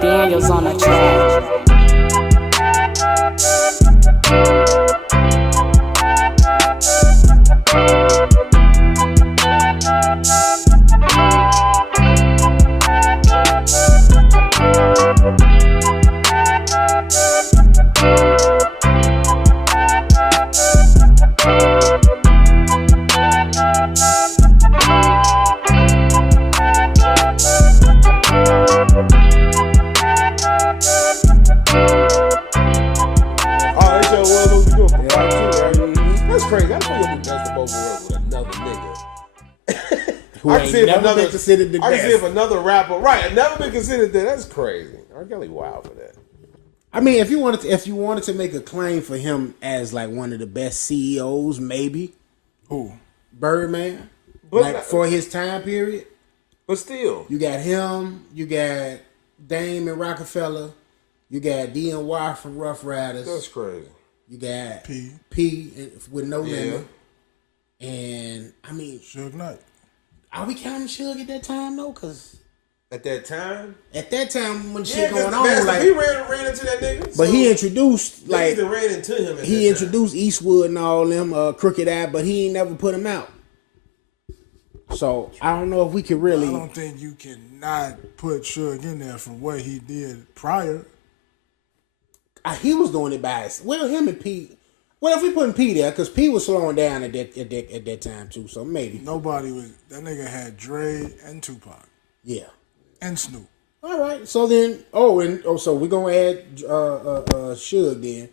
Daniels on the track. I can see if another rapper, right, never been considered that. That's crazy. R. Kelly wild for that. I mean, if you wanted to make a claim for him as like one of the best CEOs, maybe. Who? Birdman. But like for his time period. But still. You got him, you got Dame and Rockefeller, you got DNY from Rough Riders. That's crazy. You got P with No Limit. And I mean Suge Knight. Are we counting Suge at that time though? Cause at that time when shit going on, like he ran into that nigga. But he introduced ran into him. He introduced Eastwood and all them Crooked Eye, but he ain't never put him out. So I don't know if we can really. I don't think you cannot put Suge in there from what he did prior. He was doing it by him and P. Well, if we put P there, because P was slowing down at that time too, so maybe nobody was. That nigga had Dre and Tupac. Yeah, and Snoop. All right, so then, so we're gonna add Suge then.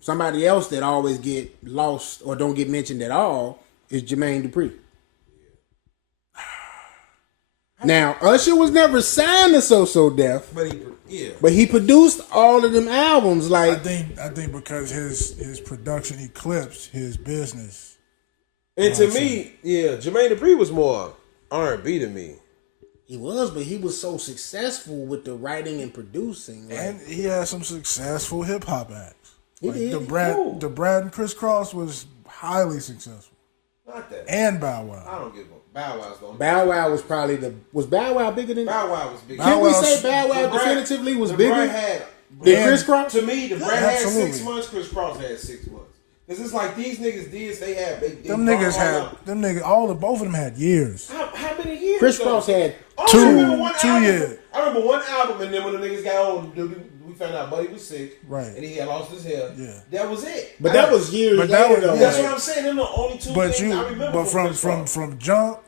Somebody else that always get lost or don't get mentioned at all is Jermaine Dupri. Now, Usher was never signed to So Def, but he produced all of them albums. Like I think because his production eclipsed his business. And to me, Jermaine Dupri was more R&B to me. He was, but he was so successful with the writing and producing, like, and he had some successful hip hop acts. He like did. The Brad and Criss Cross was highly successful. Not that. And Bow Wow. I don't give a Bow Wow's going. Bow Wow was probably was Bow Wow bigger than Bow Wow was bigger. Can we say Bow Wow definitively was bigger than Criss Cross? To me, the Brad had 6 months. Criss Cross had 6 months. Cause it's like these niggas both of them had years. How many years? Criss Cross had 2 years. I remember one album, and then when the niggas got on, we found out Buddy was sick, right? And he had lost his hair. Yeah, that was it. But that was years later. That's what I'm saying. Them the only two things I remember. But from Jump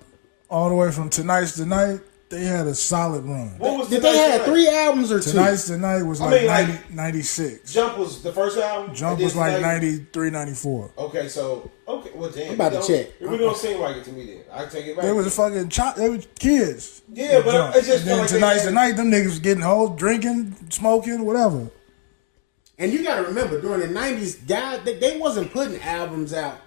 all the way from Tonight's the Night, they had a solid run. Did they have 3 albums or 2? Tonight's the Night was 96. Jump was the first album? Jump was like 93, 94. Okay, well, damn. I'm about to check. It really don't seem like it to me then. I take it back. They was fucking they were kids. Yeah, but it just and then like Tonight's the Night, them niggas was getting old, drinking, smoking, whatever. And you gotta remember, during the 90s, guys, they wasn't putting albums out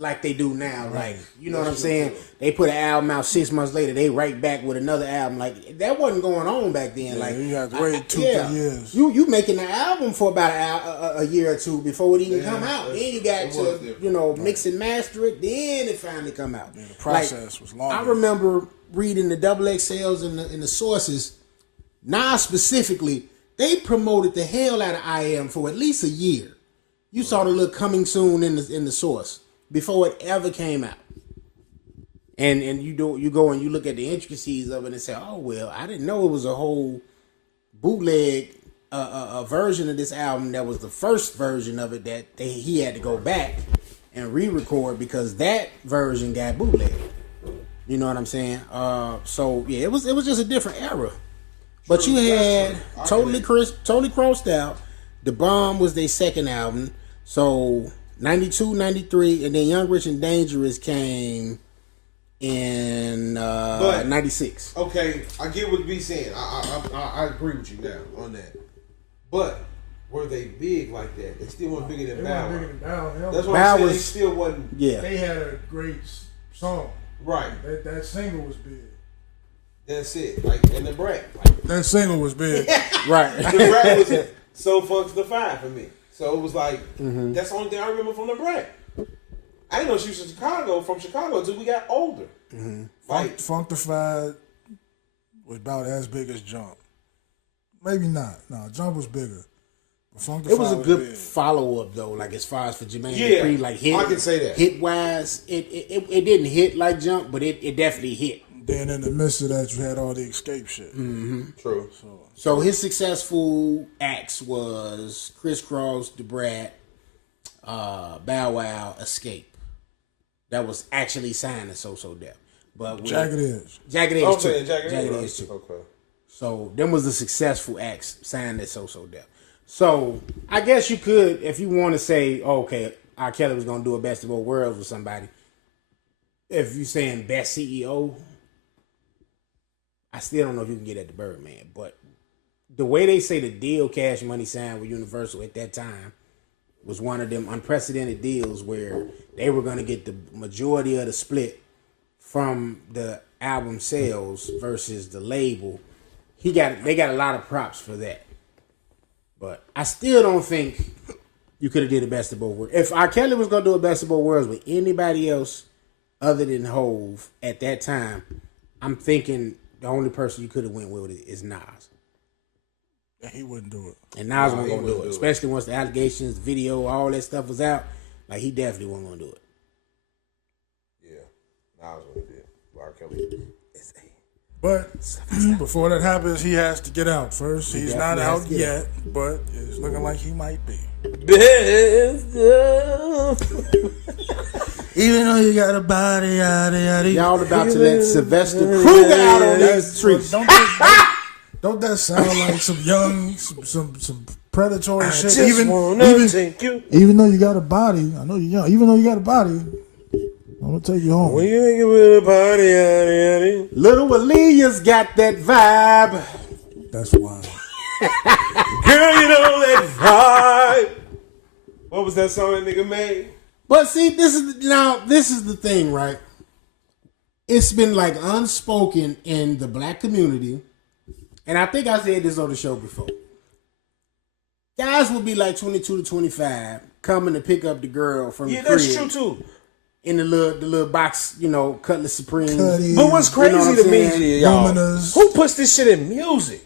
like they do now. Right. Like, you know what I'm saying? They put an album out 6 months later, they right back with another album. Like, that wasn't going on back then. Yeah, like, you had to wait 2 years. You making an album for about a year or two before it even come out. Then you got to, mix and master it. Then it finally come out. Yeah, the process was long. I remember reading the XXLs and the sources. Nas specifically, they promoted the hell out of IM for at least a year. You saw the little coming soon in the source before it ever came out. And you go and you look at the intricacies of it and say, oh well, I didn't know it was a whole bootleg a version of this album that was the first version of it that he had to go back and re-record because that version got bootleg. You know what I'm saying? So yeah, it was just a different era. But you had Totally Crossed Out. The Bomb was their second album. So 92, 93, and then Young, Rich, and Dangerous came in 96. Okay, I get what B saying. I agree with you now on that. But were they big like that? They still weren't bigger than Bow Wow. That's what I'm saying. They still wasn't. Yeah. They had a great song. Right. That single was big. That's it. Like, and the Brat. That single was big. Right. The Brat was So Funk's the 5 for me. So it was like, that's the only thing I remember from the brat. I didn't know she was from Chicago until we got older. Like, Funkified was about as big as Jump. Maybe not. No, Jump was bigger. But Funkified It was a good big. follow up though, like as far as for Jermaine Yeah, Dupri, like hit. I can say that. Hit wise, it didn't hit like Jump, but it definitely hit. Then in the midst of that, you had all the escape shit. true. So his successful acts was Crisscross, the Brat, Bow Wow, Escape. That was actually signed to So Def. But Jagged Edge. Jagged Edge too. Okay, Jagged Edge too. Okay. So them was the successful acts signed at So Def. So I guess you could, if you want to say, okay, R. Kelly was gonna do a best of both worlds with somebody. If you saying best CEO, I still don't know if you can get at the Birdman, but the way they say the deal Cash Money signed with Universal at that time was one of them unprecedented deals where they were going to get the majority of the split from the album sales versus the label. They got a lot of props for that. But I still don't think you could have did a best of both worlds. If R. Kelly was going to do a best of both worlds with anybody else other than Hove at that time, I'm thinking the only person you could have went with is Nas. And he wouldn't do it. And Nas wasn't going to do it. Especially once the allegations, the video, all that stuff was out. Like, he definitely wasn't going to do it. Yeah. Nas would have did. R. Kelly. But before that happens, he has to get out first. He's not out yet, but it's looking like he might be. Even though you got a body, yada. Y'all about to let Sylvester Kruger out on these streets. Don't that sound like some young, some predatory shit? Even though you got a body, I know you're young. Even though you got a body, I'm gonna take you home. When you ain't with a body, yada. Little Aaliyah's got that vibe. That's wild. Girl, you know that vibe. What was that song that nigga made? But see, this is the thing, right? It's been like unspoken in the black community, and I think I said this on the show before. Guys will be like 22 to 25, coming to pick up the girl from the crib. That's true too. In the little box, Cutlass Supreme. But what's crazy to me, y'all, who puts this shit in music?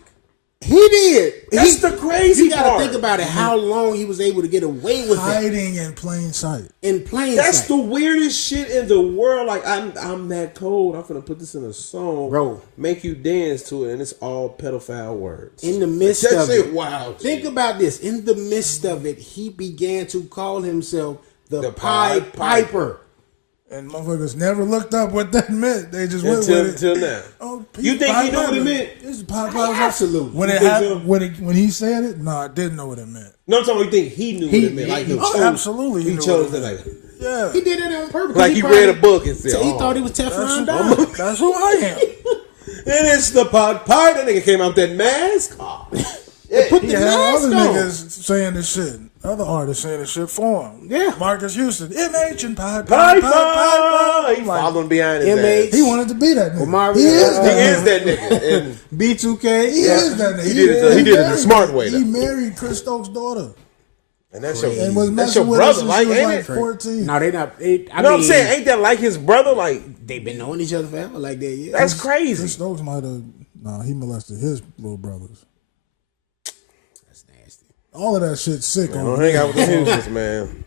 He did. That's the crazy part. You gotta part. think about it, how long he was able to get away with hiding in plain sight. That's the weirdest shit in the world. Like, I'm that cold. I'm finna put this in a song, bro. Make you dance to it, and it's all pedophile words. In the midst of it, wow. Think about this. In the midst of it, he began to call himself the Pied Piper. And motherfuckers never looked up what that meant. They just went with it until now. Oh, you think he knew what it meant? Absolutely. When it happened, when he said it, no, I didn't know what it meant. No, I'm talking about you think he knew what it meant. Like absolutely, he chose it. Like, yeah, he did it on purpose. Like he read a book and said, he thought he was Teflon Don. That's who I am. And it's the Pied Piper. That nigga came out with that mask. Oh, put the mask other on. niggas saying this shit. Other artists saying this shit for him. Yeah. Marcus Houston. MH and Pied Piper. He following behind his MH. ass. He wanted to be that nigga. Well, he is that nigga. And B2K. He is that nigga. He did it the smart way, though. He married Chris Stokes' daughter. And that's your brother, like, ain't like it? 14. No, they not. I'm saying, ain't that like his brother? Like, they've been knowing each other forever, like that. Yeah, that's crazy. Chris Stokes might have. Nah, he molested his little brothers. That's nasty. All of that shit sick. Don't hang out with the musicians, man.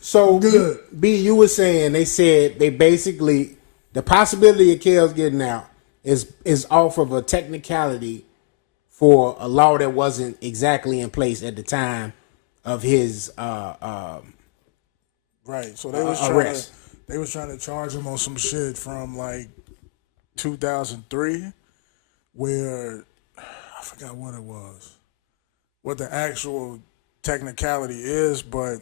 So good. B, you were saying they said they basically the possibility of Kells getting out is off of a technicality for a law that wasn't exactly in place at the time of his right. So they was arrest. They was trying to charge him on some shit from like 2003, where I forgot what it was, what the actual technicality is, but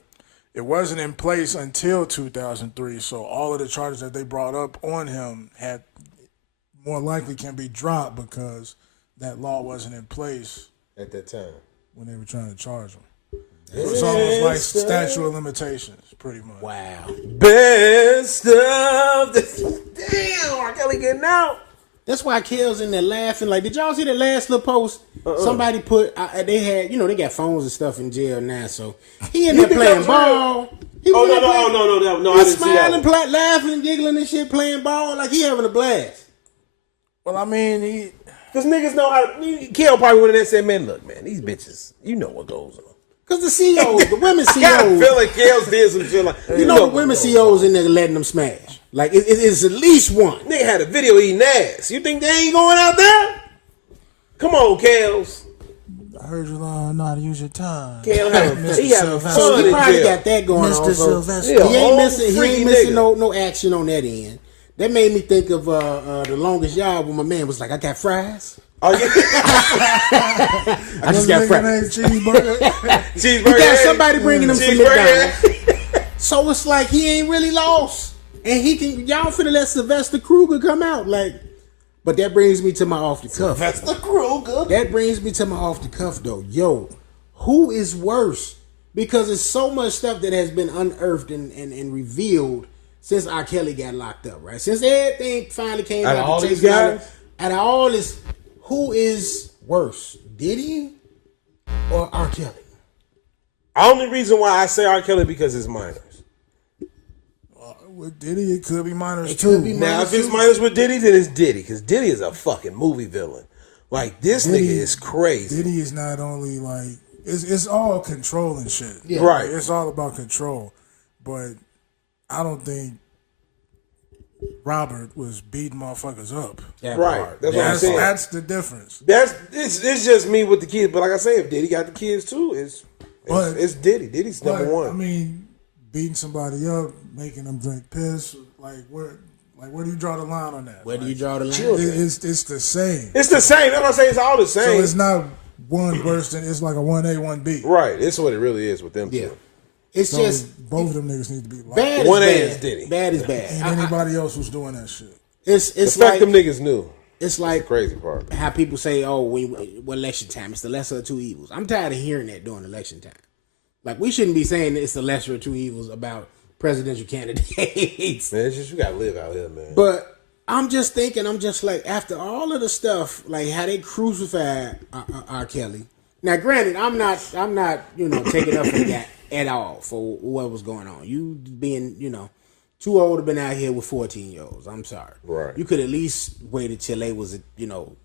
it wasn't in place until 2003. So all of the charges that they brought up on him had more likely can be dropped because that law wasn't in place at that time when they were trying to charge him. It was almost like statute of limitations, pretty much. Wow. Best of the damn R. Kelly getting out. That's why Kells in there laughing. Like, did y'all see that last little post? Somebody put, they had, they got phones and stuff in jail now, so he in there playing ball. No, I didn't see that. Smiling, laughing, giggling and shit, playing ball like he having a blast. Well, I mean, because niggas know how. Kel probably went in there and said, "Man, look, man, these bitches, you know what goes on." Because the CEOs, the women CEOs, I feel like Kel's did some shit like the women CEOs in there letting them smash. Like it's at least one. Nigga had a video eating ass. You think they ain't going out there? Come on, Kels. I heard you know how to use your time. Kel having fun. So he in probably jail. got that going Mr. on. Sylvester. He ain't missing nigga. no action on that end. That made me think of The Longest Yard when my man was like, I got fries. Oh, yeah. I just got fries. Cheeseburger. Cheeseburger. He got somebody bringing him some McDonald's. Cheeseburger. So it's like he ain't really lost. And y'all finna let Sylvester Kruger come out. But that brings me to my off the cuff. Sylvester Kruger. That brings me to my off the cuff though. Yo, who is worse? Because there's so much stuff that has been unearthed and revealed since R. Kelly got locked up, right? Since everything finally came out. All these guys? Out of all this, who is worse? Diddy or R. Kelly? Only reason why I say R. Kelly because it's minors. With Diddy, it could be minors It too. could be Now, if it's minors with Diddy, then it's Diddy. Because Diddy is a fucking movie villain. Like, this nigga is crazy. Diddy is not only like, it's all control and shit. Yeah. Right. It's all about control. But I don't think Robert was beating motherfuckers up. That Right. part. That's what I'm saying. That's the difference. It's just me with the kids. But like I say, if Diddy got the kids too, it's Diddy. Diddy's number one. I mean, beating somebody up, making them drink piss, where do you draw the line on that? Where do you draw the line? It's the same. It's the same. That's what I'm saying. It's all the So same. it's not one worse than, it's like a 1A, 1B. Right. It's what it really is with them Yeah. two. It's So just both of them niggas need to be locked. bad. 1A is is Diddy. Bad is bad. And anybody else who's doing that shit. It's The fact like them niggas knew. it's like Crazy part. how people say, "Oh, when election time, it's the lesser of two evils." I'm tired of hearing that during election time. Like we shouldn't be saying it's the lesser of two evils about presidential candidates. Man, it's just you gotta live out here, man. But I'm just like, after all of the stuff, like how they crucified R. Kelly. Now, granted, I'm not, taking up for that at all for what was going on. You being, too old to been out here with 14-year-olds. I'm sorry. Right. You could at least waited till they was,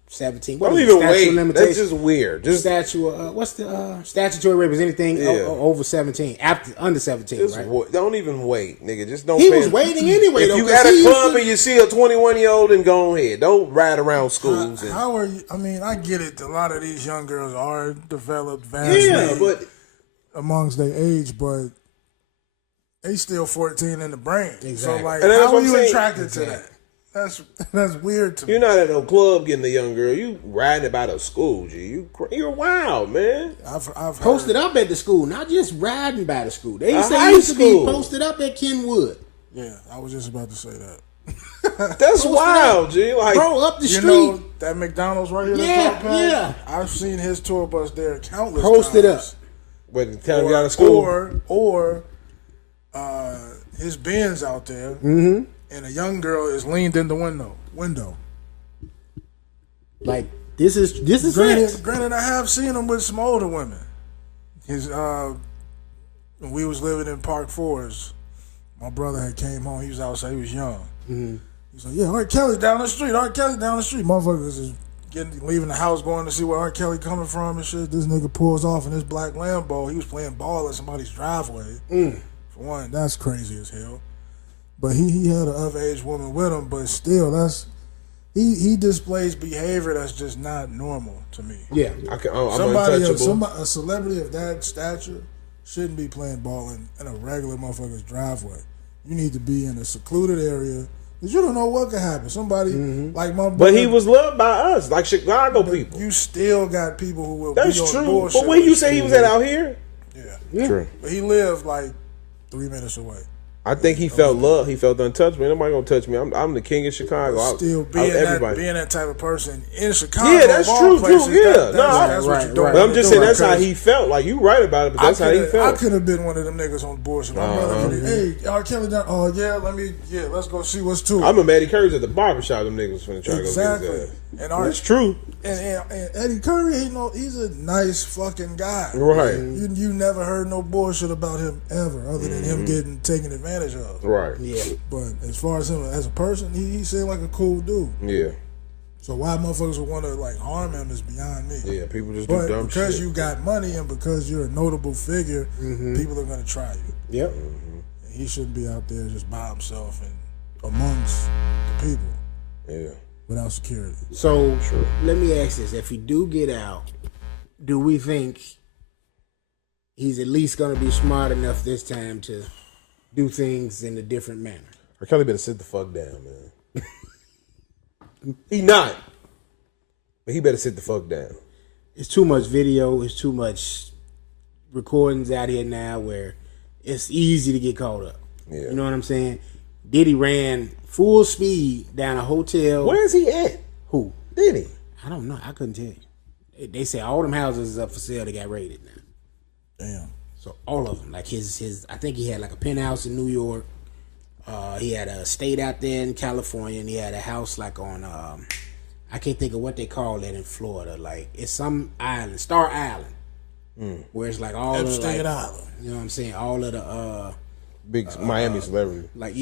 17. Don't was even the statute wait. of limitations? That's just weird. Just what's the statutory rape is anything over 17, under 17, right? don't even wait, nigga. Just don't. He was waiting anyway. If though, you 'cause at he a used club to- and you see a 21-year-old, then go ahead. Don't ride around schools. How are you? I mean, I get it. A lot of these young girls are developed vastly but amongst their age, but they still 14 in the brain. Exactly. So, like, And that's how what are I'm you saying. attracted to that? That's weird to me. you're not at no club getting a young girl. You riding about a school, G. You're wild, man. I've posted heard, up at the school, not just riding by the school. They A used high to be school. posted up at Kenwood. Yeah, I was just about to say that. That's wild, G. Like, Bro, up the You street. know that McDonald's right here? Yeah, that Top yeah. I've seen his tour bus there countless Posted up. times. but tell me out of school. Or his Benz out there, Mm-hmm. and a young girl is leaned in the window. Like, this is facts. Granted, I have seen him with some older women. When we was living in Park Forest, my brother had came home. He was outside. He was young. Mm-hmm. He's like, "Yeah, R. Kelly down the street. R. Kelly down the street." Motherfuckers is leaving the house, going to see where R. Kelly coming from and shit. This nigga pulls off in his black Lambo. He was playing ball in somebody's driveway. For one, that's crazy as hell. But he had an of-age woman with him. But still, he displays behavior that's just not normal to me. Yeah. I'm untouchable. A celebrity of that stature shouldn't be playing ball in a regular motherfucker's driveway. You need to be in a secluded area because you don't know what could happen. Somebody like my brother. But he was loved by us, like Chicago people. You still got people who will That's be on true. bullshit. But where you say he was at out here? Yeah. True. But he lived like 3 minutes away. I think he felt love. He felt untouched. Man, nobody gonna touch me. I'm the king of Chicago. Still being that type of person in Chicago. Yeah, that's of all true places, too. Yeah, that's what you're doing. But I'm just saying that's how he felt. Like you right about it, but that's how he I felt. could have been one of them niggas on bullshit. My brother, hey, R. Kelly done. Oh yeah, let's go see what's to it. I'm a Maddie Curtis at the barbershop. Them niggas finna try to go get his ass. And that's true. And Eddie Curry, he's a nice fucking guy. Right. You never heard no bullshit about him ever, other than him getting taken advantage of. Right. Yeah. But as far as him as a person, he seemed like a cool dude. Yeah. So why motherfuckers would want to like harm him is beyond me. Yeah, people just do dumb shit. Because you got money and because you're a notable figure, people are gonna try you. Yep. And he shouldn't be out there just by himself and amongst the people. Yeah. Without security. So let me ask this: if he do get out, do we think he's at least gonna be smart enough this time to do things in a different manner? R. Kelly better sit the fuck down, man. He not. But he better sit the fuck down. It's too much video. It's too much recordings out here now where it's easy to get caught up. Yeah. You know what I'm saying? Diddy ran full speed down a hotel. Where is he at? Who? Diddy? I don't know. I couldn't tell you. They say all them houses is up for sale. They got raided now. Damn. So all of them, like his, I think he had like a penthouse in New York. He had a estate out there in California, and he had a house like on, I can't think of what they call that in Florida. Like it's some island, Star Island, where it's like all Epstein of the, like, Island. you know what I'm saying? All of the Big Miami celebrity. like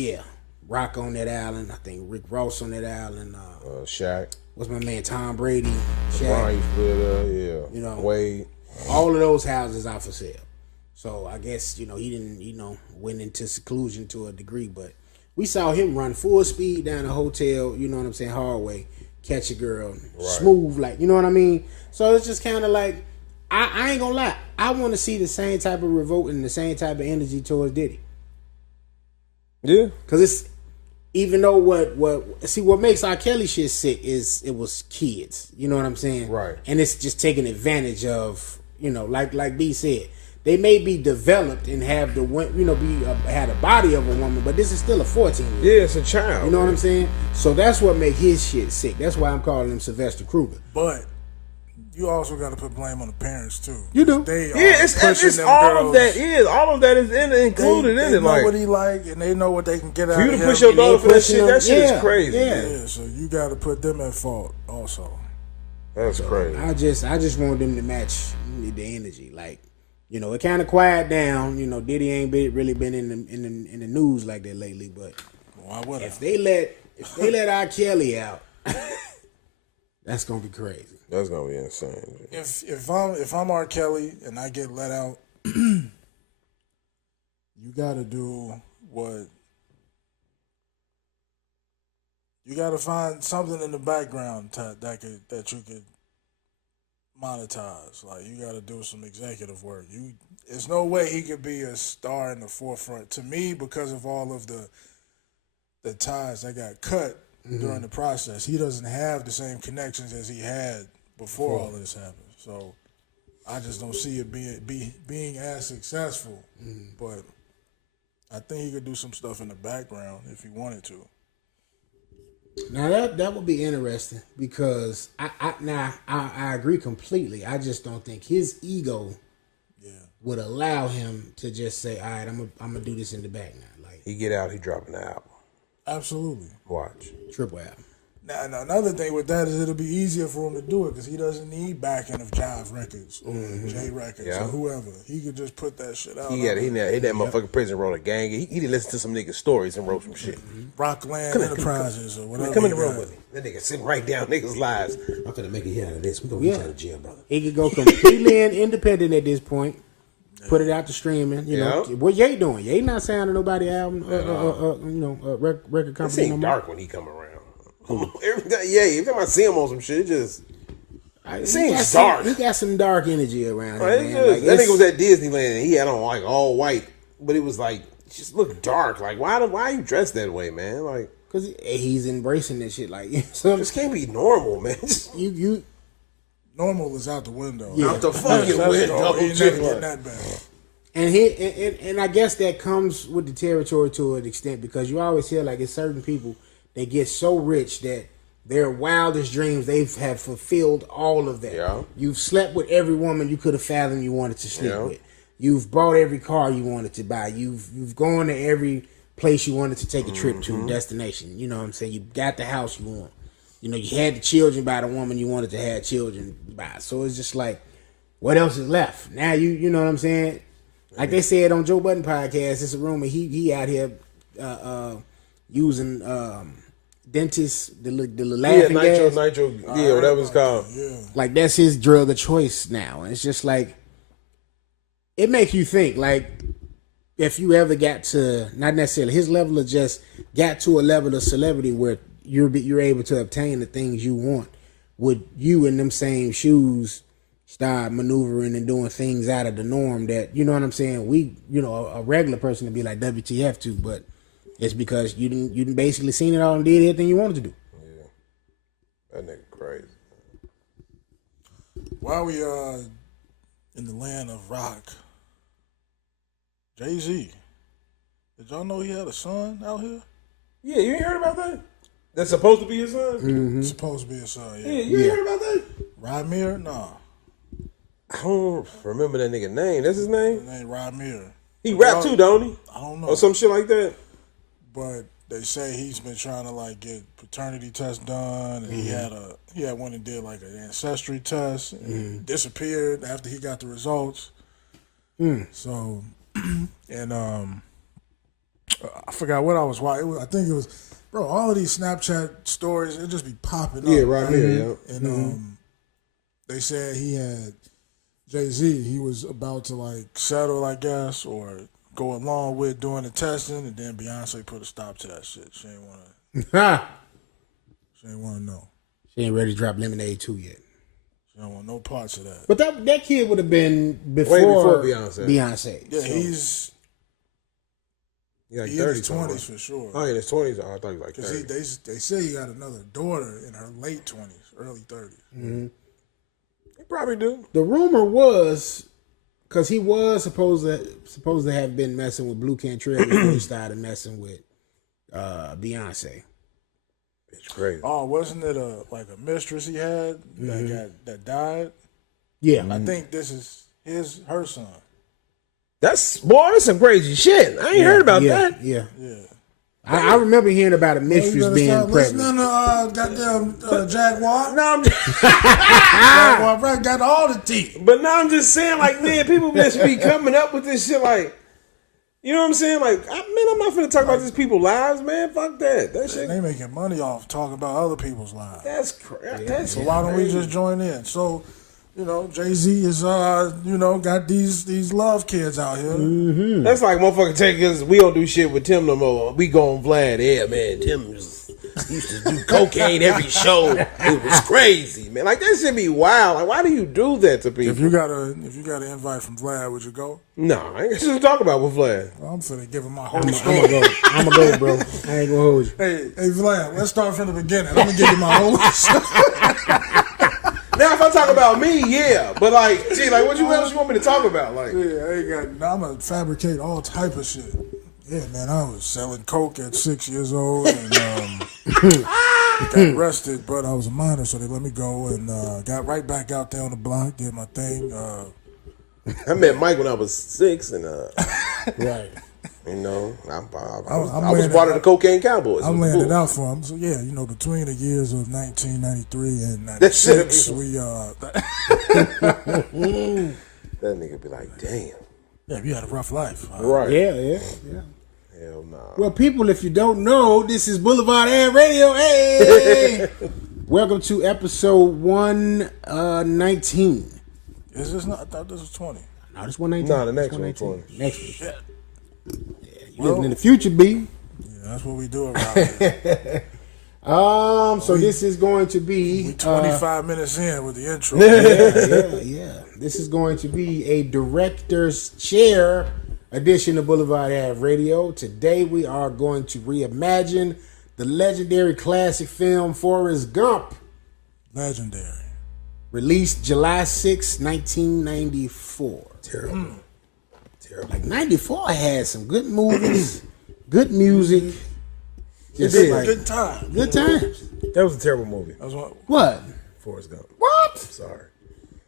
Rock on that island. I think Rick Ross on that island. Shaq. What's my man Tom Brady? Shaq. Brian Flitter, yeah. You know, Wade. all of those houses out for sale. So I guess, he didn't, went into seclusion to a degree, but we saw him run full speed down a hotel, you know what I'm saying, hard way, catch a girl, smooth, like, you know what I mean? So it's just kind of like, I ain't gonna lie, I want to see the same type of revolt and the same type of energy towards Diddy. Yeah. Because it's, even though what makes R. Kelly shit sick is it was kids, you know what I'm saying? Right. And it's just taking advantage of, like B said, they may be developed and have had a body of a woman, but this is still a 14-year-old. Yeah, it's a child. You know what I'm saying? So that's what make his shit sick. That's why I'm calling him Sylvester Kruger. But you also got to put blame on the parents too. You do. They it's all of that is. All of that is included in it. They know like, what he like, and they know what they can get out for of you to him. push your daughter for that shit, that shit Yeah, is crazy. yeah. Man. So you got to put them at fault also. That's crazy. I just want them to match the energy. Like, it kind of quiet down. Diddy ain't really been in the news like that lately. But Why would if they let R. Kelly out, that's gonna be crazy. That's gonna be insane. If I'm R. Kelly and I get let out, you got to do what. You got to find something in the background that you could monetize. Like, you got to do some executive work. There's no way he could be a star in the forefront to me because of all of the ties that got cut during the process. He doesn't have the same connections as he had before all this happened. So I just don't see it being as successful. But I think he could do some stuff in the background if he wanted to. Now that would be interesting because I agree completely. I just don't think his ego would allow him to just say, "All right, I'm gonna do this in the back now." Like, He get out, he dropping an album. Absolutely. Watch. triple album. Now, another thing with that is it'll be easier for him to do it because he doesn't need backing of Jive Records or J Records or whoever. He could just put that shit out. He that motherfucking prison wrote a gang. He didn't listen to some niggas' stories and wrote some shit. Rockland Enterprises or whatever. Come in the room with me. That nigga sitting right down niggas' lives. I'm finna make it here out of this. We gonna get you out of jail, brother. He could go completely independent at this point. Put it out to streaming. You know what Ye doing? Ye not signing nobody album. Record company. It seems dark when he come around. Every time I see him on some shit, it just seems dark. He got some dark energy around him, man. That nigga was at Disneyland and he had on like all white, but it was like just looked dark. Like why are you dressed that way, man? Like because he's embracing that shit. Like this can't be normal, man. you normal is out the window. Out the fucking window. He's never getting that bad. And I guess that comes with the territory to an extent because you always hear like it's certain people that get so rich that their wildest dreams they have fulfilled all of that. Yeah. You've slept with every woman you could have fathomed you wanted to sleep with. You've bought every car you wanted to buy. You've gone to every place you wanted to take a trip to, destination. You know what I'm saying? You got the house you want. You know, you had the children by the woman you wanted to have children by. So it's just like, what else is left? Now you know what I'm saying? Like they said on Joe Budden podcast, it's a rumor he out here using dentists, the laughing gas. Nitro, whatever it's called. Yeah. Like that's his drug of choice now. And it's just like, it makes you think, like, if you ever got to, not necessarily his level, of just got to a level of celebrity where you're able to obtain the things you want, would you in them same shoes start maneuvering and doing things out of the norm that, you know what I'm saying, a regular person would be like WTF to, but it's because you didn't basically seen it all and did everything you wanted to do. Yeah. That nigga crazy. While we in the land of rock, Jay-Z, did y'all know he had a son out here? Yeah, you ain't heard about that? That's supposed to be his son? Mm-hmm. Supposed to be a son, Yeah, you ain't heard about that? Rymir? Nah. I don't remember that nigga name. That's his name? His name Rymir. He rap too, don't he? I don't know. Or some shit like that? But they say he's been trying to like get paternity tests done, and he had one and did like an ancestry test, and disappeared after he got the results. So, and I forgot what I was watching. I think it was, bro. All of these Snapchat stories, it just be popping up. Yeah, right here, yeah. And they said he had Jay-Z. He was about to like settle, I guess, or go along with doing the testing, and then Beyonce put a stop to that shit. She ain't want to know. She ain't ready to drop Lemonade 2 yet. She don't want no parts of that. But that kid would have been before, Way before Beyonce. Yeah, so. he's Like in 30 his 20s for sure. Oh, in his 20s? Oh, I thought he was like 30. Because they say he got another daughter in her late 20s, early 30s. Mm-hmm. He probably do. The rumor was, because he was supposed to have been messing with Blue Cantrell before he started messing with Beyonce. Bitch crazy. Oh, wasn't it a mistress he had that died? Yeah. I think this is her son. That's some crazy shit. I ain't heard about that. Yeah. Yeah. I remember hearing about a mistress being pregnant. Listening to goddamn Jaguar. No, I'm Jaguar Brad got all the teeth. But now I'm just saying, like, man, people just be coming up with this shit, like, you know what I'm saying? Like, I'm not finna talk about these people's lives, man. Fuck that. That shit. They making money off talking about other people's lives. That's crazy. So why don't we just join in? So, Jay-Z is got these love kids out here. Mm-hmm. That's like motherfucking take us. We don't do shit with Tim no more. We go on Vlad. Yeah, man. Tim used to do cocaine every show. It was crazy, man. Like that shit be wild. Like, why do you do that to people? If you got an invite from Vlad, would you go? No, I ain't got shit to talk about with Vlad. Well, I'm finna give him my whole I'm story. gonna go, bro. I ain't gonna hold you. Hey, Vlad, let's start from the beginning. I'm gonna give you my whole story. Now, if I talk about me, yeah, but like, gee, like, what else you want me to talk about? Like, Yeah, I'm gonna fabricate all type of shit. Yeah, man, I was selling coke at 6 years old and got arrested, but I was a minor, so they let me go and got right back out there on the block, did my thing. I met Mike when I was 6, and Right. I I'm was part of the Cocaine Cowboys. I'm laying it out for him. So yeah, between the years of 1993 and 96, we That nigga be like, damn. yeah, you had a rough life. Right. Yeah. Hell nah. Well, people, if you don't know, this is Boulevard Air Radio. Hey! Welcome to episode 119. Is this not? I thought this was 20. No, this 119. Nah, the next one, 20. Next one. Shit. You living in the future, B. Yeah, that's what we do around here. So this is going to be 25 minutes in with the intro. yeah. This is going to be a director's chair edition of Boulevard Ave Radio. Today we are going to reimagine the legendary classic film Forrest Gump, Legendary. released July 6, 1994. Terrible. Like 94 had some good movies, good music. It did. Good time. Good times. That was a terrible movie. That was what, What? Forrest Gump. What? Sorry.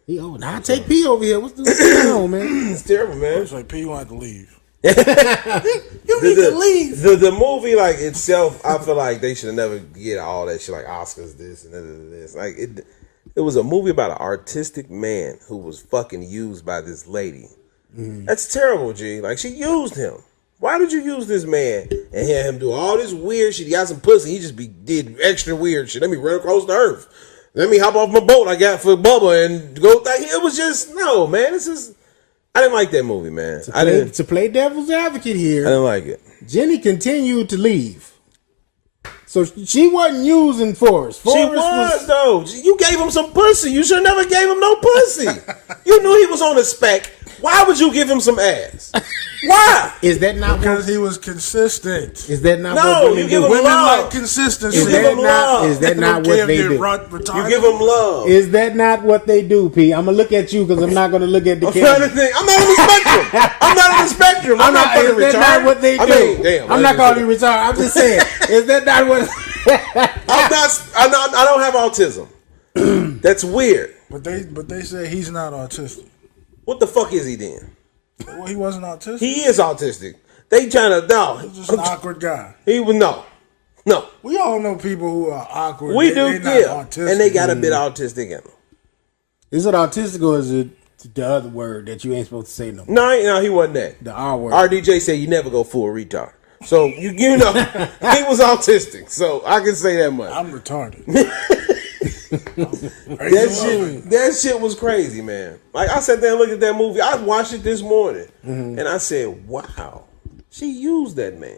Now I take P over here. What's going on, man? It's terrible, man. it's like P wanted to leave. You need to leave. The movie like itself, I feel like they should have never get all that shit like Oscars this and this. Like it was a movie about an artistic man who was fucking used by this lady. That's terrible, G. Like she used him. Why did you use this man and have him do all this weird shit? He got some pussy. He just did extra weird shit. Let me run across the earth. Let me hop off my boat I got for Bubba and go. Like, it was just no, man. This is. I didn't like that movie, man. To play devil's advocate here, I didn't like it. Jenny continued to leave. So she wasn't using Forrest. She was though. You gave him some pussy. You should never gave him no pussy. You knew he was on the spec. Why would you give him some ass? Why? Is that not because he was consistent? Is that not no, what women you give do? him Women love. like consistency. You give him love. Is that not what they do? You give him love. Is that not what they do, P? I'm gonna look at you because I'm not gonna look at the camera. I'm not on the spectrum. I'm not on the spectrum. I'm not fucking retarded. Is that not what they do? I mean, damn. I'm not calling you retarded. I'm just saying. Is that not what? I don't have autism. That's weird. But they say he's not autistic. What the fuck is he then? Well, he wasn't autistic. He is autistic. They trying to no. He's just an awkward guy. He would no. We all know people who are awkward. We they do, not yeah. autistic. And they got a bit autistic in them. Is it autistic or is it the other word that you ain't supposed to say no more? No, he wasn't that. The R word. RDJ said you never go full retard. So you know he was autistic. So I can say that much. I'm retarded. That shit was crazy, man. Like I sat there and looked at that movie. I watched it this morning, and I said, "Wow, she used that man.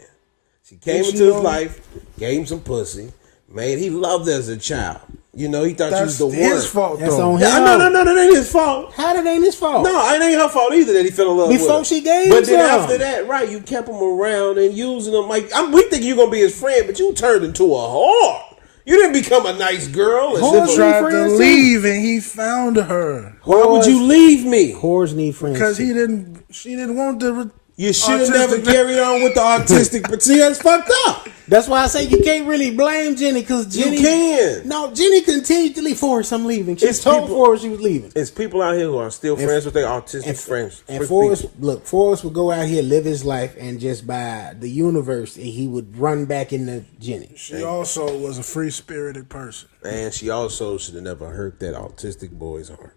She came into his life, gave him some pussy, made he loved her as a child. You know, he thought she was the one. That's his fault, That's though. on him. No, that ain't his fault. How that ain't his fault? No, it ain't her fault either that he fell in love with her. Before she gave But him then some. after that, right, you kept him around and using him like we think you're gonna be his friend, but you turned into a whore. You didn't become a nice girl. Whores He tried need to friends, leave and he found her Why would you leave me? Whores need friends. because she didn't want the. You should have never autistic- carried on with the autistic. But see, that's fucked up. That's why I say you can't really blame Jenny because Jenny. You can. No, Jenny continued to leave. Forrest, I'm leaving. She It's told people- Forrest she was leaving. It's people out here who are still friends with their autistic friends. And Frick Forrest, people. look, Forrest would go out here, live his life, and just by the universe, and he would run back into Jenny. She also was a free spirited person. And she also should have never hurt that autistic boy's heart.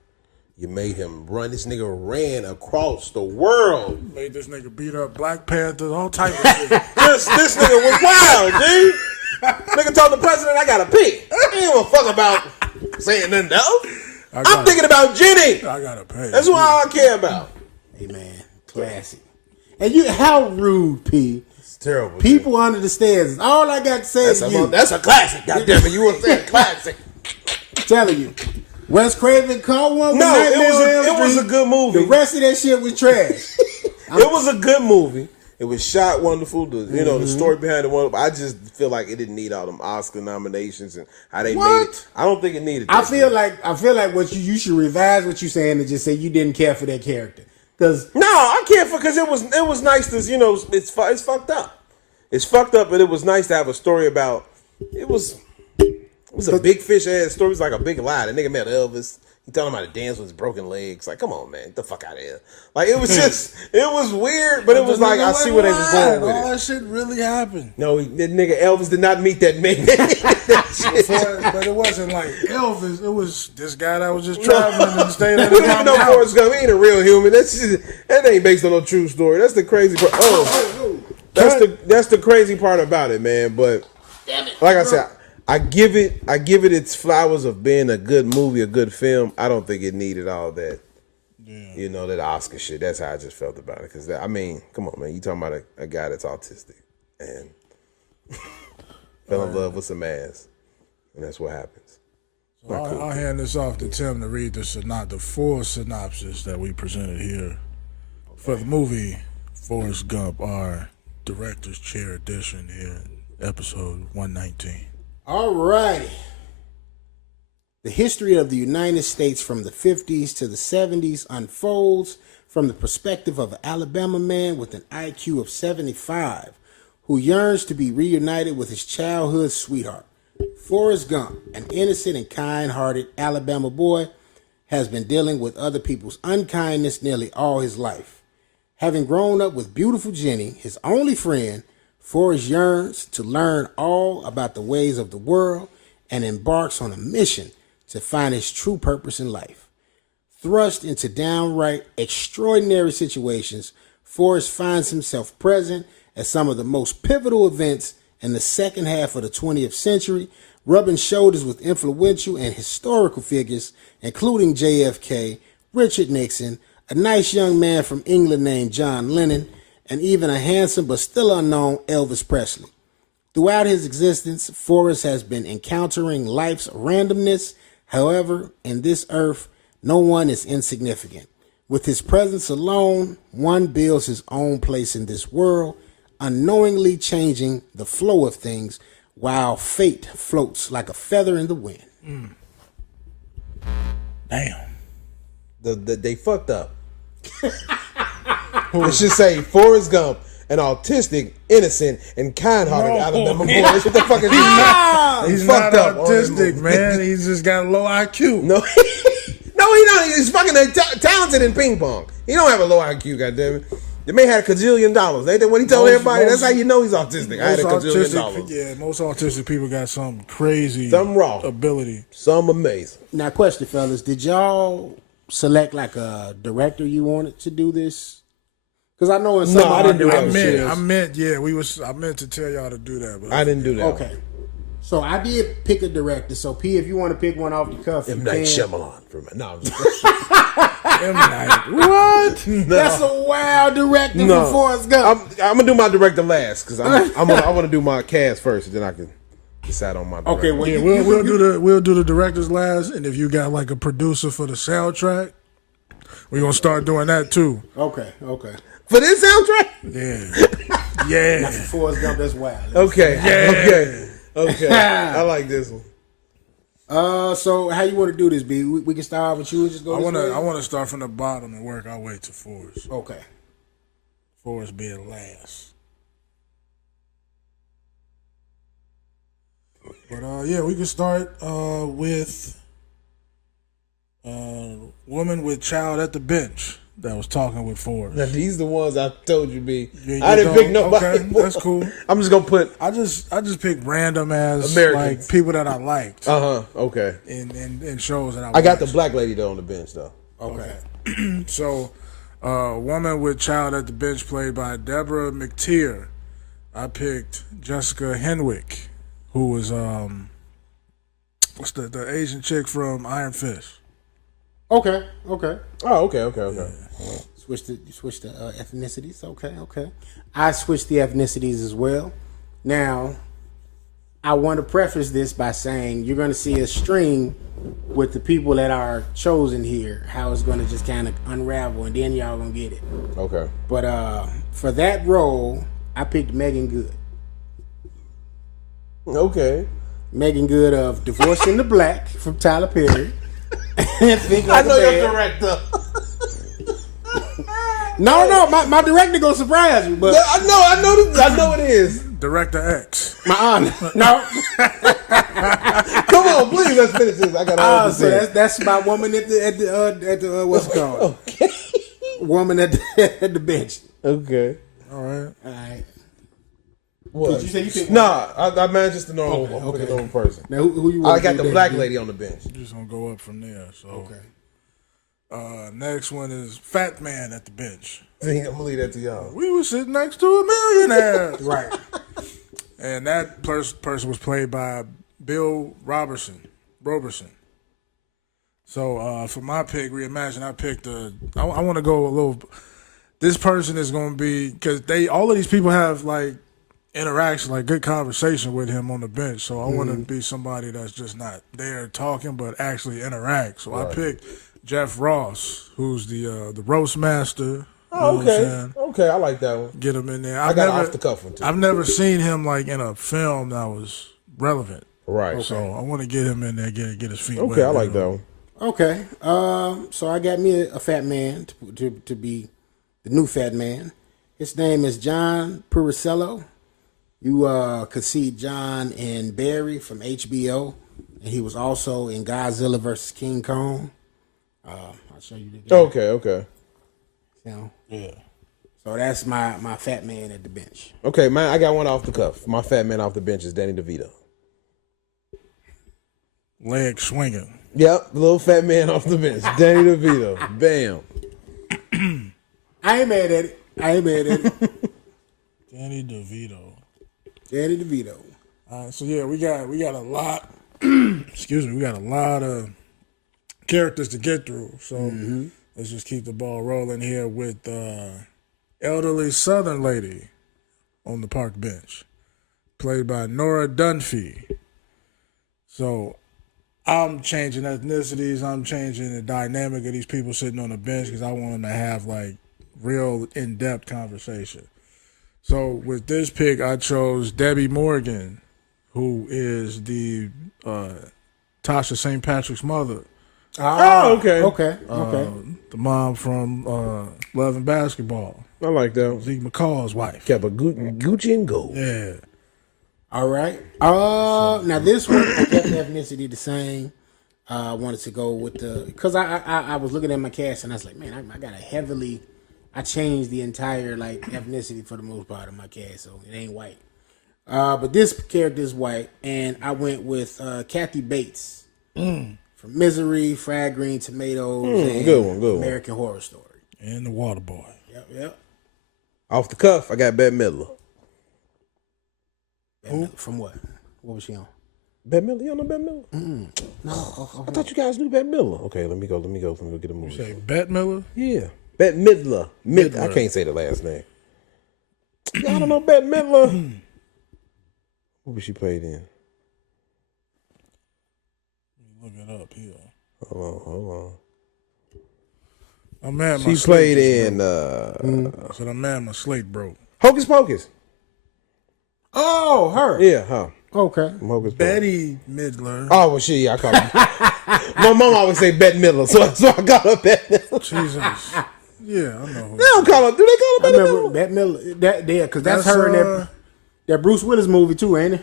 You made him run. This nigga ran across the world. Made this nigga beat up Black Panthers, all type of shit. This nigga was wild, dude. Nigga told the president, I gotta pee. I ain't give a fuck about saying nothing else. I'm thinking about Jenny. I gotta pay. That's what all I care about. Hey man, classic. And you, how rude, P. It's terrible. People under the stairs. All I got to say is you. That's a classic. Goddamn it, you want to say a classic? Telling you. Wes Craven caught one. No, with Nightmare on Elm it was a Street. good movie. The rest of that shit was trash. It was a good movie. It was shot wonderful. The story behind it wonderful. I just feel like it didn't need all them Oscar nominations and how they made it. I don't think it needed. I feel like what you should revise what you're saying and just say you didn't care for that character. Because No, I can't because it was nice to it's fucked up. It's fucked up, but it was nice to have a story about. It was a big fish ass story. It was like a big lie. The nigga met Elvis. He told him how to dance with his broken legs. Like, come on, man, get the fuck out of here. Like, it was just, it was weird, but it was like I see where they was going with All it. that shit really happened. No, that nigga Elvis did not meet that man. But it wasn't like Elvis. It was this guy that was just traveling and staying at We his don't even mom's know house. Forrest Gump. He ain't a real human. That ain't based on no true story. That's the crazy part. That's the crazy part about it, man. But like I said, I give it its flowers of being a good movie, a good film. I don't think it needed all that. Yeah. That Oscar shit. That's how I just felt about it. Because I mean, come on, man. You talking about a guy that's autistic and fell in love with some ass, and that's what happens. I'll hand this off to Tim to read the full synopsis that we presented here for the movie Forrest Gump, our director's chair edition here, episode 119. all righty. The history of the United States from the 50s to the 70s unfolds from the perspective of an Alabama man with an IQ of 75 who yearns to be reunited with his childhood sweetheart. Forrest Gump, an innocent and kind-hearted Alabama boy, has been dealing with other people's unkindness nearly all his life. Having grown up with beautiful Jenny, his only friend, Forrest yearns to learn all about the ways of the world and embarks on a mission to find his true purpose in life. Thrust into downright extraordinary situations, Forrest finds himself present at some of the most pivotal events in the second half of the 20th century, rubbing shoulders with influential and historical figures, including JFK, Richard Nixon, a nice young man from England named John Lennon, and even a handsome but still unknown Elvis Presley. Throughout his existence, Forrest has been encountering life's randomness. However, in this earth, no one is insignificant. With his presence alone, one builds his own place in this world, unknowingly changing the flow of things while fate floats like a feather in the wind. Damn. They fucked up. It should say Forrest Gump, an autistic, innocent, and kind-hearted Alabama boy. What the fuck is he not? He's not autistic, man. He's just got a low IQ. No, no, he don't. He's fucking talented in ping pong. He don't have a low IQ, goddammit. The man had $1 gazillion. Ain't that what he told everybody? That's how you know he's autistic. I had $1 gazillion. Yeah, most autistic people got some crazy raw ability. Some amazing. Now, question, fellas. Did y'all select like a director you wanted to do this? Because I know in some I didn't do that. I meant to tell y'all to do that, but I didn't do that. Okay. So I did pick a director. So P, if you want to pick one off the cuff, M. Night Shyamalan. No, M. Night. What? No. That's a wild director for Forrest Gump. I'm gonna do my director last because I want to do my cast first, and then I can decide on my director. Okay, well, Yeah, we'll do the directors last, and if you got like a producer for the soundtrack, we're gonna start doing that too. Okay. For this soundtrack? Yeah. Not for Forrest Gump, that's wild. Okay. I like this one. So how you want to do this, B? We can start with you and just go. I want to start from the bottom and work our way to Forrest. Okay. Forrest being last. But we can start with woman with child at the bench that was talking with Forrest. Now these the ones I told you, B. You I didn't pick nobody. Okay, that's cool. I'm just gonna put. I just picked random ass Americans. like people that I liked. Okay. In shows that I got the black lady though on the bench though. Okay. So, woman with child at the bench played by Deborah McTeer. I picked Jessica Henwick, who was what's the Asian chick from Iron Fist. Okay. Oh, okay. Yeah. Switch the ethnicities. Okay. I switched the ethnicities as well. Now, I want to preface this by saying you're going to see a string with the people that are chosen here, how it's going to just kind of unravel, and then y'all going to get it. Okay. But for that role, I picked Megan Good. Okay. Megan Good of Divorcing the Black from Tyler Perry. I know your director. No, my director gonna surprise you, but Yeah, I know it is. Director X. my honor. No. Come on, please, let's finish this. I got all to So say. that's my woman at the what's it called? Okay. Woman at the bench. Okay. All right. All right. What? Did you say you picked Nah, I managed just a normal, Okay. a normal person. Now who you? I want got the black lady on the bench. We're just gonna go up from there. So Okay. next one is fat man at the bench. I'm gonna leave that to y'all. We were sitting next to a millionaire. Right. And that person was played by Bill Robertson. So for my pick, Reimagine, I picked I want to go a little. This person is going to be, because all of these people have like interaction, like good conversation with him on the bench. So I want to be somebody that's just not there talking, but actually interact. So I picked Jeff Ross, who's the roast master. Oh, You know what I'm saying? Okay, I like that one. Get him in there. I got an off the cuff one too. I've never seen him like in a film that was relevant. Right. So I want to get him in there, get his feet wet. Okay, I like that one. Okay. So I got me a fat man to be the new fat man. His name is John Puricello. You could see John in Barry from HBO, and he was also in Godzilla vs. King Kong. I'll show you the guy. Okay. You know? Yeah. So that's my fat man at the bench. Okay, man, I got one off the cuff. My fat man off the bench is Danny DeVito. Leg swinging. Yep, little fat man off the bench. Danny DeVito. Bam. I ain't mad at it. Danny DeVito. Danny DeVito. All right, so yeah, we got a lot. Excuse me, we got a lot of characters to get through. So let's just keep the ball rolling here with elderly Southern lady on the park bench, played by Nora Dunphy. So I'm changing ethnicities. I'm changing the dynamic of these people sitting on the bench because I want them to have like real in-depth conversation. So with this pick, I chose Debbie Morgan, who is the Tasha St. Patrick's mother. Oh, okay. Okay. The mom from Love and Basketball. I like that. Zeke McCall's wife. Kept a Gucci and gold. Yeah. All right. Now this one, I kept the ethnicity the same. I wanted to go with because I was looking at my cast and I was like, man, I got I changed the entire like ethnicity for the most part of my cast, so it ain't white. But this character is white, and I went with Kathy Bates from Misery, Fried Green Tomatoes, and good one. American Horror Story. And the Water Boy. Yep. Off the cuff, I got Bette Midler. Who? From what? What was she on? Bette Midler? You don't know Bette Midler? No. I thought you guys knew Bette Midler. Okay, let me go get a movie. Say Bette Miller? Yeah. Bette Midler. I can't say the last name. Y'all don't know Bette Midler? What was she played in? Look it up here. Hold on. I'm mad She played in So I'm mad my slate broke. Hocus Pocus. Oh, her. Yeah, huh. Okay. Hocus Pocus. Betty Midler. Oh, well, shit, yeah, I call her. My mom always say Bette Midler, so I call her Bette Midler. Jesus. Yeah, I know. They don't call her. Do they call her Bette Midler? Bette Miller. Because that's her in that Bruce Willis movie too, ain't it?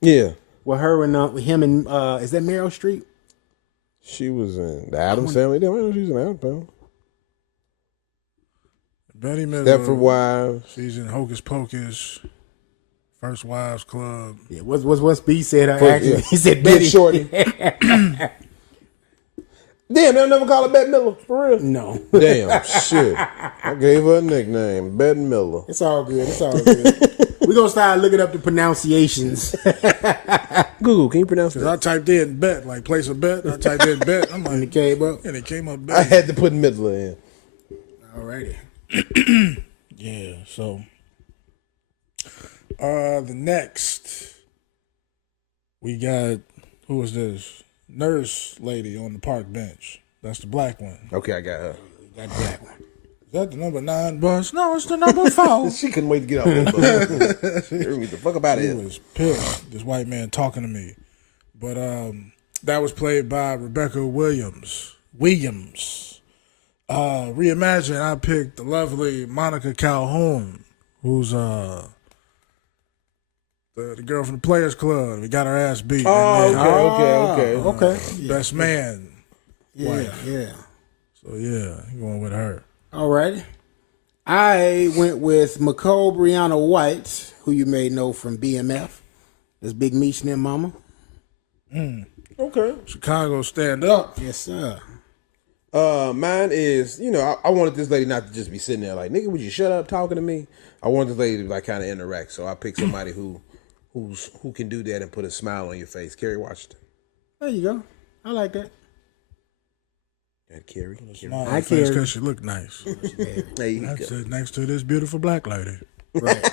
Yeah. With her and with him and is that Meryl Streep? She was in the Addams Family. Damn, I know she was in the Addams Family. Betty Midler. Stepford Wives. She's in Hocus Pocus. First Wives Club. Yeah, what's B said? He said Betty Shorty. Damn, they'll never call her Bette Midler, for real? No. Damn, shit. I gave her a nickname, Bette Midler. It's all good. We're going to start looking up the pronunciations. Google, can you pronounce Because that? I typed in bet, like place a bet. I typed in bet. I'm And it like, came up. and it came up I bet. had to put Midler in. Alrighty. Yeah, so. The next, we got, who is this? Nurse lady on the park bench. That's the black one. Okay, I got her. Got that one. Is that the number 9 bus? No, it's the number 4. She couldn't wait to get off that bus. Get the fuck up out of He here. was pissed. This white man talking to me. But that was played by Rebecca Williams. Reimagine, I picked the lovely Monica Calhoun, who's the girl from the Players Club. We got her ass beat. Okay. Best man. Yeah. So yeah, going with her. Alrighty. I went with Nicole Brianna White, who you may know from BMF. That's Big Meech and their mama. Okay. Chicago stand up. Yes, sir. Mine is, I wanted this lady not to just be sitting there like, nigga, would you shut up talking to me? I wanted this lady to like kind of interact. So I picked somebody who can do that and put a smile on your face. Kerry Washington. There you go. I like that. And Kerry. I care because she looked nice. There you That's go. it, next to this beautiful black lady. Right.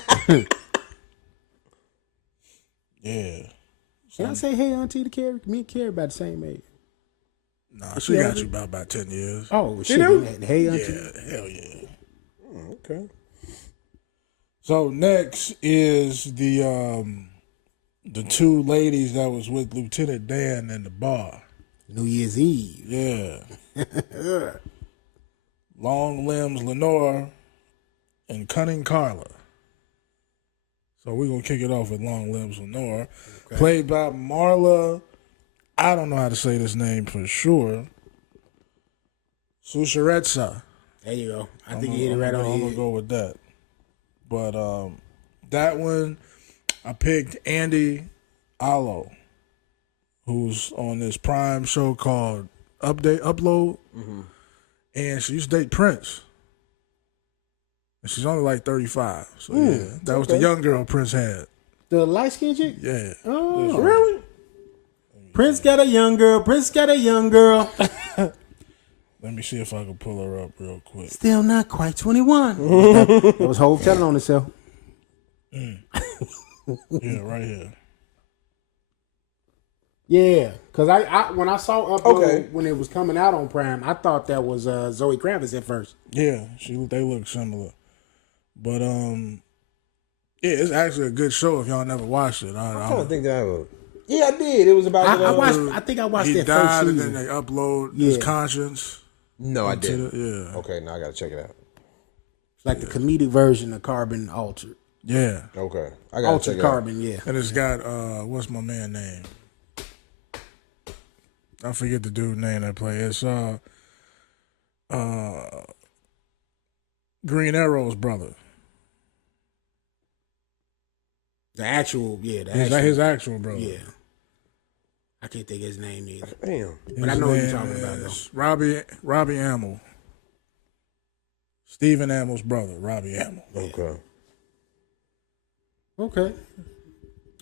Yeah. Can I say hey auntie to Carrie? Me and Carrie about the same age. Nah, she got you about 10 years. Oh, shit. do? Hey auntie. Yeah, hell yeah. Okay. So next is the two ladies that was with Lieutenant Dan in the bar. New Year's Eve. Yeah. Long Limbs Lenore and Cunning Carla. So we're going to kick it off with Long Limbs Lenore. Okay. Played by Marla, I don't know how to say this name for sure, Susharetsa. There you go. I think you hit it right on the I'm head. going to go with that. But that one, I picked Andy Allo, who's on this Prime show called Upload, and she used to date Prince. And she's only like 35. So yeah, that was the young girl Prince had. The light skinned chick? Yeah. Oh, Really? Prince got a young girl. Prince got a young girl. Let me see if I can pull her up real quick. Still not quite 21. That was Hov telling on himself. Yeah, right here. Yeah, because I when I saw Upload when it was coming out on Prime, I thought that was Zoe Kravitz at first. Yeah, they look similar. But yeah, it's actually a good show if y'all never watched it. I don't think that I would. Yeah, I did. It was about. I think I watched he that died first and season. then they upload his conscience. No, I didn't. Yeah. Okay, now I gotta check it out. It's like the comedic version of Carbon Altered. Yeah. Okay, I gotta Altered check it Carbon, yeah. And it's got what's my man name? I forget the dude name that play. It's Green Arrow's brother. The actual, His actual brother. Yeah. I can't think of his name either. Damn. But I know what you're talking about, though. Robbie Amell. Stephen Amell's brother, Robbie Amell. Okay. Okay.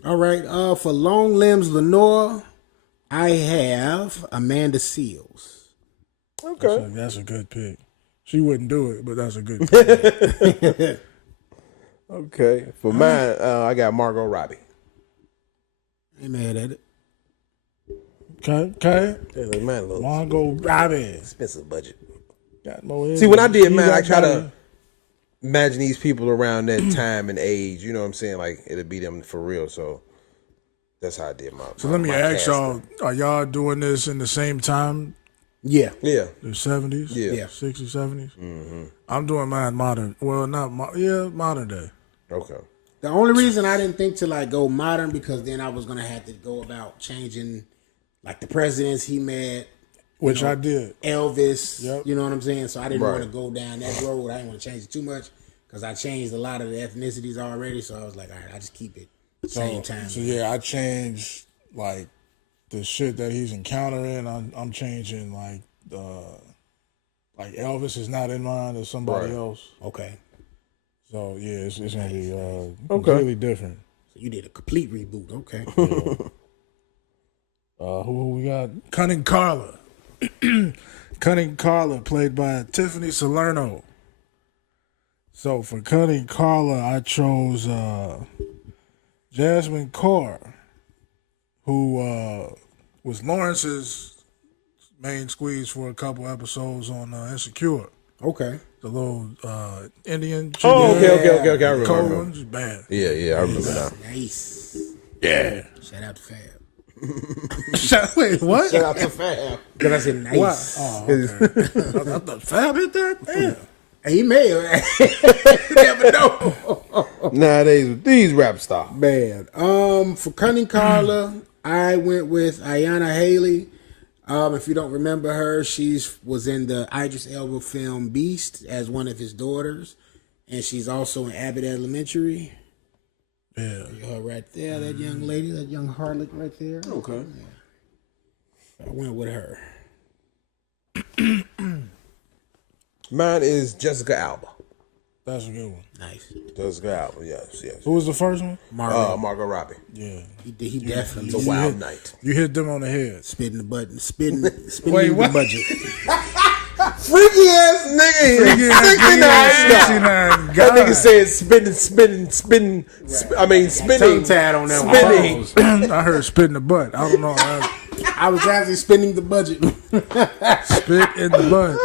All right. For Long Limbs Lenore, I have Amanda Seales. Okay. That's a good pick. She wouldn't do it, but that's a good pick. Okay. For mine, I got Margot Robbie. Ain't mad at it. Okay. Yeah, man, look. Margot Robbie. Expensive budget. Got more See, when I did, man, I got try to imagine these people around that time and age. You know what I'm saying? Like, it'll be them for real. So that's how I did my. So let me ask y'all: are y'all doing this in the same time? Yeah. Yeah. The 70s? Yeah. 60s, 70s? Mm-hmm. I'm doing mine modern. Well, not modern day. Okay. The only reason I didn't think to like go modern because then I was gonna have to go about changing like the presidents he met, which I did. Elvis, Yep. You know what I'm saying? So I didn't want to go down that road. I didn't want to change it too much because I changed a lot of the ethnicities already. So I was like, all right, I just keep it same time. So yeah, I changed like the shit that he's encountering. I'm changing like Elvis is not in mine as somebody else. Okay. So yeah, it's gonna be completely different. So you did a complete reboot. Okay. Who we got? Cunning Carla. Cunning Carla, played by Tiffany Salerno. So for Cunning Carla, I chose Jasmine Carr, who was Lawrence's main squeeze for a couple episodes on Insecure. Okay. The little Indian chick. Oh, okay. I remember. Cold one, just bad. Yeah, I remember now. Nice. Yeah. Shout out to Fab. Wait, what? Shout out to Fab. Because I said nice. What? Oh, okay. I thought Fab hit that? Damn. He may have. You never know. Nowadays, with these rap stars. Man. For Cunning Carla, I went with Ayanna Haley. If you don't remember her, she was in the Idris Elba film Beast as one of his daughters. And she's also in Abbott Elementary. Yeah. Her right there, that young lady, that young harlot right there. Okay. Yeah. I went with her. Mine is Jessica Alba. That's a good one. Nice. Jessica Alba, yes. Who was the first one? Margot Robbie. Yeah. He definitely. The Wild Night. You hit them on the head. Spitting the button. Spitting the what? budget. Freaky ass nigga. 69. That That nigga said spinning. Tongue tied on that one. Spinning. I heard spit in the butt. I don't know. I was actually spending the budget. Spit in the butt.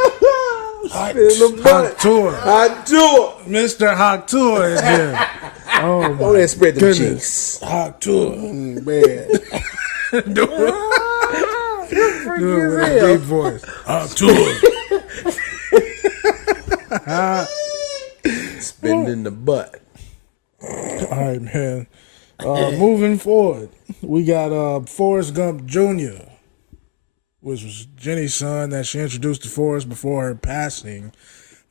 Spit in the butt. Tour. I do it. Mr. Hot Tour is here. Oh, my that spread the goodness. cheeks. Hot Tour. Man. Do it. Do it with a deep voice. Hot Tour. Spitting in the butt. All right, man. Moving forward, we got Forrest Gump Jr., which was Jenny's son that she introduced to Forrest before her passing,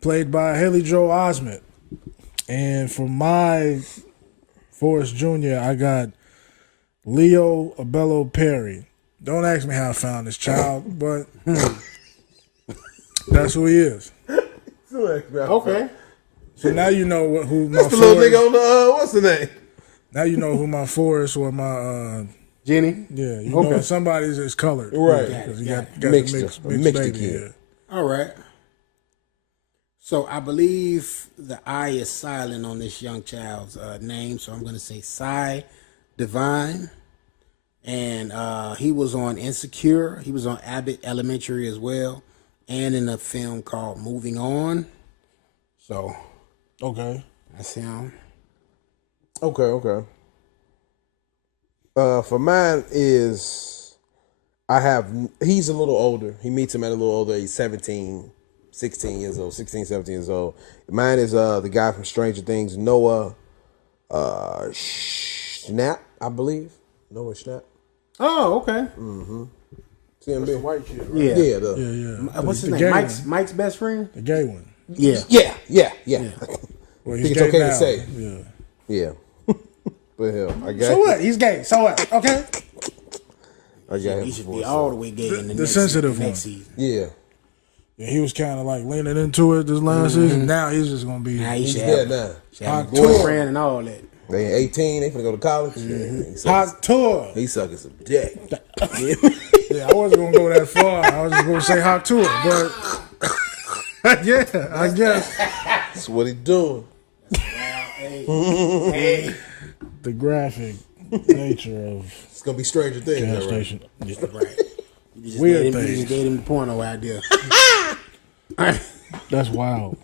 played by Haley Joel Osment. And for my Forrest Jr., I got Leo Abello Perry. Don't ask me how I found this child, but that's who he is. Okay. So now you know who my That's the little Forrest. nigga on the what's the name? Now you know who my Forrest or my Jenny. yeah. You know somebody's is colored, Right. Because you Got got Mixed- the mixed mixed baby kid. here. All right. So I believe the I is silent on this young child's name, so I'm going to say Cy Divine. And he was on Insecure. He was on Abbott Elementary as well, and in a film called Moving On. So Okay. that's him. Okay. For mine is he's a little older. He meets him at a little older. He's 16, 17 years old. Mine is the guy from Stranger Things, Noah Schnapp, I believe. Noah Schnapp. Oh, okay. See him, The white kid, right? Yeah. Yeah, Yeah. What's his The name? gay Mike's best friend? The gay one. Yeah. yeah. Well, I he's think it's gay okay now. to say. Yeah. Yeah. But hell, I got So what? He's gay. So what? Okay. I got him He should before, be so- all the way gay in the next, sensitive next one. season. Yeah. Yeah, he was kind of like leaning into it this last season. Now he's just gonna be. Now he should Yeah, have, nah. should have a Hot tour. boyfriend and all that. They 18, they finna go to college. Yeah, Hot tour. he sucking some dick. Yeah, I wasn't gonna go that far. I was just gonna say hot tour, but yeah, I guess That's what he doing. Hey, the graphic nature of It's gonna be Stranger Things. gas all right. station. Yeah. right. You just Weird gave him, things. You just gave him the porno idea. That's wild.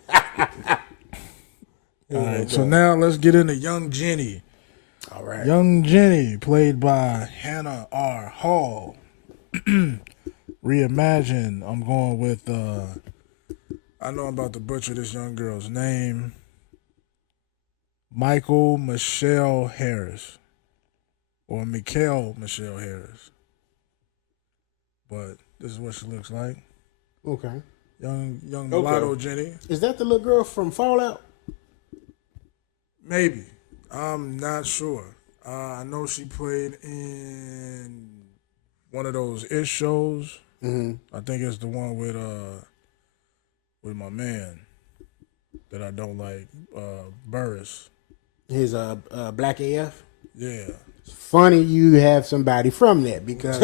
All right, so now let's get into Young Jenny. All right. Young Jenny, played by Hannah R. Hall. Reimagine. I'm going with. I know I'm about to butcher this young girl's name. Michael Michelle Harris, or Mikhail Michelle Harris. But this is what she looks like. Okay. Young mulatto Jenny. Is that the little girl from Fallout? Maybe. I'm not sure. I know she played in one of those ish shows. I think it's the one with my man that I don't like, Burris. His Black AF? Yeah. Funny you have somebody from that because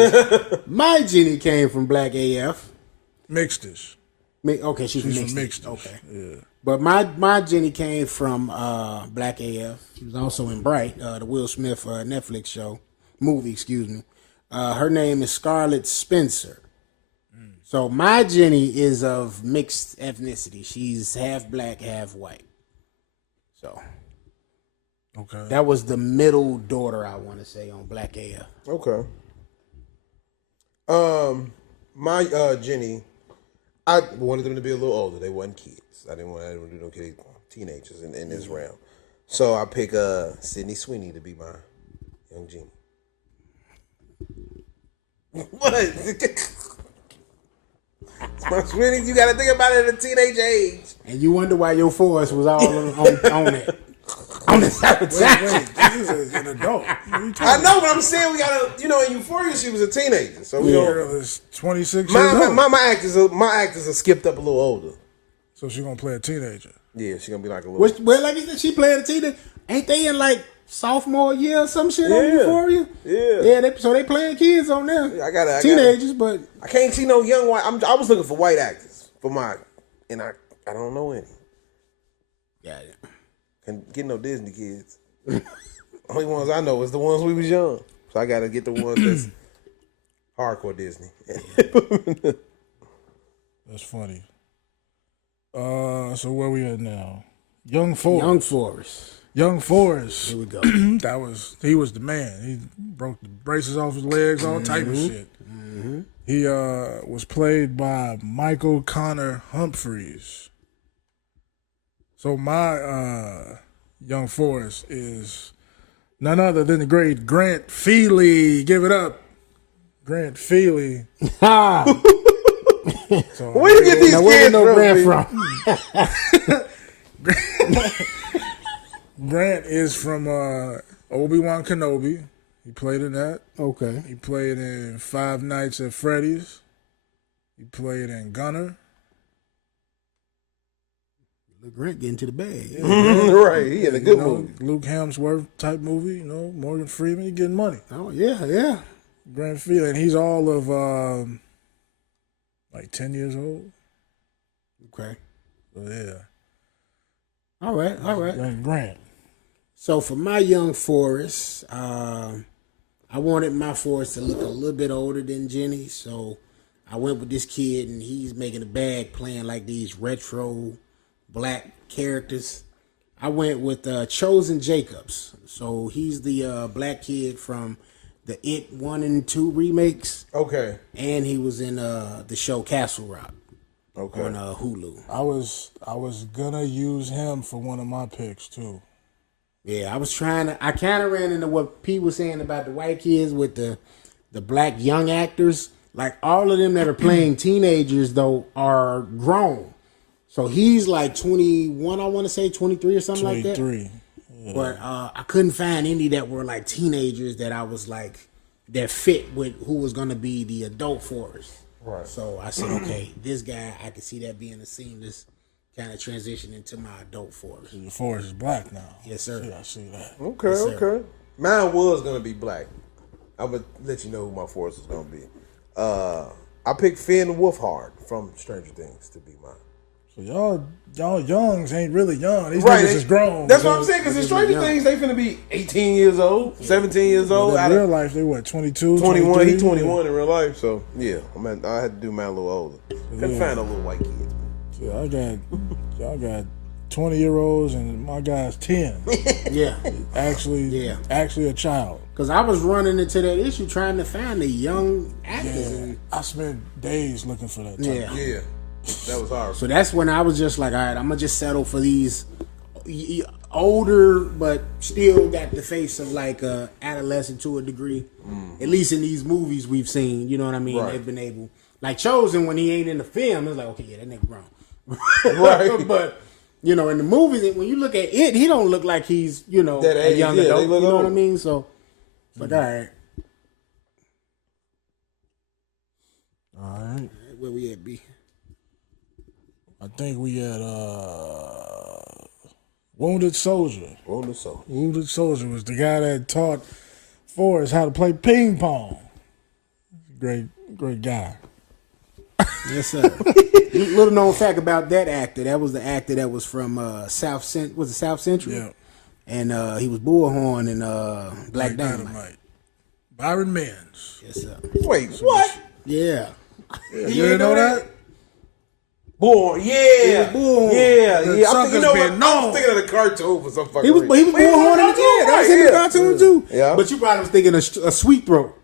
my Jenny came from Black AF. Mixed-ish. Okay, she's She's mixed. from Mixed-ish. Okay. Yeah. But my Jenny came from Black AF. She was also in Bright, the Will Smith Netflix movie, excuse me. Her name is Scarlett Spencer. So my Jenny is of mixed ethnicity. She's half black, half white. So Okay. that was the middle daughter, I want to say, on Black AF. Okay. My Jenny, I wanted them to be a little older. They wasn't kids. I didn't want to do no kids, teenagers in this realm. So I pick Sydney Sweeney to be my young Jenny. What? It's my Sweeney. You got to think about it at a teenage age. And you wonder why your Forrest was all on that. On the side of Wait, she's an adult. I know, but I'm saying we got to, in Euphoria, she was a teenager. So we This don't. girl is 26 years old. My actors are skipped up a little older. So she's going to play a teenager. Yeah, she's gonna be like a little. Well, like you said, she playing a teenager. Ain't they in like sophomore year or some shit on Yeah. Euphoria? Yeah. So they playing kids on there. I gotta- teenagers, but I can't see no young white. I was looking for white actors for my, and I don't know any. yeah. Can't get no Disney kids. Only ones I know is the ones we was young. So I gotta get the ones that's hardcore Disney. That's funny. So where we at now? Young Forrest. Young Forrest. Here we go. He was the man. He broke the braces off his legs, all type of shit. He was played by Michael Connor Humphreys. So my Young Forrest is none other than the great Grant Feely. Give it up. Grant Feely. Ha! So, Where you get these Now where we kids know from? Grant B? from? Grant is from Obi-Wan Kenobi. He played in that. Okay. He played in Five Nights at Freddy's. He played in Gunner. Look, Grant getting to the bag. Yeah, Right, he had a good movie. Luke Hemsworth type movie, Morgan Freeman, he getting money. Oh, yeah. Grant Field, and he's all of like 10 years old. Okay. So, yeah. All right. Grant. So for my young Forrest, I wanted my Forrest to look a little bit older than Jenny, so I went with this kid, and he's making a bag playing like these retro black characters. I went with Chosen Jacobs. So he's the black kid from the It 1 and 2 remakes. Okay. And he was in the show Castle Rock. Okay. On Hulu. I was gonna use him for one of my picks too. Yeah, I kind of ran into what Pete was saying about the white kids with the black young actors. Like, all of them that are playing teenagers, though, are grown. So he's like 21, I want to say, 23 or something like that. 23. Yeah. But I couldn't find any that were like teenagers that I was like, that fit with who was going to be the adult Forrest. Right. So I said, okay, this guy, I could see that being a seamless kind of transition into my adult Forrest. The Forrest is black now. Yes, sir. I see that. Okay, Yes, okay. Mine was gonna be black. I would let you know who my Forrest was gonna be. I picked Finn Wolfhard from Stranger Things to be mine. So y'all youngs ain't really young. These Right, niggas is grown. That's what I'm saying. Because in Stranger Things, they finna be 18 years old, 17 years old. In real life, they what, 22, 21. 23? He 21 in real life. So yeah, I had to do mine a little older. Couldn't find a little white kid. So y'all got 20-year-olds and my guy's 10. Yeah. Actually a child. Because I was running into that issue trying to find the young actors. Yeah. And, I spent days looking for that. Yeah, that was hard. so that's when I was just like, all right, I'm going to just settle for these older, but still got the face of like a adolescent to a degree. At least in these movies we've seen, you know what I mean? Right. They've been able. Like Chosen, when he ain't in the film, it's like, okay, yeah, that nigga grown. Right. But, in the movies, when you look at it, he don't look like he's, That a age, young yeah, adult. they You look know what I old. mean? So, but all right. All right. Where we at, B? I think we had Wounded Soldier. Wounded Soldier was the guy that taught Forrest how to play ping pong. Great guy. Yes, sir. Little known fact about that actor, that was the actor that was from South Central? Yeah. And he was Bullhorn in Black Dynamite. Byron Mans. Yes, sir. Wait, what? Yeah. You didn't know that? Bull, yeah, Bull. yeah. The I'm thinking, sucker's I been was thinking of the cartoon for some fucking He was reason. Bullhorn in the cartoon, I seen the cartoon too. Yeah. But you probably was thinking of Sweet Throat.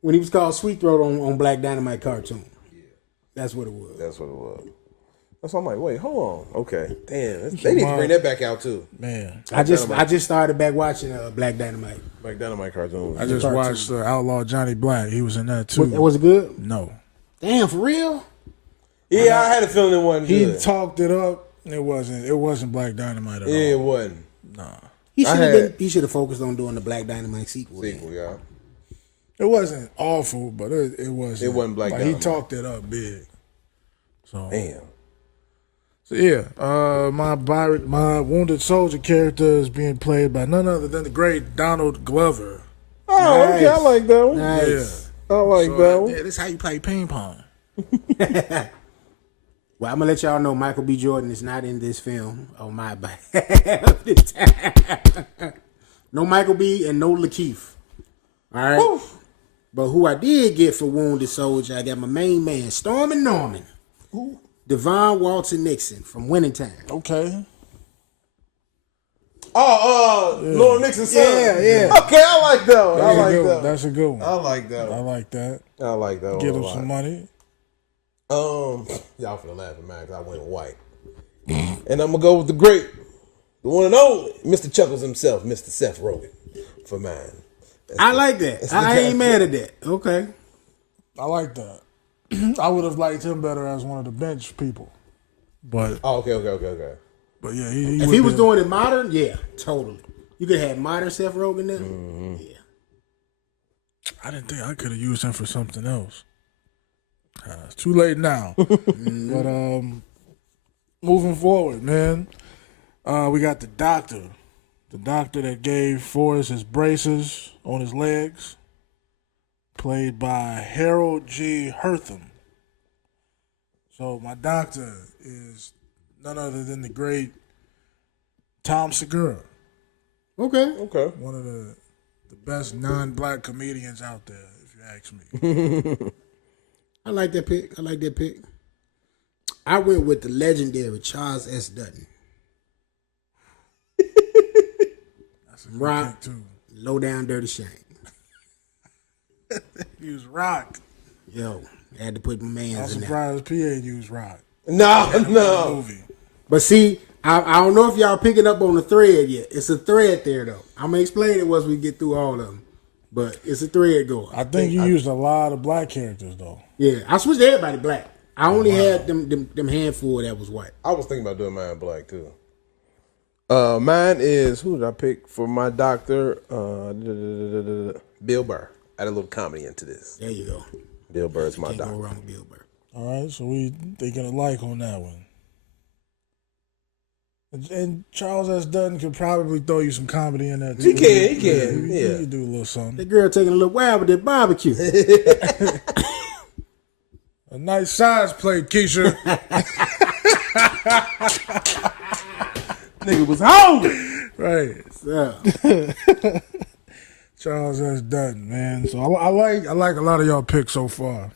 When he was called Sweet Throat on Black Dynamite cartoon. That's what it was. That's what it was. That's why I'm like, wait, hold on. Okay, damn, they need to bring that back out too. Man. I just started back watching Black Dynamite. Black Dynamite cartoon. I just watched Outlaw Johnny Black. He was in that too. Was it good? No. Damn, for real? Yeah, I had a feeling it wasn't He good. talked it up. It wasn't Black Dynamite at all. Yeah, it wasn't. Nah. He should have focused on doing the Black Dynamite sequel. Yeah. It wasn't awful, but it wasn't. It wasn't Black He Dynamite. talked it up big. So Damn. So yeah, my Wounded Soldier character is being played by none other than the great Donald Glover. Oh, okay, I like that one. Nice. I like that one. Yeah, this is how you play ping pong. Well, I'm gonna let y'all know Michael B. Jordan is not in this film on my behalf this time. No Michael B. and no Lakeith. All right. Woo. But who I did get for Wounded Soldier, I got my main man, Stormy Norman. Devon Walter Nixon from Winning Time. Okay. Lord Nixon's son. Yeah. Okay, I like that one. I like that one. That's a good one. I like that I one. like that. I like that one. Get a him lot. some money. Y'all finna laugh at mine because I went white. And I'm gonna go with the great, the one and only, Mr. Chuckles himself, Mr. Seth Rogen, for mine. I like that. I ain't mad at that. Okay. I like that. I would have liked him better as one of the bench people. But Oh, okay. But yeah, if he was doing it modern, yeah, totally. You could have modern Seth Rogen there. Mm-hmm. Yeah. I didn't think I could have used him for something else. It's too late now. But moving forward, man, we got the doctor. The doctor that gave Forrest his braces on his legs, played by Harold G. Hertham. So my doctor is none other than the great Tom Segura. Okay. One of the best non-black comedians out there, if you ask me. I like that pick. I went with the legendary Charles S. Dutton. That's a good Rock, pick too. Low Down Dirty Shame. He was Rock. Yo, I had to put my man's I'm in there. surprised PA used Rock. No. Movie. But see, I don't know if y'all picking up on the thread yet. It's a thread there, though. I'm going to explain it once we get through all of them. But it's a thread going. I think you used a lot of black characters, though. Yeah, I switched everybody black. I only had them handful that was white. I was thinking about doing mine black too. Mine is, who did I pick for my doctor? Bill Burr. Add a little comedy into this. There you go. Bill Burr is my Can't doctor. go wrong with Bill Burr. All right, so we thinking alike on that one. And Charles S. Dutton could probably throw you some comedy in there too. He can. He can do a little something. That girl taking a little wild with that barbecue. A nice size plate, Keisha. Nigga was hungry. Right. Yeah. Charles S. Dutton, man. So I like a lot of y'all picks so far.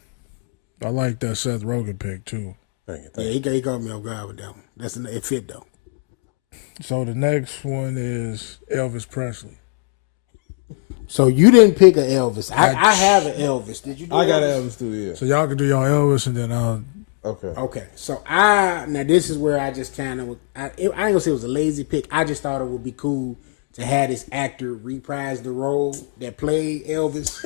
I like that Seth Rogen pick too. Thank you. Yeah, he caught me off guard with that one. It fit though. So the next one is Elvis Presley. So you didn't pick an Elvis. I have an Elvis. Did you do I got Elvis too, yeah. So y'all can do y'all Elvis and then I'll. Okay. So now this is where I just kind of I ain't gonna say it was a lazy pick. I just thought it would be cool to have this actor reprise the role that played Elvis.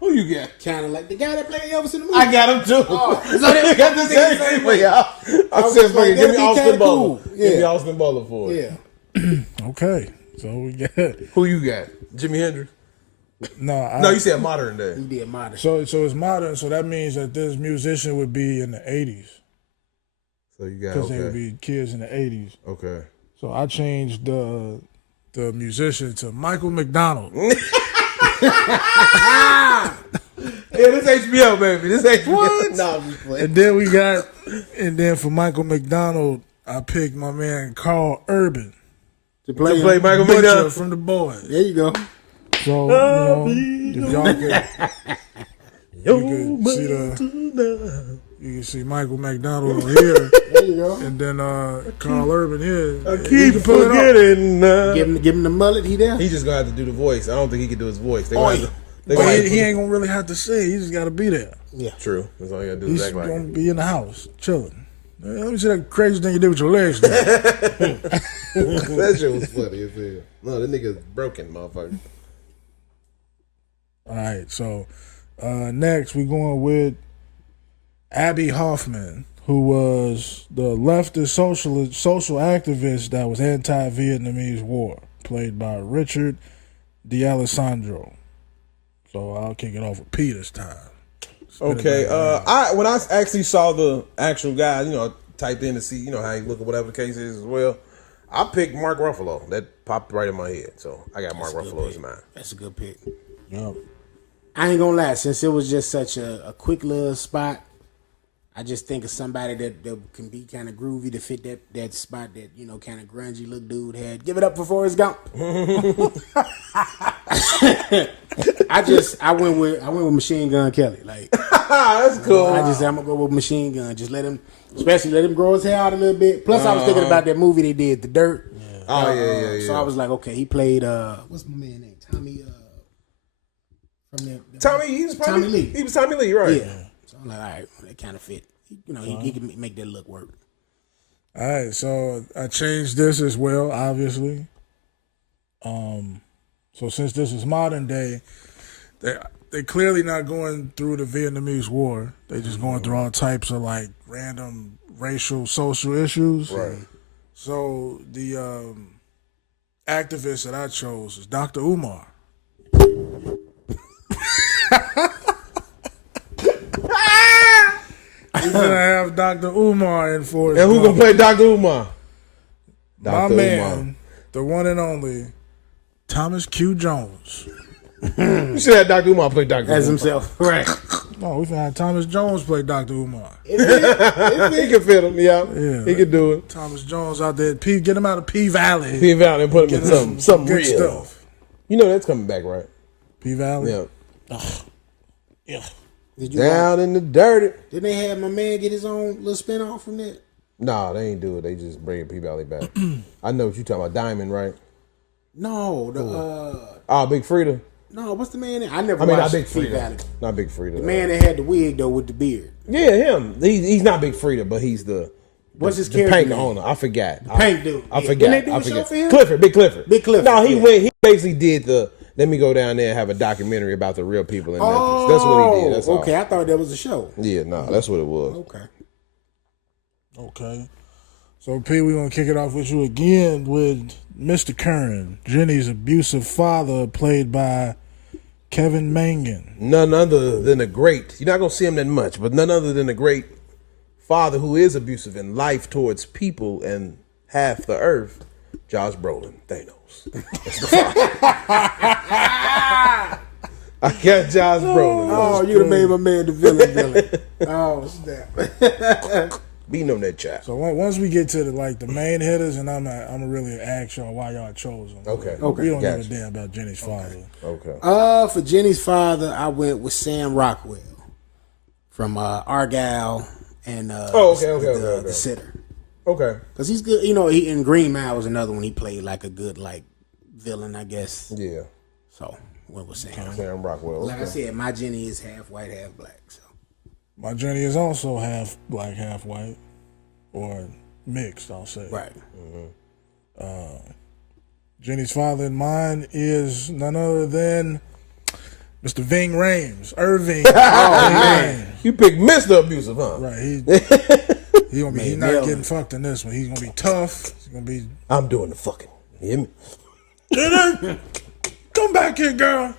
Who you got? Kind of like the guy that played Elvis in the movie. I got him too. Oh, so they got the same way. I said, like, give me that'd be Austin kinda Butler. cool. Give me Yeah. Austin Butler for it. Yeah. Okay. So we got. Who you got? Jimi Hendrix? No, You said modern day. He did modern. So it's modern. So that means that this musician would be in the 80s So you got, because they would be kids in the 80s. Okay. So I changed the musician to Michael McDonald. Yeah, this HBO, baby. This HBO. No, I'm just playing. And then for Michael McDonald, I picked my man Carl Urban to play Michael Butcher McDonald. from The Boys. There you go. So if y'all you can see Michael McDonald here. There you go. And then Carl Urban here. I keep forgetting. Give him the mullet. He there. He just gonna have to do the voice. I don't think he can do his voice. They yeah. He ain't gonna really have to say. He just gotta be there. Yeah. True. That's all you gotta do. He's Is act like gonna it. be in the house chilling. Let me see that crazy thing you did with your legs. Now. That shit was funny as hell. No, that nigga's broken, motherfucker. All right, so next we going with Abby Hoffman, who was the leftist social activist that was anti-Vietnamese war, played by Richard D'Alessandro. So I'll kick it off with P this time. Okay. When I actually saw the actual guy, typed in to see, how he look or whatever the case is as well, I picked Mark Ruffalo. That popped right in my head. So I got Mark Ruffalo as mine. That's a good pick. Yep. I ain't gonna lie, since it was just such a quick little spot, I just think of somebody that can be kind of groovy to fit that spot that, kind of grungy look dude had. Give it up for Forrest Gump. I went with Machine Gun Kelly. Like That's cool. I'm gonna go with Machine Gun. Just let him grow his hair out a little bit. Plus I was thinking about that movie they did, The Dirt. Yeah. Yeah. So I was like, okay, he played what's my man name? Tommy, he was probably Tommy Lee. He was Tommy Lee, right? Yeah. So I'm like, all right, that kind of fit. He can make that look work. All right, so I changed this as well, obviously. So since this is modern day, they clearly not going through the Vietnamese War. They just going through all types of like random racial, social issues. Right. So the activist that I chose is Dr. Umar. We're gonna have Dr. Umar in Forrest And who Gump. gonna play Dr. Umar? My man, the one and only Thomas Q. Jones. You should have Dr. Umar play Dr. Umar. As himself. Right. No, we finna have Thomas Jones play Dr. Umar. He can fit him, yeah. He can do it. Thomas Jones out there, get him out of P Valley. P Valley and put him in something good real. stuff. You know that's coming back, right? P Valley. Yeah. Yeah. Did you Down in the dirty. Didn't they have my man get his own little spinoff from that? Nah, they ain't do it. They just bring P Valley back. I know what you talking about. Diamond, right? No, Big Frida. no, what's the man? I never I mean, watched not Big P Frida. Valley. Not Big Frida. The man that had the wig though with the beard. Yeah, him. He's not Big Frida, but he's the What's his the character pink name? owner. I forgot. Pink dude. I Yeah. forgot. Didn't they do I a show forgot. for him? Clifford, Big Clifford. Big Clifford, No, yeah. he basically did the. Let me go down there and have a documentary about the real people in Memphis. That's what he did. That's all. okay. I thought that was a show. Yeah, no, that's what it was. Okay. So P, we're gonna kick it off with you again with Mr. Curran, Jenny's abusive father, played by Kevin Mangan. None other than a great. You're not gonna see him that much, but none other than a great father who is abusive in life towards people and half the earth. Josh Brolin, Thanos. That's the father. I got Josh Brolin. Oh, you'd have made my man the villain. Oh, snap. Beating on that chap. So once we get to the main hitters, and I'm gonna really ask y'all why y'all chose them. Okay. We don't Gotcha. give a damn about Jenny's father. Okay. For Jenny's father, I went with Sam Rockwell from Argyle and the Sitter. Okay. Because he's good. You know, he in Green Mile was another one. He played like a good villain, I guess. Yeah. So went with Sam. Sam Rockwell. Like I said, my Jenny is half white, half black. So My Jenny is also half black, half white, or mixed, I'll say. right. Jenny's father and mine is none other than Mr. Ving Rhames, Irving. Oh man, you picked Mr. Abusive, huh? Right. He gonna be. He's not getting fucked in this one. He's gonna be tough. He's gonna be. I'm doing the fucking. You hear me? Jenny, come back here, girl.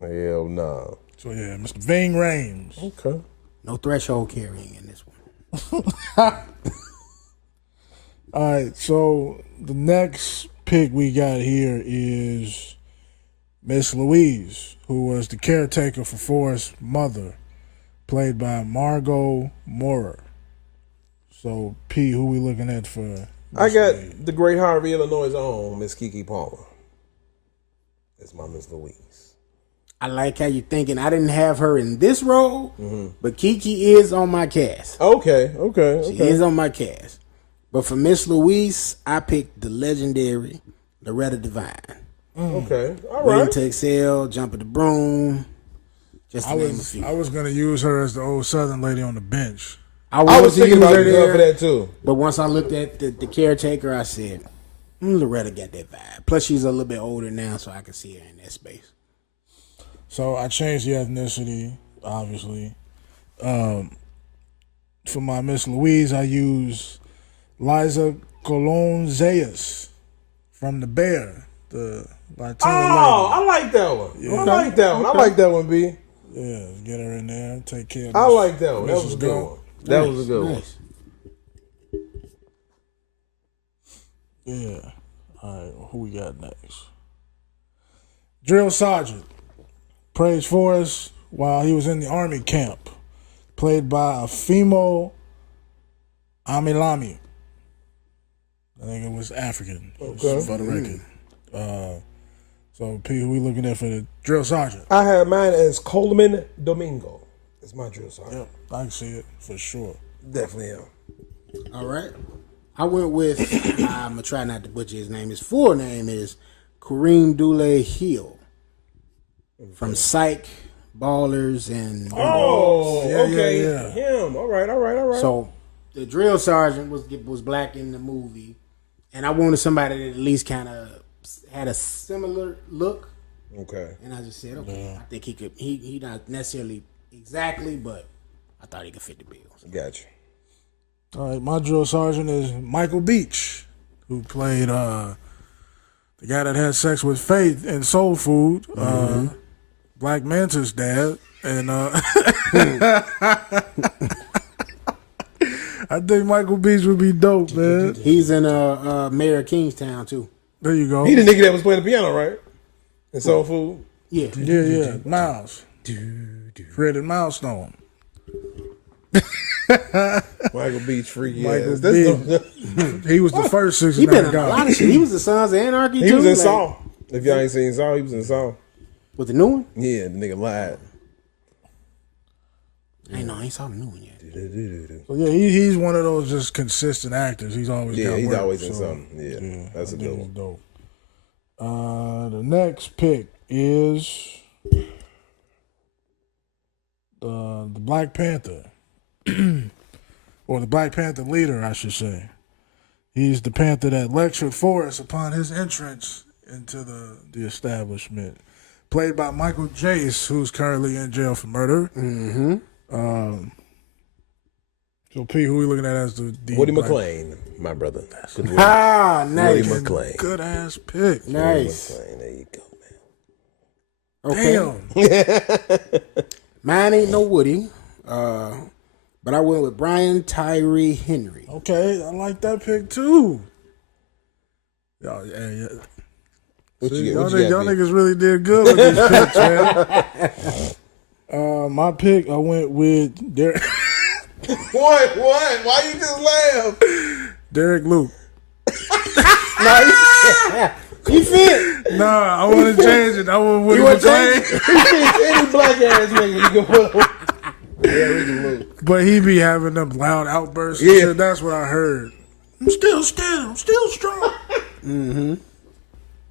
Hell no. So yeah, Mr. Ving Rhames. Okay. No threshold carrying in this one. All right. So the next pick we got here is Miss Louise, who was the caretaker for Forrest's mother, played by Margot Morer. So P, who we looking at for? I got the Great Harvey, Illinois' own Miss Keke Palmer. That's my Miss Louise. I like how you're thinking. I didn't have her in this role, but Kiki is on my cast. Okay. She is on my cast. But for Miss Louise, I picked the legendary Loretta Devine. Okay. All Waiting right. to Excel, Jump at the Broom. Just to name a few. I was gonna use her as the old Southern lady on the bench. I I was to thinking use about her you there, for that too. but once I looked at the caretaker, I said, Loretta got that vibe. Plus, she's a little bit older now, so I can see her in that space. So I changed the ethnicity, obviously. For my Miss Louise, I use Liza Colon Zayas from The Bear, the Latino I like that one. I like that one. I like that one, B. lady. Yeah, get her in there, take care of I this. like that one. That was a good one. That was a good one. Nice. Yeah. All right, who we got next? Drill Sergeant. Praised Forrest while he was in the army camp. Played by Afimo Amilami. I think it was African, Okay. for the record. So, P, who we looking at for the Drill Sergeant? I had mine as Coleman Domingo. It's my drill sergeant. Yep, I can see it for sure. Definitely am. All right. I went with, I'm going to try not to butcher his name. His full name is Kareem Dule Hill from Psych, Ballers, and... Oh, Yeah, okay. yeah. Him. All right. So the drill sergeant was black in the movie, and I wanted somebody that at least kind of had a similar look. Okay. And I just said, okay, I think he could. He not necessarily exactly, but I thought he could fit the bill. Gotcha. All right, my drill sergeant is Michael Beach, who played the guy that had sex with Faith in Soul Food, Black Manta's dad, and I think Michael Beach would be dope, man. He's in Mayor of Kingstown too. There you go. He the nigga that was playing the piano, right? In Soul Food. Yeah. Yeah. Miles. Fred and Milestone. Michael Beach, freaky Michael ass. Beach. He was the first 69 He been in a guy. lot of shit. He was the Sons of Anarchy He too. was in like, Saw. If y'all ain't seen Saw, he was in Saw. with the new one. Yeah, the nigga lied. I ain't saw the new one yet. So yeah, he's one of those just consistent actors. He's always got He's work, always in so, something. Yeah, that's I a think dope. he's dope. The next pick is the Black Panther, or the Black Panther leader, I should say. He's the Panther that lectured Forrest upon his entrance into the establishment. Played by Michael Jace, who's currently in jail for murder. So P, who we looking at as the Woody Black- McClain, my brother. Good Ah, nice. Woody McClain. Good ass pick. Nice. McClain, there you go, man. Okay. Damn. Mine ain't no Woody, but I went with Brian Tyree Henry. Okay, I like that pick too. Y'all, yeah. What See, you y'all, got, y'all B? niggas really did good with these picks, man. My pick, I went with Derek, What? Why you just laugh? Derek Luke. Nice. He fit. Nah, I want to change it. I want Woody wanna McClain. Any black ass nigga you can put on. Yeah, we can move. But he be having them loud outbursts. Yeah. Yeah, shit. That's what I heard. I'm still strong.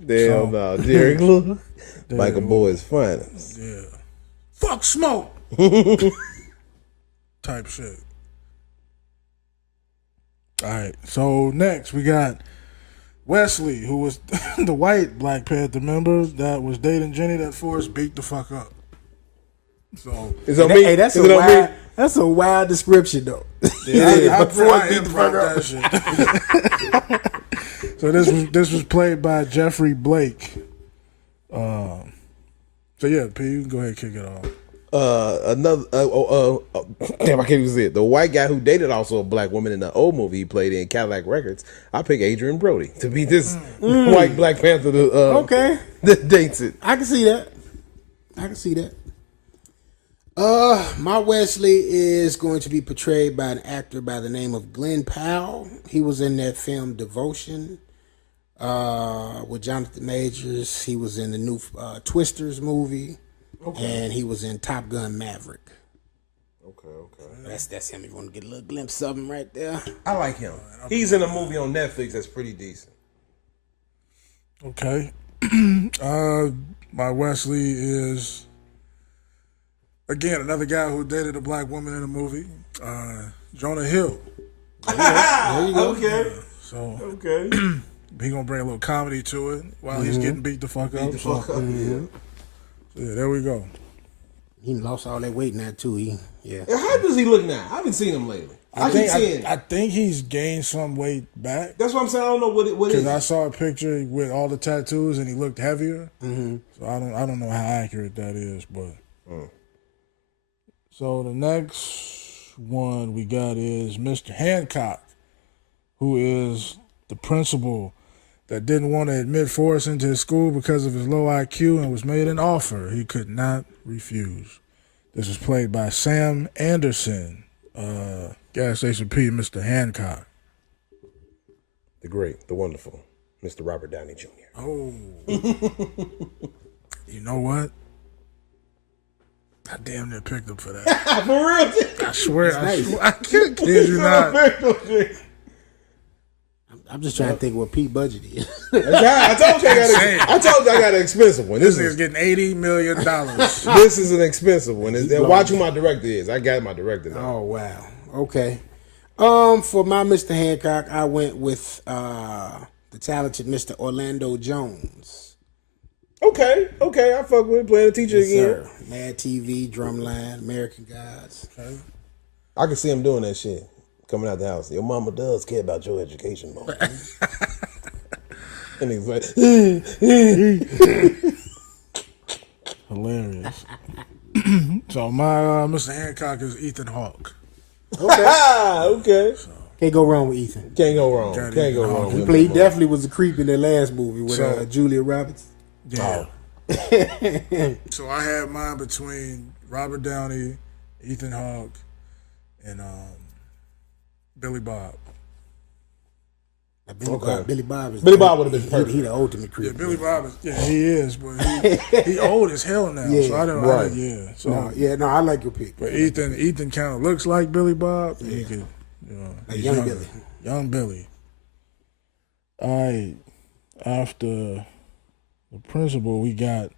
Damn, no. Derek Luke. Michael Boyd's finest. Yeah. Fuck smoke. Type shit. All right. So next we got Wesley, who was the white Black Panther member that was dating Jenny that Forrest beat the fuck up. So It's on me. Hey, that's Is it on me? that's a wild description though. I But Forrest beat the fuck improv up. that shit. So this was played by Jeffrey Blake. So yeah, P, you can go ahead and kick it off. Damn, I can't even say it. The white guy who dated also a black woman in the old movie he played in Cadillac Records. I pick Adrian Brody to be this white Black Panther Okay. that dates it. I can see that. My Wesley is going to be portrayed by an actor by the name of Glenn Powell. He was in that film Devotion with Jonathan Majors. He was in the new Twisters movie, and he was in Top Gun Maverick. That's him. You want to get a little glimpse of him right there. I like him. He's in a movie on Netflix that's pretty decent. Okay. My Wesley is again another guy who dated a black woman in a movie. Jonah Hill. There you go. Okay. So Okay. he gonna bring a little comedy to it while he's getting beat the fuck up. So yeah, there we go. He lost all that weight now too. How does he look now? I haven't seen him lately. I keep seeing. I think he's gained some weight back. That's what I'm saying. I don't know what it Because is. I saw a picture with all the tattoos and he looked heavier. So I don't know how accurate that is, but so the next one we got is Mr. Hancock, who is the principal that didn't want to admit Forrest into his school because of his low IQ and was made an offer he could not refuse. This was played by Sam Anderson. Gas Station P, Mr. Hancock. The great, the wonderful, Mr. Robert Downey Jr. Oh. You know what? I damn near picked him for that. For real? I swear, I can't kid you not. I'm just trying to think what Pete budget is. I told you I got an expensive one. This This nigga's is getting $80 million. this is an expensive one. And watch who my director is. I got my director now. Oh wow. Okay. For my Mr. Hancock, I went with the talented Mr. Orlando Jones. Okay. I fuck with it. Playing a teacher Yes, again. sir. Mad TV, Drumline, American Gods. I can see him doing that shit. coming out the house. Your mama does care about your education, mom. And he's like, hilarious. So my Mr. Hancock is Ethan Hawke. okay. Can't go wrong with Ethan. Can't go wrong. Can't go wrong. He with played him. definitely was a creep in that last movie with Julia Roberts. Yeah. So I had mine between Robert Downey, Ethan Hawke, and Billy Bob. Billy Bob is Billy Bob would have been perfect. He the ultimate creep. Yeah, Billy Bob is. Yeah, he is, but he old as hell now. Yeah, so I don't. right. So I like your pick. But Ethan kind of looks like Billy Bob. Yeah. He could, Like he's young younger. Billy. Young Billy. All right. After the principal, we got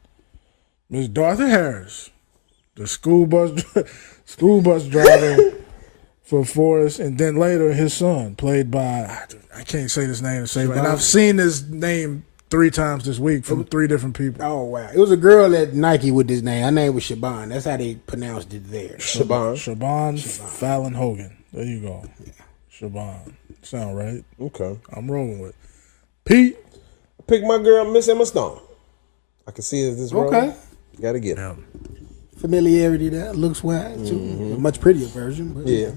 Miss Dorothy Harris, the school bus driver for Forrest, and then later his son, played by I can't say this name to save it. And I've seen this name 3 times this week from 3 different people. Oh wow! It was a girl at Nike with this name. Her name was Shaban. That's how they pronounced it there. Shaban Fallon Hogan. There you go. Yeah. Shaban. Sound right? Okay. I'm rolling with Pete. Pick my girl, Miss Emma Stone. I can see it as this role. Okay. Got to get it. Yeah. Familiarity there. Looks wise too. A much prettier version. But Yeah.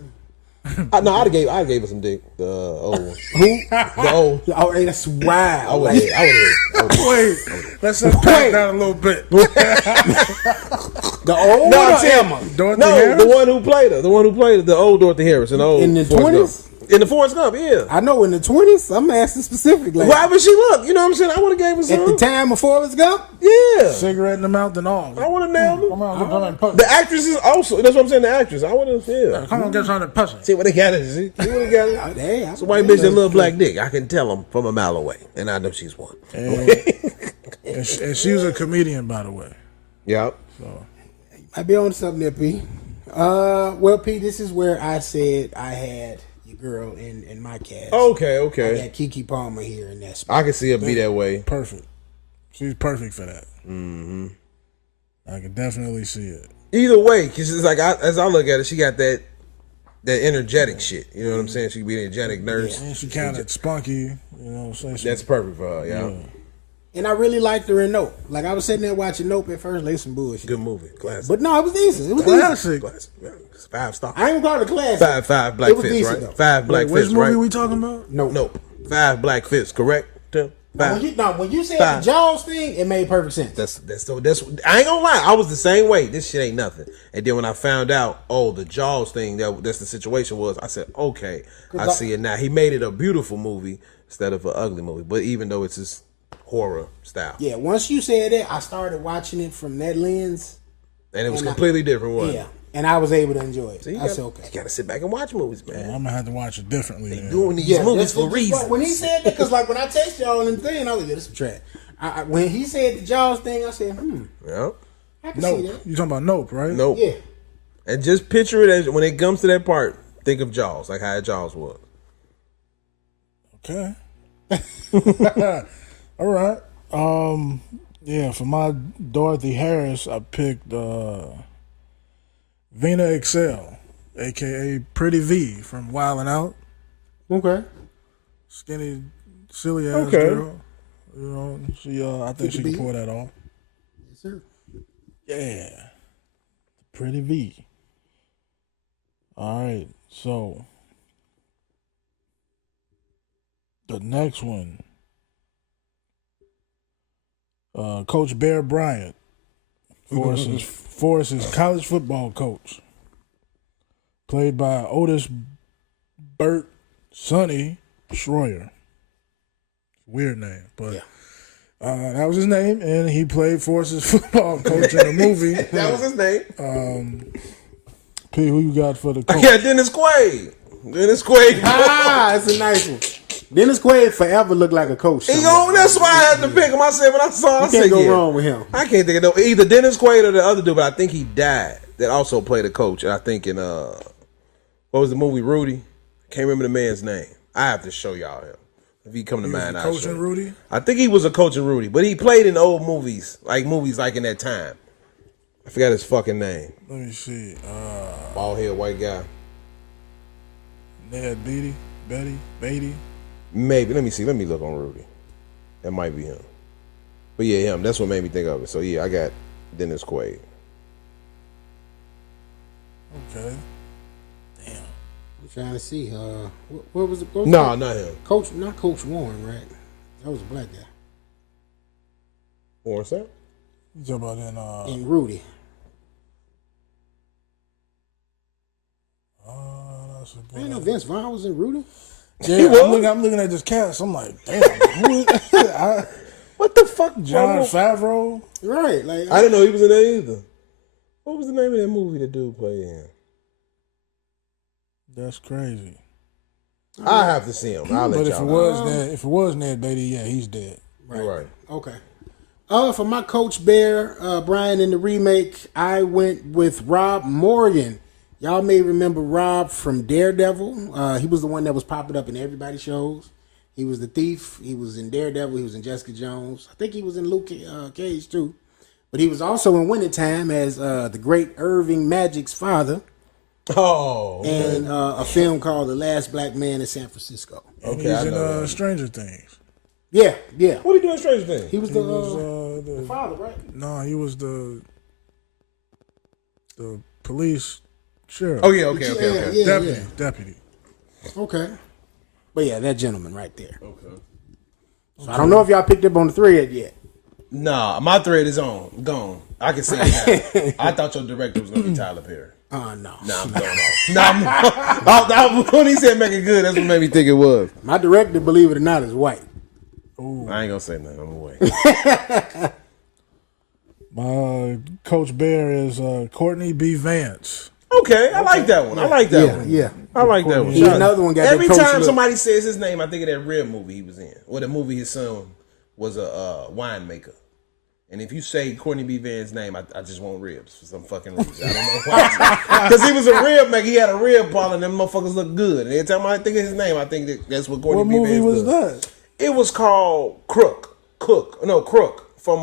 No, I'd have gave her some dick. The old one. Who? The old. Oh, hey, that's wild. I would have. Wait, let's unpack that a little bit. The old No, one I'm or saying, Emma? Dorothy no, Harris? the one who played her. The one who played her, the old Dorothy Harris. In the Forrest 20s? Gump. In the Forrest Gump, yeah. I know in the 20s. I'm asking specifically. Why would she look? You know what I'm saying? I would have gave her some. At the time of Forrest Gump? Yeah. Cigarette in the mouth and all. I would have nailed her. Come on, get The actress is also, that's what I'm saying, the actress. I would have, yeah. Come on, get on the pussy. See what they got it, see? See what they got it? Hey, It's a white bitch that love black dick. I can tell them from a mile away. And I know she's one. And she was a comedian, by the way. Yep. I be on something there, P. Well, P, this is where I said I had your girl in my cast. Okay, I okay. got Keke Palmer here in that spot. I can see her be that way. Perfect. She's perfect for that. Mm-hmm. I can definitely see it. Either way, because it's like, as I look at it, she got that energetic shit. You know what I'm saying? She can be an energetic nurse. And she kind of spunky, you know what I'm saying? That's perfect for her, yeah. And I really liked her in Nope. Like, I was sitting there watching Nope at first, like some bullshit. Good movie. Classic. But no, it was decent. It was decent. Classic. Classic. Yeah. It's 5 stars. I ain't gonna call it a classic. Five black It was fists, decent, right? though. 5 black Which fists, movie right? we talking about? Nope. Nope. 5 black fists, correct? Tim? 5. When you said 5. the Jaws thing, it made perfect sense. That's I ain't gonna lie, I was the same way. This shit ain't nothing. And then when I found out, the Jaws thing, that's the situation was, I said, okay, I see it now. He made it a beautiful movie instead of an ugly movie. But even though it's his horror style. Yeah, once you said that, I started watching it from that lens. And it was completely different, wasn't Yeah, and I was able to enjoy it. it? I said, okay. You gotta sit back and watch movies, man. I'm going to have to watch it differently. Then. Doing these movies for reasons. When he said that, because like when I text y'all and thing, I was like, yeah, this is trash. When he said the Jaws thing, I said, Yeah. I can Nope. see that. You talking about Nope, right? Nope. Yeah. And just picture it as when it comes to that part, think of Jaws, like how Jaws was. Okay. All right. Yeah, for my Dorothy Harris, I picked Vina Excel, aka Pretty V from Wildin' Out. Okay. Skinny, silly ass girl. You know, she I think she can pull that off. Yes, sir. Yeah. Pretty V. All right, so the next one. Coach Bear Bryant, Forrest's college football coach, played by Otis Burt Sonny Schroyer. Weird name, but that was his name, and he played Forrest's football coach in the movie. That was his name. P, who you got for the coach? Yeah, Dennis Quaid. Dennis Quaid. That's a nice one. Dennis Quaid forever looked like a coach. That's why I had to pick him. I said when I saw, I You said, can't go wrong with him. I can't think of either Dennis Quaid or the other dude, but I think he died. That also played a coach. And I think in what was the movie Rudy? Can't remember the man's name. I have to show y'all him. If he come to mind, I'll Coach show and you. Rudy? I think he was a coach in Rudy, but he played in old movies like in that time. I forgot his fucking name. Let me see. Bald head white guy. Ned Beatty. Maybe. Let me see. Let me look on Rudy. That might be him. But yeah, him. That's what made me think of it. So yeah, I got Dennis Quaid. Okay. Damn. I'm trying to see. What was it? No, not him. Not Coach Warren, right? That was a black guy. Warren Sapp? You talking about in Rudy. I didn't know Vince Vaughn was in Rudy. Yeah, I'm looking at this cast. I'm like, damn. What the fuck, John Favreau? Right. Like I didn't know he was in there either. What was the name of that movie the dude played in? That's crazy. I have to see him. I'll let But y'all know. if it was Ned Beatty, yeah, he's dead. Right. Okay. For my Coach Bear, Brian in the remake, I went with Rob Morgan. Y'all may remember Rob from Daredevil. He was the one that was popping up in everybody's shows. He was the thief. He was in Daredevil. He was in Jessica Jones. I think he was in Luke Cage too. But he was also in Winning Time as the great Irving Magic's father. Oh. Okay. And a film called The Last Black Man in San Francisco. And Okay, he's I know in that. Stranger Things. Yeah. What are you doing, Stranger Things? He was He the was the father, right? no, he was the police sheriff. Oh yeah, okay. Yeah, Deputy. Okay. But yeah, that gentleman right there. Okay. So I don't know if y'all picked up on the thread yet. Nah, my thread is gone. I can see it now. I thought your director was gonna be Tyler Perry. No. Nah, I'm going off. When he said make it good, that's what made me think it was. My director, believe it or not, is white. Ooh. I ain't gonna say nothing. I'm away. My Coach Bear is Courtney B. Vance. Okay, I like that one. I like that one. Yeah. I like that one. He's another one got Every that coach time look. somebody says his name, I think of that Rib movie he was in. Or the movie his son was a winemaker. And if you say Courtney B. Van's name, I just want ribs for some fucking reason. I don't know why. Because he was a rib maker. He had a rib parlor, and them motherfuckers look good. And every time I think of his name, I think that's what Courtney What B. movie Vance was does. that? It was called Crook from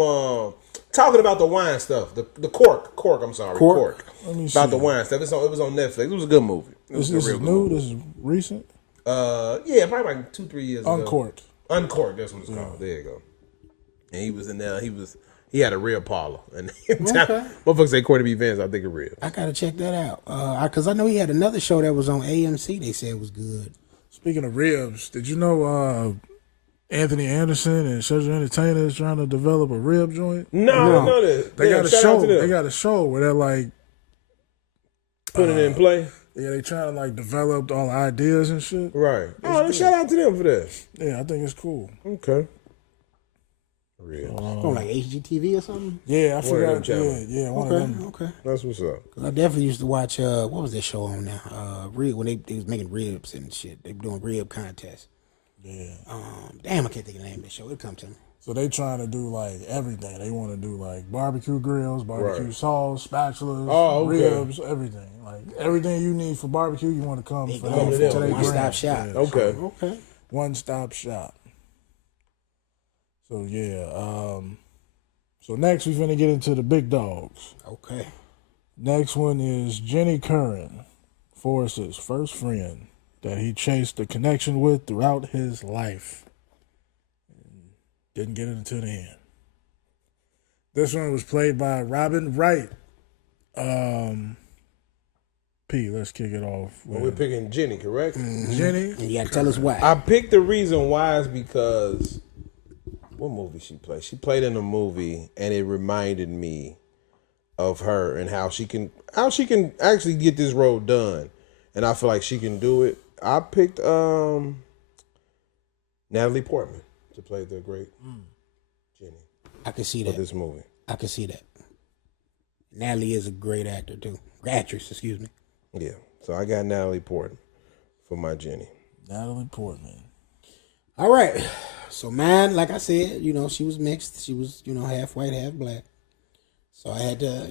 talking about the wine stuff. The cork. I'm sorry, cork. Let me About see. the wine stuff. It was on Netflix. It was a good movie. This is new. This is recent. Yeah, probably like 2-3 years ago. Uncorked. Uncorked. That's what it's called. There you go. And he was in there. He had a rib parlor, and motherfuckers say Courtney B. Vance. I think of rib. I gotta check that out. Because I know he had another show that was on AMC. They said was good. Speaking of ribs, did you know Anthony Anderson and Cedric Entertainer is trying to develop a rib joint? No, I didn't know that. They got a show. They They got a show where they're like putting it in play. Yeah, they trying to like develop all the ideas and shit. Right. Oh, shout out to them for that. Yeah, I think it's cool. Okay. Ribs. On like HGTV or something. Yeah, I One of forgot. them channels. Yeah, one of them. Okay. That's what's up. Cause I definitely used to watch. What was that show on now? Rib, when they was making ribs and shit. They were doing rib contests. Yeah. Damn, I can't think of the name of that show. It'll come to me. So they trying to do like everything. They want to do like barbecue grills, barbecue sauce, spatulas, ribs, everything. Like everything you need for barbecue, you want to come for come to them. them. One-stop shop. Yeah, Okay. Okay. One-stop shop. So yeah. So next we finna get into the big dogs. Okay. Next one is Jenny Curran, Forrest's first friend that he chased a connection with throughout his life. Didn't get it until the end. This one was played by Robin Wright. P, let's kick it off. Well, we're picking Jenny, correct? Jenny. And you gotta tell us why. I picked the reason why is because what movie she played? She played in a movie, and it reminded me of her and how she can actually get this role done, and I feel like she can do it. I picked Natalie Portman to play the great Jenny I can see for that. this movie. I can see that. Natalie is a great actor too. Actress, excuse me. Yeah, so I got Natalie Portman for my Jenny. Natalie Portman. All right. So mine, like I said, she was mixed. She was, half white, half black. So I had to,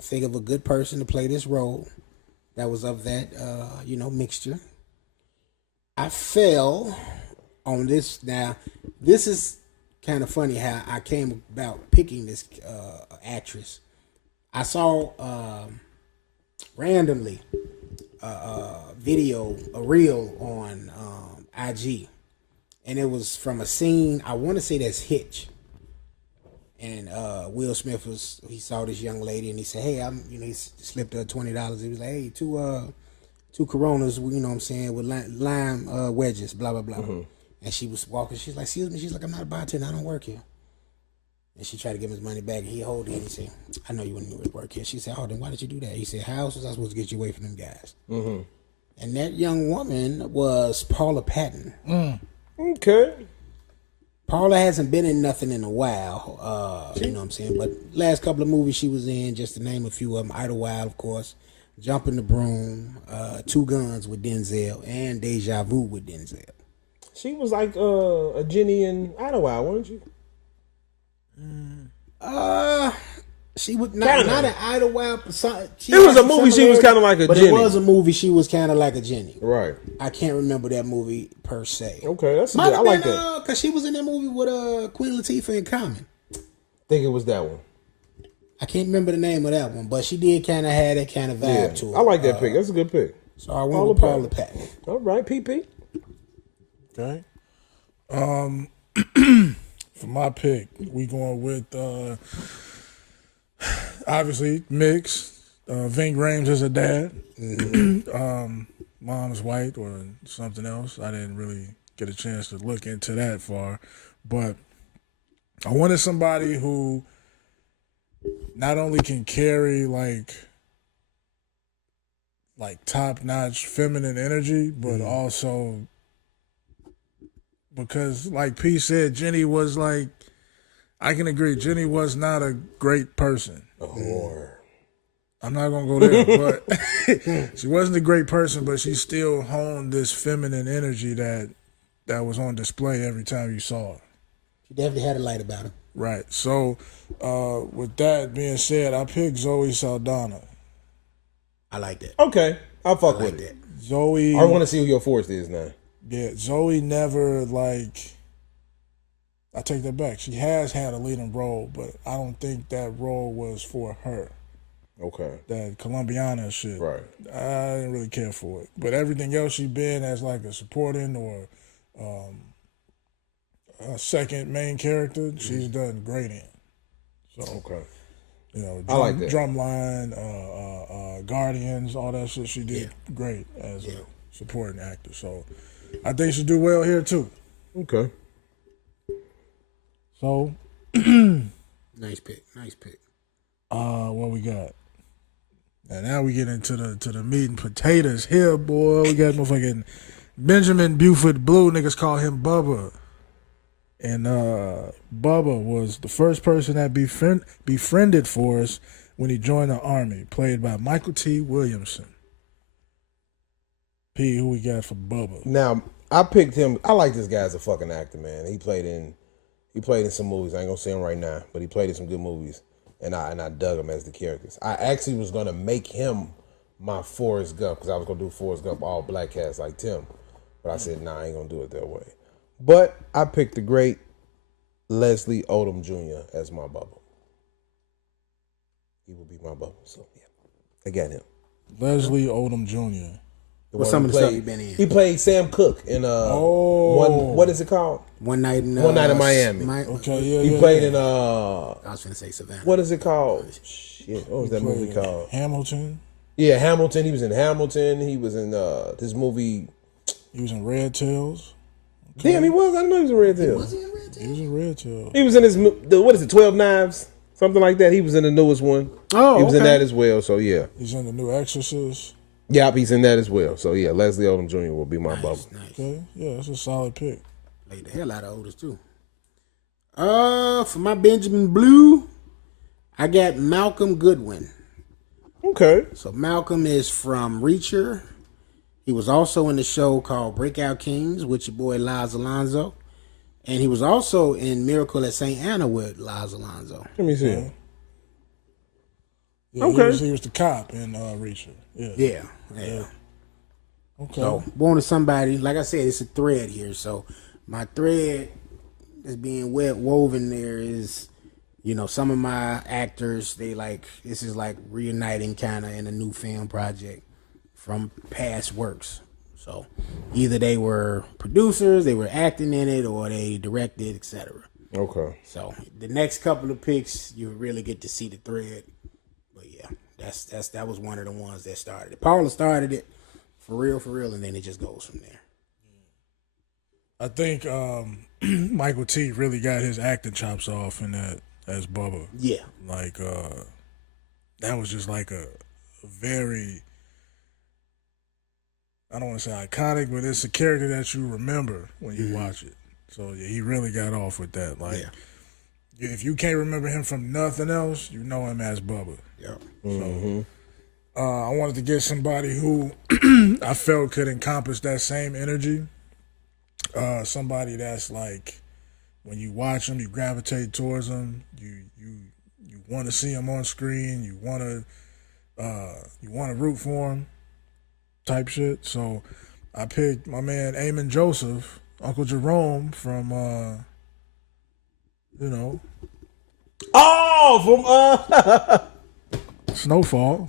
think of a good person to play this role that was of that, mixture. I fell on this. Now, this is kind of funny how I came about picking this actress. I saw randomly a reel on IG, and it was from a scene. I want to say that's Hitch, and Will Smith he saw this young lady and he said, "Hey, he slipped her $20." He was like, "Hey, two Coronas, you know what I'm saying, with lime wedges, blah blah blah." Mm-hmm. And she was walking. She's like, "Excuse me." She's like, "I'm not a bartender. I don't work here." And she tried to give him his money back, and he hold it and he said, "I know you wouldn't work here." She said, "Oh, then why did you do that?" He said, "How else was I supposed to get you away from them guys?" Mm-hmm. And that young woman was Paula Patton. Okay. Paula hasn't been in nothing in a while, you know what I'm saying? But last couple of movies she was in, just to name a few of them, Idlewild, of course, Jumping the Broom, Two Guns with Denzel, and Deja Vu with Denzel. She was like a Jenny in Idlewild, wasn't she? She was not an Idlewild. It was a movie she was kind of like a Jenny. But it was a movie she was kind of like a Jenny. Right. I can't remember that movie per se. Okay, that's good. I like that. Because she was in that movie with Queen Latifah in Common. I think it was that one. I can't remember the name of that one, but she did kind of have that kind of vibe to it. I like that pick. That's a good pick. So I went with Paula Patton. All right, PP. Okay. For my pick, we going with obviously mix. Ving Rhames as a dad. Mm-hmm. Mom's white or something else. I didn't really get a chance to look into that far, but I wanted somebody who not only can carry like top-notch feminine energy, but also because, like P said, Jenny was like, I can agree, Jenny was not a great person. I'm not going to go there, but she wasn't a great person, but she still honed this feminine energy that was on display every time you saw her. She definitely had a light about her. Right. So, with that being said, I picked Zoe Saldana. I like that. Okay. I'll fuck with it. Zoe. I want to see who your Forrest is now. Yeah, Zoe never, I take that back. She has had a leading role, but I don't think that role was for her. Okay. That Colombiana shit. Right. I didn't really care for it. But everything else she been as like a supporting or a second main character, she's done great in. So, okay. You know, I like that. Drumline, Guardians, all that shit, she did great as a supporting actor. So I think she do well here too. Okay. So nice pick. What we got? And now we get into the meat and potatoes here, boy. We got motherfucking Benjamin Buford Blue, niggas call him Bubba. And Bubba was the first person that befriended Forrest when he joined the Army, played by Michael T. Williamson. P, who we got for Bubba? Now, I picked him. I like this guy as a fucking actor, man. He played in some movies. I ain't gonna say him right now, but he played in some good movies. And I dug him as the characters. I actually was gonna make him my Forrest Gump because I was gonna do Forrest Gump all black cast like Tim, but I said nah, I ain't gonna do it that way. But I picked the great Leslie Odom Jr. as my Bubba. He will be my Bubba. So yeah, I got him. Leslie Odom Jr. What's some of the stuff he been in? He played Sam Cooke in what is it called? One Night in Miami. Okay, yeah. He played in I was gonna say Savannah. What is it called? Shit, what was that movie called? Hamilton. Yeah, Hamilton. He was in Hamilton. He was in this movie. He was in Red Tails. Okay. Damn, he was. I didn't know he was in Red Tails. Was he in Red Tails? He was in Red Tails. He was in his what is it, 12 Knives? Something like that. He was in the newest one. Oh, he was in that as well. So yeah. He's in the new Exorcist. Yep, he's in that as well. So yeah, Leslie Odom Jr. will be my Bubba. Nice. Okay, yeah, that's a solid pick. Played the hell out of Otis too. For my Benjamin Blue, I got Malcolm Goodwin. Okay. So Malcolm is from Reacher. He was also in the show called Breakout Kings with your boy Laz Alonso. And he was also in Miracle at St. Anna with Laz Alonso. Let me see. Yeah, okay. He was the cop in Reacher. Yeah. Okay. So, born to somebody, like I said, it's a thread here. So, my thread that's being woven there is, you know, some of my actors, this is like reuniting kind of in a new film project. from past works. So either they were producers, they were acting in it, or they directed, etc. Okay. So the next couple of picks, you really get to see the thread. But yeah, that was one of the ones that started it. Paula started it for real, and then it just goes from there. I think Michael T really got his acting chops off in that as Bubba. Yeah. Like that was just like a very, I don't want to say iconic, but it's a character that you remember when you watch it. So yeah, he really got off with that. Like, if you can't remember him from nothing else, you know him as Bubba. Yeah. So I wanted to get somebody who I felt could encompass that same energy. Somebody that's like, when you watch him, you gravitate towards him. You want to see him on screen. You want to root for him. Type shit. So I picked my man Eamon Joseph, Uncle Jerome from Snowfall.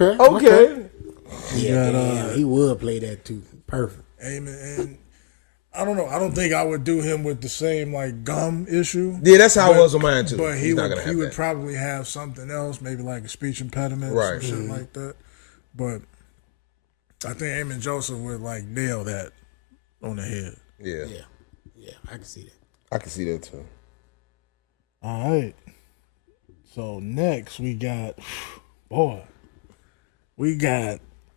Okay. Yeah, he would play that too. Perfect. Eamon, and I don't know. I don't think I would do him with the same like gum issue. Yeah, that's how it was on mine too. But he would would probably have something else, maybe like a speech impediment, right? Some shit like that. But I think Eamon Joseph would like nail that on the head. Yeah, I can see that. I can see that too. All right. So next we got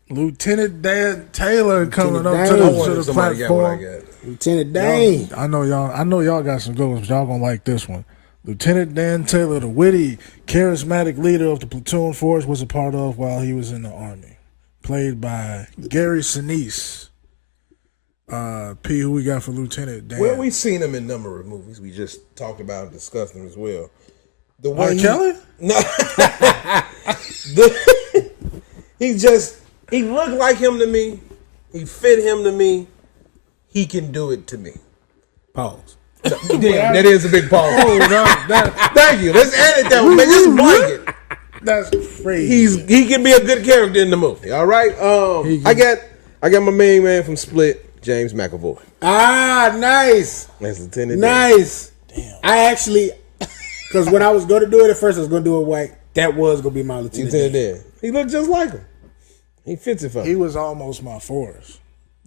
Lieutenant Dan Taylor coming up to the platform. Lieutenant Dan. I know y'all got some good ones. Y'all gonna like this one. Lieutenant Dan Taylor, the witty, charismatic leader of the platoon Forrest was a part of while he was in the Army. Played by Gary Sinise. P, who we got for Lieutenant Dan? Well, we've seen him in a number of movies. We just talked about and discussed him as well. The R. Kelly? No. He looked like him to me. He fit him to me. He can do it to me. Pause. Damn, that is a big pause. Thank you. Let's edit that one, man. Just blanket. That's crazy. He can be a good character in the movie. All right. I got my main man from Split, James McAvoy. Ah, nice. That's Lieutenant. Nice. Damn. I actually, because when I was going to do it at first, I was going to do it white. That was going to be my Lieutenant Dan. He looked just like him. He fits it for me. He was almost my Forrest.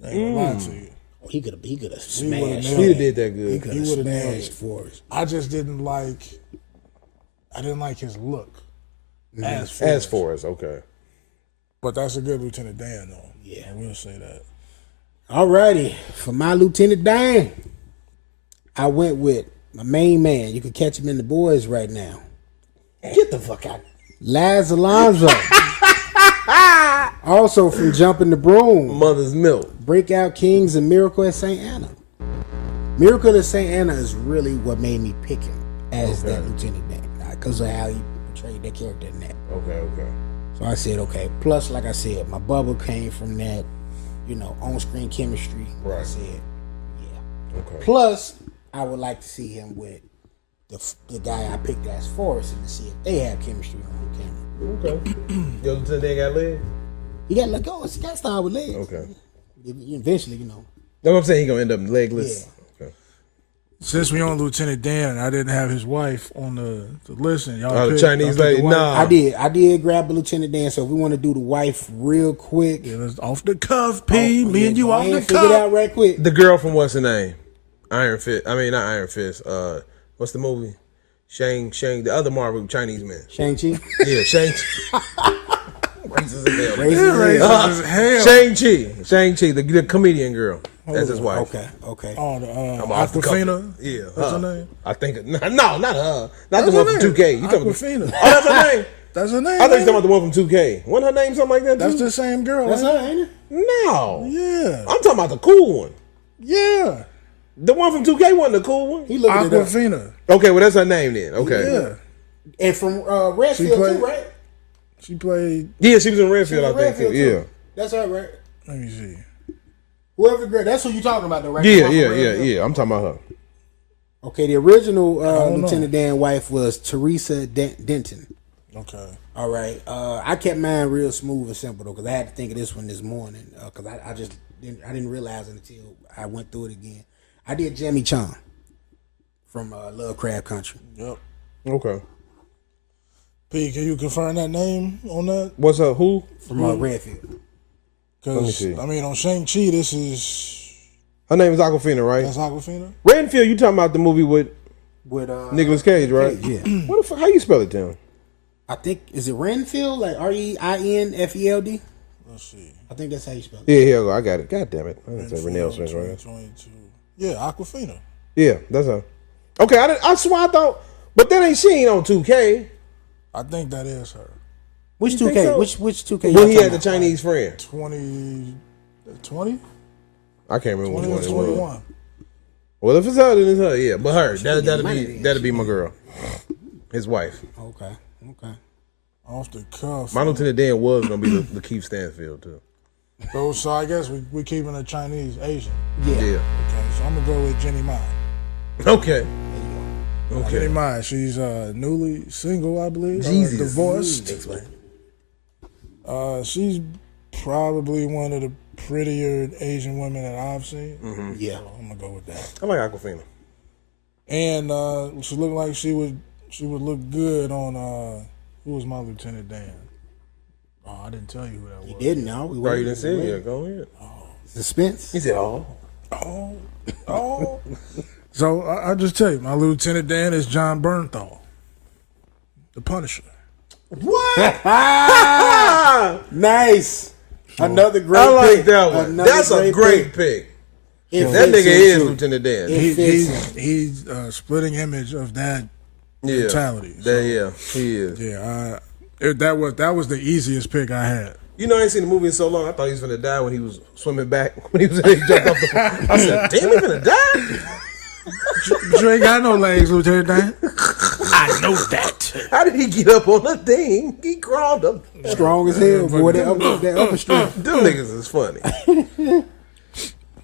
I ain't gonna lie to you. He could have smashed. He did that good. He could have smashed Forrest. I just didn't like his look As Forrest, okay. But that's a good Lieutenant Dan, though. Yeah. I will say that. Alrighty. For my Lieutenant Dan, I went with my main man. You can catch him in The Boys right now. Get the fuck out. Laz Alonso. Also from Jumping the Broom. Mother's Milk. Breakout Kings and Miracle at St. Anna. Miracle at St. Anna is really what made me pick him as that Lieutenant Dan. Because of how he portrayed that character in that. Okay. So I said, okay. Plus, like I said, my bubble came from that, on-screen chemistry. Right. I said, yeah. Okay. Plus, I would like to see him with the guy I picked as Forrest and to see if they have chemistry on camera. Okay. Your Lieutenant Dan got legs? He got let go. He got started with legs. Okay. Eventually, That's what I'm saying. He gonna end up legless. Yeah. Okay. Since we on Lieutenant Dan, and I didn't have his wife on the list, and y'all The picked- Chinese y'all picked lady. the wife. Nah. I did grab a Lieutenant Dan. So if we want to do the wife real quick, Yeah, let's off the cuff, P. Me and you go off ahead the and figure it cuff. out right quick. The girl from what's her name? Iron Fist. I mean, not Iron Fist. What's the movie? Shang. The other Marvel Chinese man. Shang-Chi. Yeah, Shang-Chi. Racist as hell. Racist as hell. Shang-Chi, the comedian girl. That's his wife. Okay. Oh, the off the Aquafina. Yeah. That's her name. I think. No, not her. Not the That's one her from name. 2K. You talking about? Aquafina. Oh, that's her name. That's her name. I thought you ain't talking about the one from 2K. Wasn't her name something like that? That's too? the same girl. That's ain't her, ain't it? No. Yeah. I'm talking about the cool one. Yeah. The one from 2K wasn't the cool one. He looked it up. Aquafina. Okay, well that's her name then. Okay. Yeah. And from Redfield played- too, right? She played. Yeah, she was in Redfield, I think. Redfield, Too. too. Yeah. That's her, right? Let me see. Whoever girl, that's who you talking about, though, right? Yeah. Redfield. I'm talking about her. Okay, the original don't know. Lieutenant Dan wife was Teresa Denton. Okay. All right. I kept mine real smooth and simple though, because I had to think of this one this morning. Because I just didn't realize it until I went through it again. I did Jimmy Chong from Lovecraft Country. Yep. Okay. P, can you confirm that name on that? What's up? Who? From Redfield. Let me Because, see. I mean, on Shang-Chi, this is... Her name is Aquafina, right? That's Aquafina? Renfield, you talking about the movie with With Nicolas Cage, right? Yeah. What the fuck? How you spell it, Tim? I think, is it Renfield? Like Reinfeld? Let's see. I think that's how you spell it. Yeah, here I go. I got it. God damn it. I didn't say Renee Smith, right? 2022. Yeah, Aquafina. Yeah, that's her. Okay, I swear I thought, but that ain't she ain't on 2K. I think that is her. Which You 2K? think so? Which 2K? When y'all he talking had the about? Chinese friend. 20? I can't remember which 20 or one it was. 21. Well, if it's her, then it's her. Yeah, but her. That'll money be then. that'll be my girl, his wife. Okay. Off the cuff. My Lieutenant Dan was gonna be Lakeith Stanfield too. So I guess we keeping a Chinese Asian. Yeah. Yeah. Okay, so I'm gonna go with Jenny Mai. Okay. Jenny Okay. Mai, she's newly single, I believe. Jesus. Divorced. Explain. She's probably one of the prettier Asian women that I've seen. Yeah. So I'm gonna go with that. I like Aquafina. And she looked like she would look good on who was My Lieutenant Dan? Oh, I didn't tell you who that was. He didn't know. We Right, you waited. didn't say it. Yeah, go ahead. Suspense. He said, "Oh, Oh. So I just tell you, My Lieutenant Dan is John Bernthal, the Punisher. what? Nice. Another great I like pick. that one. Another That's a great pick. It That fits nigga him, is too. Lieutenant Dan. It fits him. He's splitting image of that Yeah. mentality. Yeah, he is. Yeah, that was the easiest pick I had. You know, I ain't seen the movie in so long. I thought he was gonna die when he was swimming back. When he jumped off the. I said, "Damn, he gonna die." But you ain't got no legs, Lieutenant Dan. I know that. How did he get up on the thing? He crawled up. Strong as hell, boy. That upper strength. Them niggas is funny.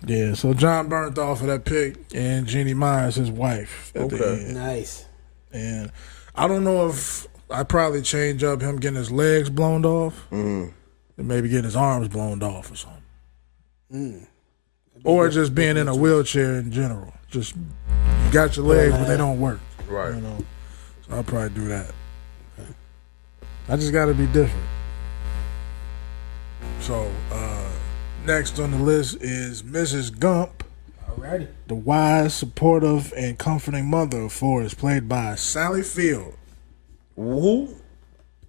Yeah, so John Bernthal for that pick, and Jeannie Mai is his wife at the Okay. end. Nice. And I don't know if I probably change up him getting his legs blown off, and maybe getting his arms blown off or something, or just being in a wheelchair in general. Just you got your legs, but they don't work. Right. You know, so I'll probably do that. I just got to be different. So next on the list is Mrs. Gump. Alrighty. The wise, supportive, and comforting mother of Forrest, played by Sally Field, Who?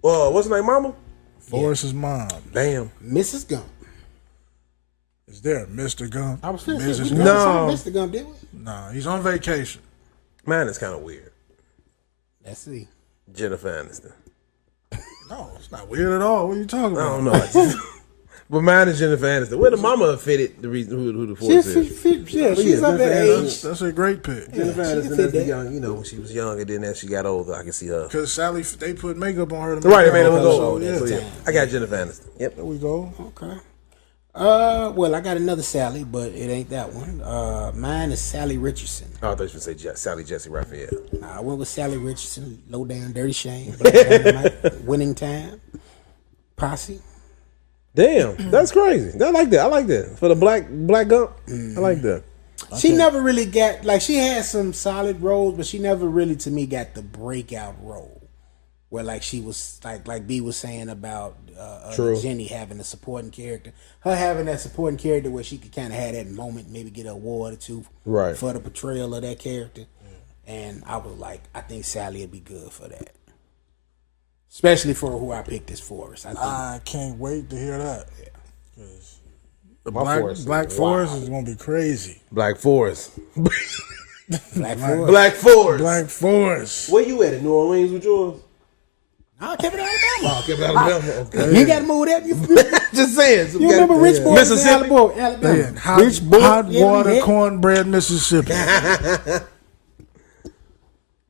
What's her name, Mama? Forrest's mom. Damn. Mrs. Gump. Is there Mr. Gump? I was finna Mrs. say, we Gump? No. saw Mr. Gump, did we? Nah, he's on vacation. Man, it's kind of weird. Let's see. Jennifer Aniston. No, it's not weird at all. What are you talking I about? don't know. But mine is Jennifer Aniston. Where the mama fitted the reason who the Forrest is. She's up at age. That's a great pick. Jennifer she can Aniston, fit that's the that. young, when she was young, and then as she got older, I can see her. Because Sally, they put makeup on her. To Right, make man, her it was look old. so, So, yeah. I got Jennifer Aniston. Yep. There we go. Okay. Well, I got another Sally, but it ain't that one. Mine is Sally Richardson. Oh, I thought you were going to say Sally Jesse Raphael. I went with Sally Richardson. Low Down, Dirty Shame, Black Dynamite, Winning Time, Posse. Damn, that's crazy. I like that. I like that. For the black Gump, I like that. She never really got, like, she had some solid roles, but she never really, to me, got the breakout role. Where, like, she was, like B was saying about True. Jenny having a supporting character. Her having that supporting character where she could kind of have that moment, maybe get an award or two Right. for the portrayal of that character. And I was like, I think Sally would be good for that. Especially for who I picked as Forrest. I think. I can't wait to hear that. My Forrest. Black Forest is going to be crazy. Black Forest. Black Forrest. Black Forest. Black Forest. Where you at? In New Orleans with yours? I kept it Alabama. Oh, kept Alabama. Okay. You ain't got to move that. You Just saying. You remember Rich Boy Mississippi? Alabama? Man, hot water, yeah. cornbread, Mississippi.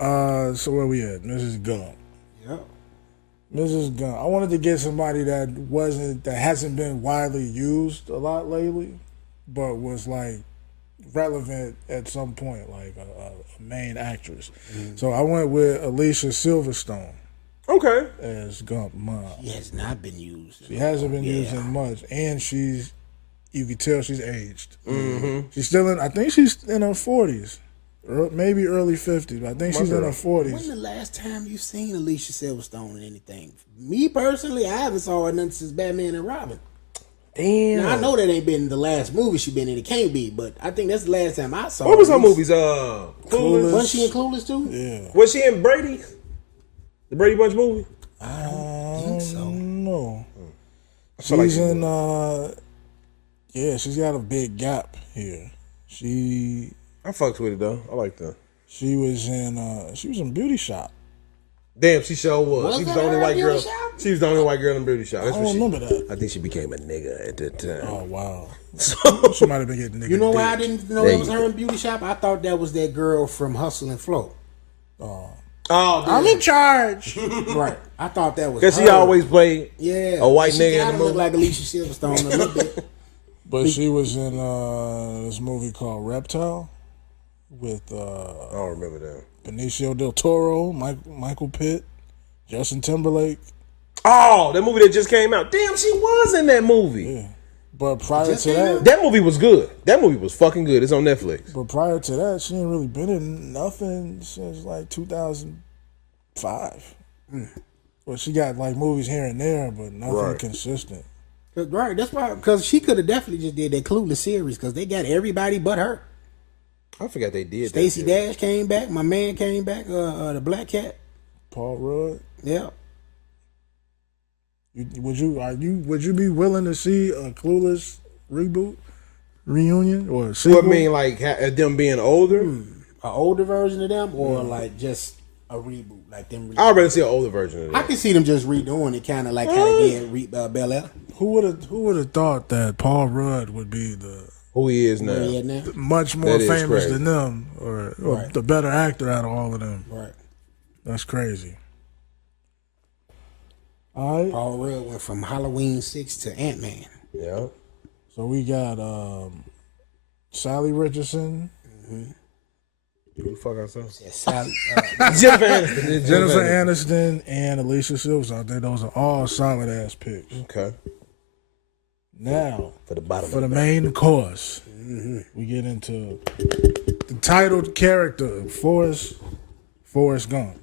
So where we at? Mrs. Gump. Yep. Mrs. Gump. I wanted to get somebody that hasn't been widely used a lot lately, but was like relevant at some point, like a main actress. So I went with Alicia Silverstone. Okay. as Gump mom. She has not been used. She hasn't been used in much, and you can tell she's aged. Mm-hmm. She's still in. I think she's in her 40s, maybe early 50s. But I think she's in her 40s. When the last time you seen Alicia Silverstone in anything? Me personally, I haven't saw her nothing since Batman and Robin. Damn. Now, I know that ain't been the last movie she been in. It can't be, but I think that's the last time I saw her. What was her movies? Clueless. Wasn't she in Clueless too? Yeah. Was she in Brady? The Brady Bunch movie? I don't think so. No. She's in. Yeah, she's got a big gap here. I fucked with it though. I like that. She was in Beauty Shop. Damn, she sure was. She was the only white girl. Shop? She was the only white girl in Beauty Shop. I don't remember that. I think she became a nigga at that time. Oh wow. So she might have been getting nigga. You know why I dick. didn't know it was her in Beauty Shop? I thought that was that girl from Hustle and Flow. Oh, I'm in charge. Right. I thought that was because her. she always played a white she nigga in kinda the looked movie. like Alicia Silverstone a little bit. But she was in this movie called Reptile with I don't remember that. Benicio del Toro, Michael Pitt, Justin Timberlake. Oh, that movie that just came out. Damn, she was in that movie. Yeah. But prior to that, That movie was good. That movie was fucking good. It's on Netflix. But prior to that, she ain't really been in nothing since like 2005. Well, she got like movies here and there, but nothing consistent. Right, that's why, because she could have definitely just did that Clueless series, because they got everybody but her. I forgot they did Stacey that. Dash came back, my man came back, the Black Cat. Paul Rudd. Yeah. Would you be willing to see a Clueless reboot, reunion, or sequel? What I mean, like them being older? An older version of them, or like just a reboot, like them. I'd rather see an older version of I that. can see them just redoing it, kind of like how they did Bel Air. Who would have thought that Paul Rudd would be Who he is now. Where he at now? much more That is famous crazy. than them, or Right. the better actor out of all of them? Right. That's crazy. All right. Paul Rudd went from Halloween 6 to Ant-Man. Yeah. So we got Sally Richardson, Who the fuck I saw? Yeah, Sally, Jennifer Aniston. Jennifer Aniston, and Alicia Silverstone. I think those are all solid ass picks. Okay. Now, For the bottom. for the main course, we get into the titled character, Forrest Gump,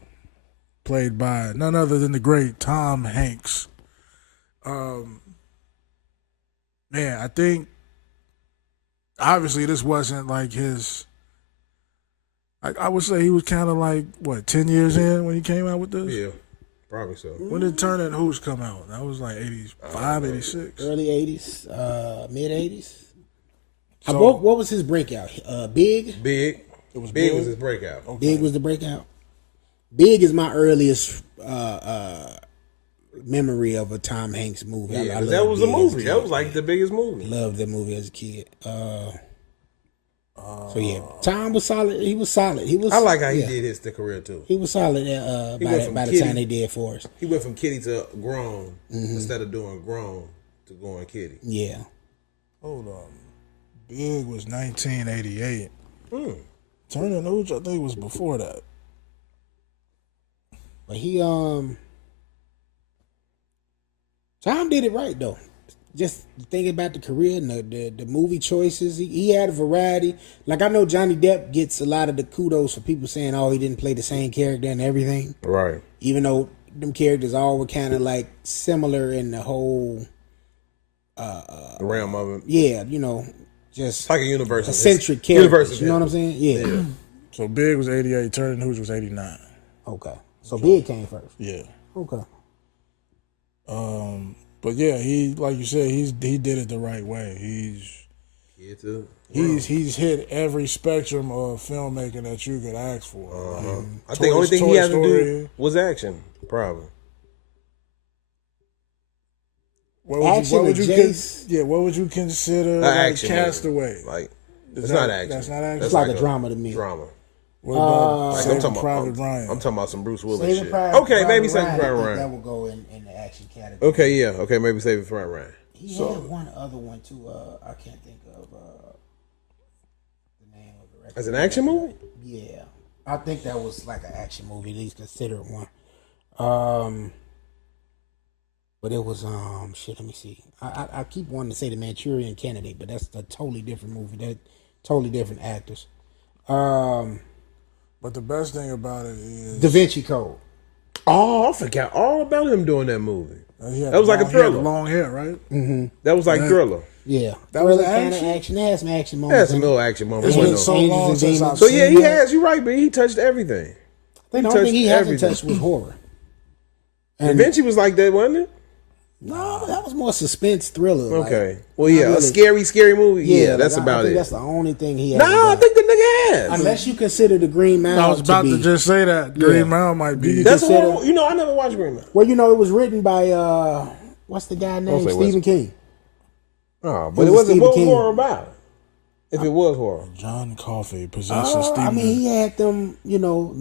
played by none other than the great Tom Hanks. Man, I think obviously this wasn't like his. I would say he was kind of like 10 years in when he came out with this. Yeah. Probably so. When did Turn and Hooch come out? That was like 85, 86. early 80s, mid 80s. What was his breakout? Big? Big. It was Big Big? was his breakout. Okay. Big was the breakout. Big is my earliest memory of a Tom Hanks movie. Yeah, I 'cause loved that was a Big as movie. kid. That was like the biggest movie. Loved that movie as a kid. So yeah, Tom was solid. He was solid. He was. I like how he did his career too. He was solid by the time they did Forrest. He went from kitty to grown instead of doing grown to going kitty. Yeah. Hold on. Big was 1988. Turn and Hooch, I think, was before that. But he Tom did it right though. Just thinking about the career and the movie choices, he had a variety. Like I know Johnny Depp gets a lot of the kudos for people saying, "Oh, he didn't play the same character and everything." Right. Even though them characters all were kind of like similar in the whole, The realm of it. yeah, you know, just It's like a universal. eccentric Universal characters. You know what I'm saying? Yeah. So Big was 88, Turn and Hooch was 89. Okay. So Big came first. Yeah. Okay. But yeah, he, like you said, he did it the right way. He's hit every spectrum of filmmaking that you could ask for. I think the only thing he had to do was action, probably. What Action would or you Jace? what would you consider like Action Castaway? Like it's that- not action. that's not action? It's like a drama to me. Drama. What about Like, Saving Private Ryan? I'm talking about some Bruce Willis Saving shit. Private Okay, maybe Ryan, Saving Private I think Ryan. that will go in the action category. Okay, yeah. Okay, maybe Saving Private Ryan. He had one other one too. I can't think of the name of the record. As an action movie? Yeah, I think that was like an action movie. At least consider it one. But it was shit. Let me see. I keep wanting to say the Manchurian Candidate, but that's a totally different movie. That totally different actors. But the best thing about it is Da Vinci Code. Oh, I forgot all about him doing that movie. that was like a Thriller. Long hair, right? That was like Thriller. Yeah, That was kind of action? action. They had some action Had moments. some in it. little action moments. It's wasn't been no- so Angels long and since Demons. I've So seen yeah, he that. has. You're right, but he touched everything. The He only thing touched he hasn't everything. touched was horror. Da Vinci was like that, wasn't it? No, that was more suspense thriller. Okay. Like, Well, yeah, not a really. scary movie. Yeah, like, that's I about think it. That's the only thing he has. Nah, I think the nigga has. unless you consider the Green Mile. I was about to be, just say that. Green Mile might be. That's a consider- horror. You know, I never watched Green Mile. Well, it was written by what's the guy named say Stephen West. King. Oh, but it was wasn't. Stephen What was King. horror about? If it was horror, John Coffey possesses Stephen. I mean, he had them,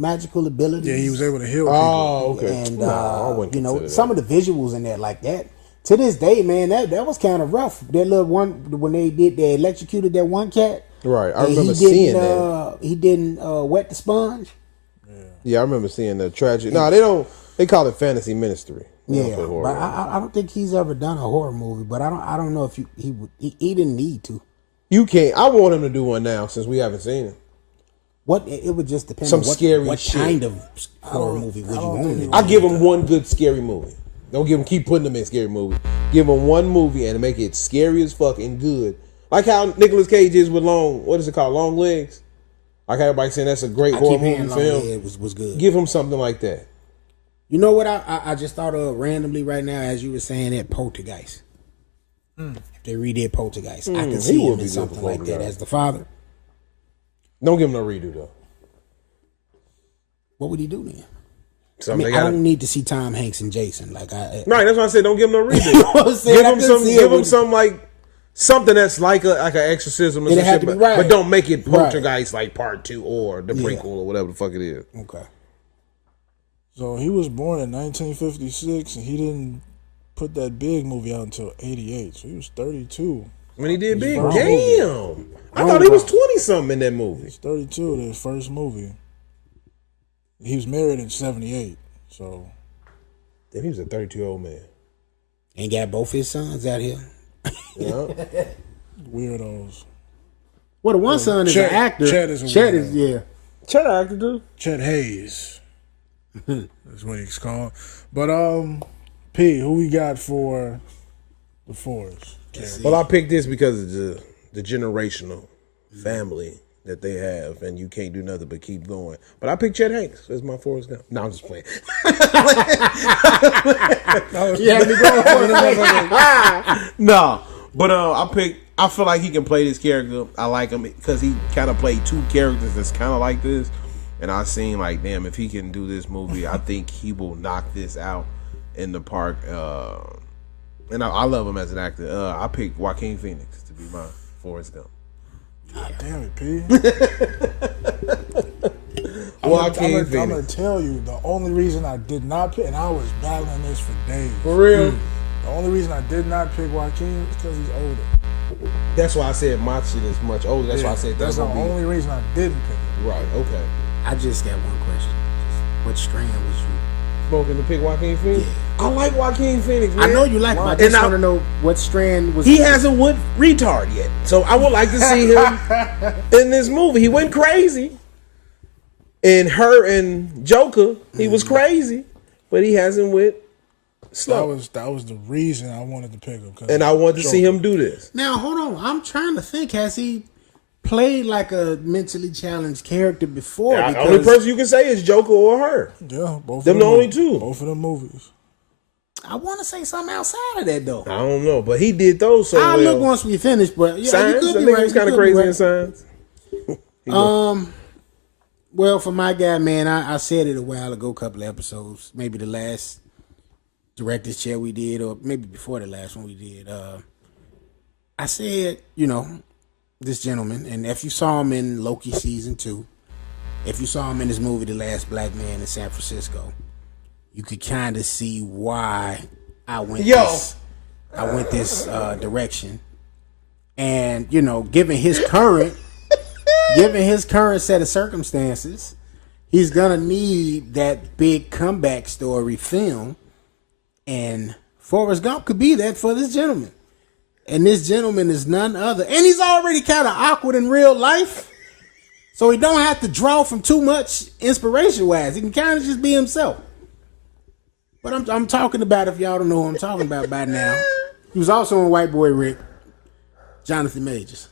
magical abilities. Yeah, he was able to heal people. oh, okay. And No, I wouldn't consider that. some of the visuals in there like that. To this day, man, that was kind of rough. That little one when they electrocuted that one cat. Right, I and remember he didn't, seeing that. He didn't wet the sponge. Yeah, I remember seeing the tragic. No, they don't. They call it fantasy ministry. They don't Yeah, put horror but in it. I don't think he's ever done a horror movie. But I don't know if he didn't need to. You can't. I want him to do one now since we haven't seen it. What it would just depend Some on scary what shit. kind of horror movie would you want him to I do? give him one good scary movie. Don't keep putting them in scary movie. Give him one movie and make it scary as fuck and good. Like how Nicolas Cage is with what is it called? Long Legs. Like how everybody saying that's a great I horror keep movie hearing film. Long Legs was good. Give him something like that. You know what I just thought of randomly right now as you were saying that Poltergeist. If they redid Poltergeist, I can he see would him be in good something for like that Poltergeist. as the father. Don't give him no redo though. What would he do then? I Something mean, they I gotta- don't need to see Tom Hanks and Jason. Like Right, that's why I said don't give him no redo. You know what I'm saying? Give I him couldn't some. see it Give him with- some like something that's like an exorcism or It'd some have shit, to be but, right. but don't make it Right. Poltergeist like part 2 or the Yeah. prequel or whatever the fuck it is. Okay. So he was born in 1956, and he didn't put that big movie out until 88. So he was 32. When he did Big, first damn! I thought he was 20 something in that movie. He's 32. His first movie. He was married in 78. So Damn, he was a 32-year-old man. And got both his sons out here. Yeah. weirdos. Well, the one son is Chet- an actor. Chet is a Chet weirdo. yeah. Chet actor dude. Chet Hayes. That's what he's called. But P, who we got for the Forrest? Well, I picked this because of the generational family that they have, and you can't do nothing but keep going. But I picked Chet Hanks as my Forrest Gump. No, I'm just playing. Yeah, me going for it. No, but I feel like he can play this character. I like him because he kind of played two characters that's kind of like this. And I seen like, damn, if he can do this movie, I think he will knock this out in the park. And I love him as an actor. I picked Joaquin Phoenix to be my Forrest Gump. God damn it, P. Joaquin I'm Phoenix. going to tell you, the only reason I did not pick, and I was battling this for days. For real? The only reason I did not pick Joaquin is because he's older. That's why I said my shit is much older. That's why I said that's the gonna be only reason I didn't pick him. right. Okay. I just got one question. What strand was you? Smoking to pick Joaquin Phoenix. Yeah. I like Joaquin Phoenix. Man. I know you like him. I And just I- want to know what strand was. He hasn't went retard yet, so I would like to see him in this movie. He went crazy. In Her and Joker, he was crazy, but he hasn't went slow. That was the reason I wanted to pick him. 'cause And I wanted to see him do this. Now hold on. I'm trying to think. Has he played like a mentally challenged character before? The only person you can say is Joker or Her. Yeah, both Them of the only movies. two. Both of them movies. I want to say something outside of that though. I don't know, but he did those so I'll well. look once we finish, but yeah, Signs, you I could think be he right. was kind of You could be crazy in right. Signs. Well, for my guy, man, I said it a while ago, a couple of episodes, maybe the last director's chair we did, or maybe before the last one we did. I said, this gentleman, and if you saw him in Loki season 2, if you saw him in this movie, The Last Black Man in San Francisco, you could kind of see why I went this direction, and given his current set of circumstances, he's gonna need that big comeback story film. And Forrest Gump could be that for this gentleman. And this gentleman is none other. And he's already kind of awkward in real life. So he don't have to draw from too much inspiration-wise. He can kind of just be himself. But I'm talking about, if y'all don't know who I'm talking about by now, he was also in White Boy Rick, Jonathan Majors.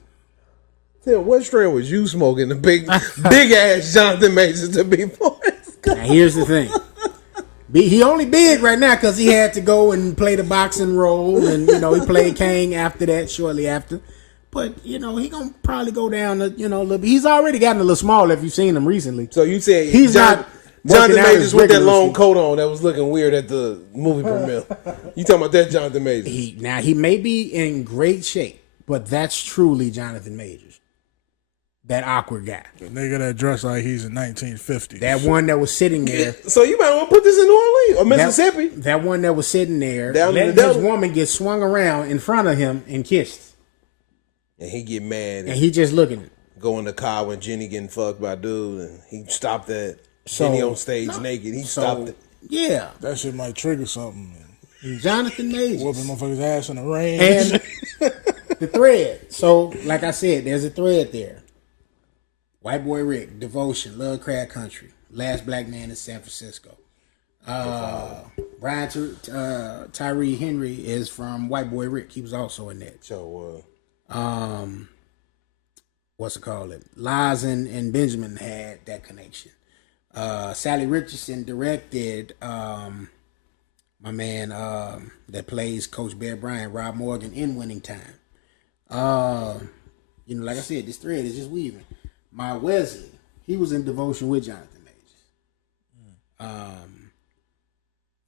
Tell what strand was you smoking the big ass Jonathan Majors to be Forrest Gump? Now here's the thing. He only big right now because he had to go and play the boxing role, and he played Kang after that, shortly after. But he gonna probably go down a little bit. He's already gotten a little smaller if you've seen him recently. So you said he's not Jonathan Majors with that long suit. coat on that was looking weird at the movie premiere. You talking about that Jonathan Majors? He may be in great shape, but that's truly Jonathan Majors. That awkward guy. The nigga that dressed like he's in 1950. That one that was sitting there. So you might want to put this in New Orleans or Mississippi. That one that was sitting there, Down letting this woman get swung around in front of him and kissed. And he get mad. And he just looking. Go in the car when Jenny getting fucked by dude, and he stopped that. Jenny on stage naked. He stopped it. Yeah. That shit might trigger something. Jonathan Majors. Whooping motherfuckers' ass in the rain. And the thread. So, like I said, there's a thread there. White Boy Rick, Devotion, Lovecraft Country, Last Black Man in San Francisco. Brian Tyree Henry is from White Boy Rick. He was also in that. So, what's it called? Liz and Benjamin had that connection. Sally Richardson directed my man that plays Coach Bear Bryant, Rob Morgan, in Winning Time. Like I said, this thread is just weaving. My Wesley, he was in Devotion with Jonathan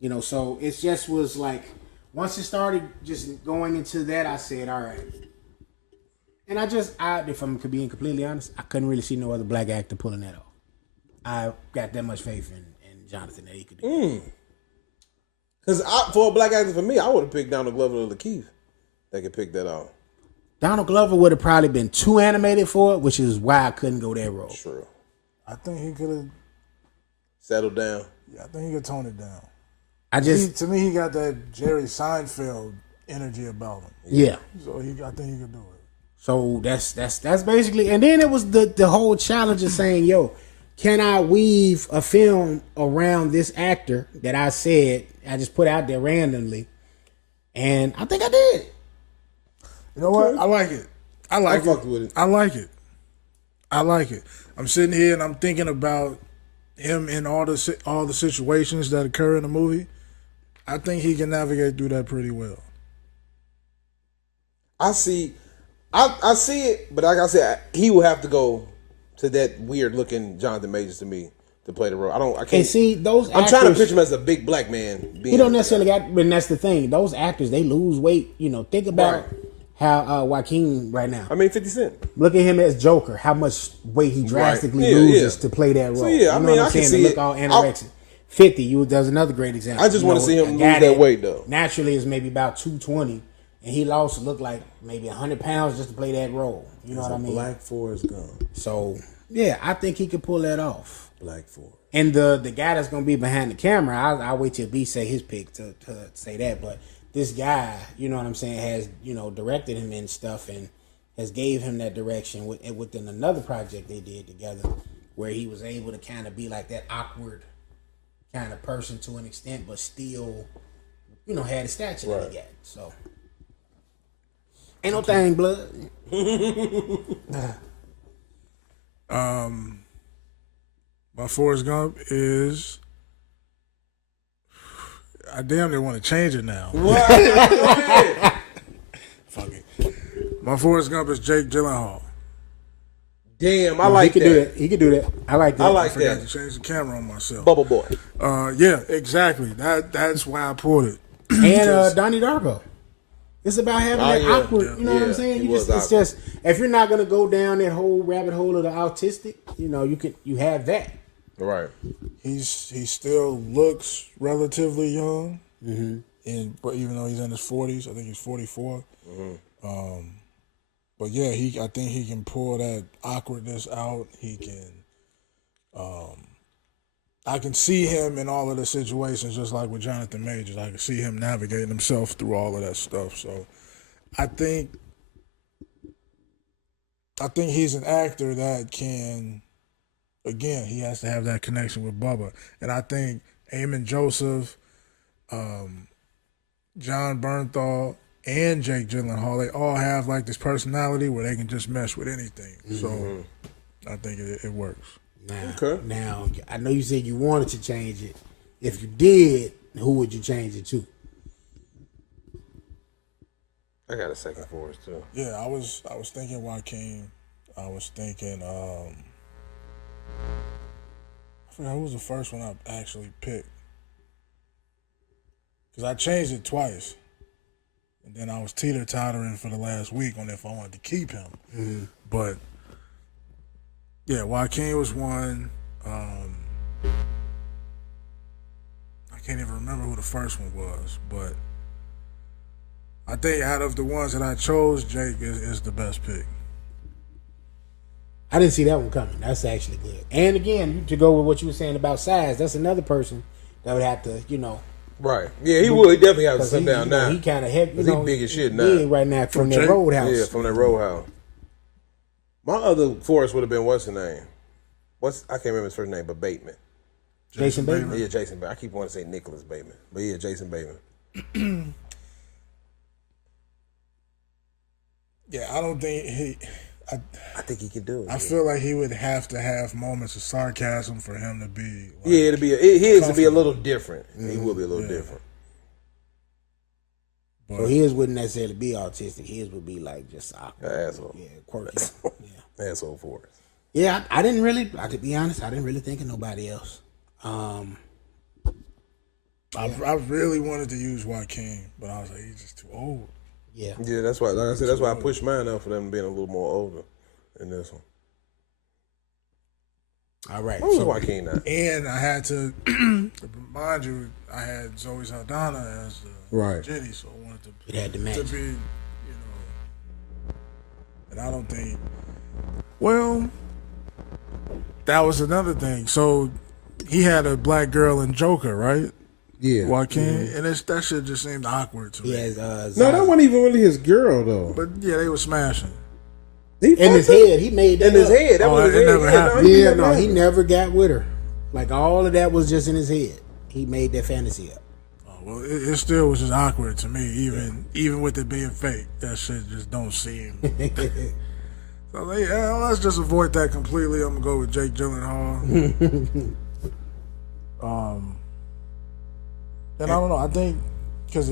Majors. So it just was like, once it started just going into that, I said, all right. And if I'm being completely honest, I couldn't really see no other black actor pulling that off. I got that much faith in Jonathan that he could do it. Because for a black actor, for me, I would have picked Donald Glover or Lakeith that could pick that off. Donald Glover would have probably been too animated for it, which is why I couldn't go that role. True. I think he could have settled down. Yeah, I think he could tone it down. To me, he got that Jerry Seinfeld energy about him. Yeah. So I think he could do it. So that's basically, and then it was the whole challenge of saying, yo, can I weave a film around this actor that I just put out there randomly, and I think I did. You know what? I like it. I fucked with it. I like it. I'm sitting here and I'm thinking about him in all the situations that occur in the movie. I think he can navigate through that pretty well. I see it, but like I said, he will have to go to that weird looking Jonathan Majors to me to play the role. I can't. And see those. I'm trying to picture him as a big black man. He don't necessarily got, but that's the thing. Those actors, they lose weight. Think about how Joaquin right now. 50 Cent. Look at him as Joker. How much weight he drastically loses to play that role. So yeah, I can see look all anorexic. 50. There's another great example. I just want to see him lose that weight though. Naturally, is maybe about 220, and he lost look like maybe 100 pounds just to play that role. You know what I mean? Black Forrest Gump. So yeah, I think he could pull that off. Black Forrest. And the guy that's gonna be behind the camera, I'll wait till B say his pick to say that, but. This guy, you know what I'm saying, has, directed him and stuff and has gave him that direction within another project they did together where he was able to kind of be like that awkward kind of person to an extent, but still, had the stature that he got. So, ain't no thing, blood. My Forrest Gump is... I damn near want to change it now. What? Fuck it. My Forrest Gump is Jake Gyllenhaal. Damn, I like that. He could do that. I like that. I forgot to change the camera on myself. Bubble Boy. Yeah, exactly. That's why I pulled it. And Donnie Darko. It's about having that awkward, you know what I'm saying? It's just, if you're not going to go down that whole rabbit hole of the autistic, you have that. Right. He still looks relatively young, but even though he's in his 40s, I think he's 44. But yeah, I think he can pull that awkwardness out. He can, I can see him in all of the situations, just like with Jonathan Majors. I can see him navigating himself through all of that stuff. So I think he's an actor that can, again, he has to have that connection with Bubba. And I think Eamon Joseph, John Bernthal, and Jake Gyllenhaal, they all have like this personality where they can just mesh with anything. So I think it works. Now, I know you said you wanted to change it. If you did, who would you change it to? I got a second Forrest too. Yeah, I was thinking Joaquin. I was thinking I forgot who was the first one I actually picked. Because I changed it twice. And then I was teeter-tottering for the last week on if I wanted to keep him. Mm-hmm. But yeah, Joaquin was one. I can't even remember who the first one was, but I think out of the ones that I chose, Jake is the best pick. I didn't see that one coming. That's actually good. And again, to go with what you were saying about size, that's another person that would have to, Right. Yeah, he would. He definitely have to sit down now. He kind of heavy. He big as shit now. Big right now from that Roadhouse. Yeah, from that Roadhouse. My other Forrest would have been, what's his name? I can't remember his first name, but Bateman. Jason Bateman? Yeah, Jason Bateman. I keep wanting to say Nicholas Bateman. But yeah, Jason Bateman. Yeah, I don't think I think he can do it. I feel like he would have to have moments of sarcasm for him to be. Like, yeah, his to be a little different. Mm-hmm. He will be a little different. But so his wouldn't necessarily be autistic. His would be like just awkward. Asshole. Yeah, quirky. Yeah. Asshole Forrest. Yeah, I didn't really. I could be honest. I didn't really think of nobody else. I really wanted to use Joaquin, but I was like, he's just too old. Yeah. Yeah, that's why. Like I said, that's why I pushed mine up for them being a little more older in this one. All right. So Joaquin now. And I had to remind you, I had Zoe Saldana as Jenny, so I wanted to. It had to match. To be, and I don't think. Well, that was another thing. So he had a black girl in Joker, right? Yeah. Joaquin, and that shit just seemed awkward to me. No, that wasn't even really his girl though. But yeah, they were smashing. In his head, he made that. In his head, that was his head. Never happened. He never got with her. Like all of that was just in his head. He made that fantasy up. Oh, well, it still was just awkward to me, even with it being fake. That shit just don't seem. So like, yeah, let's just avoid that completely. I'm gonna go with Jake Gyllenhaal. And I don't know. I think because,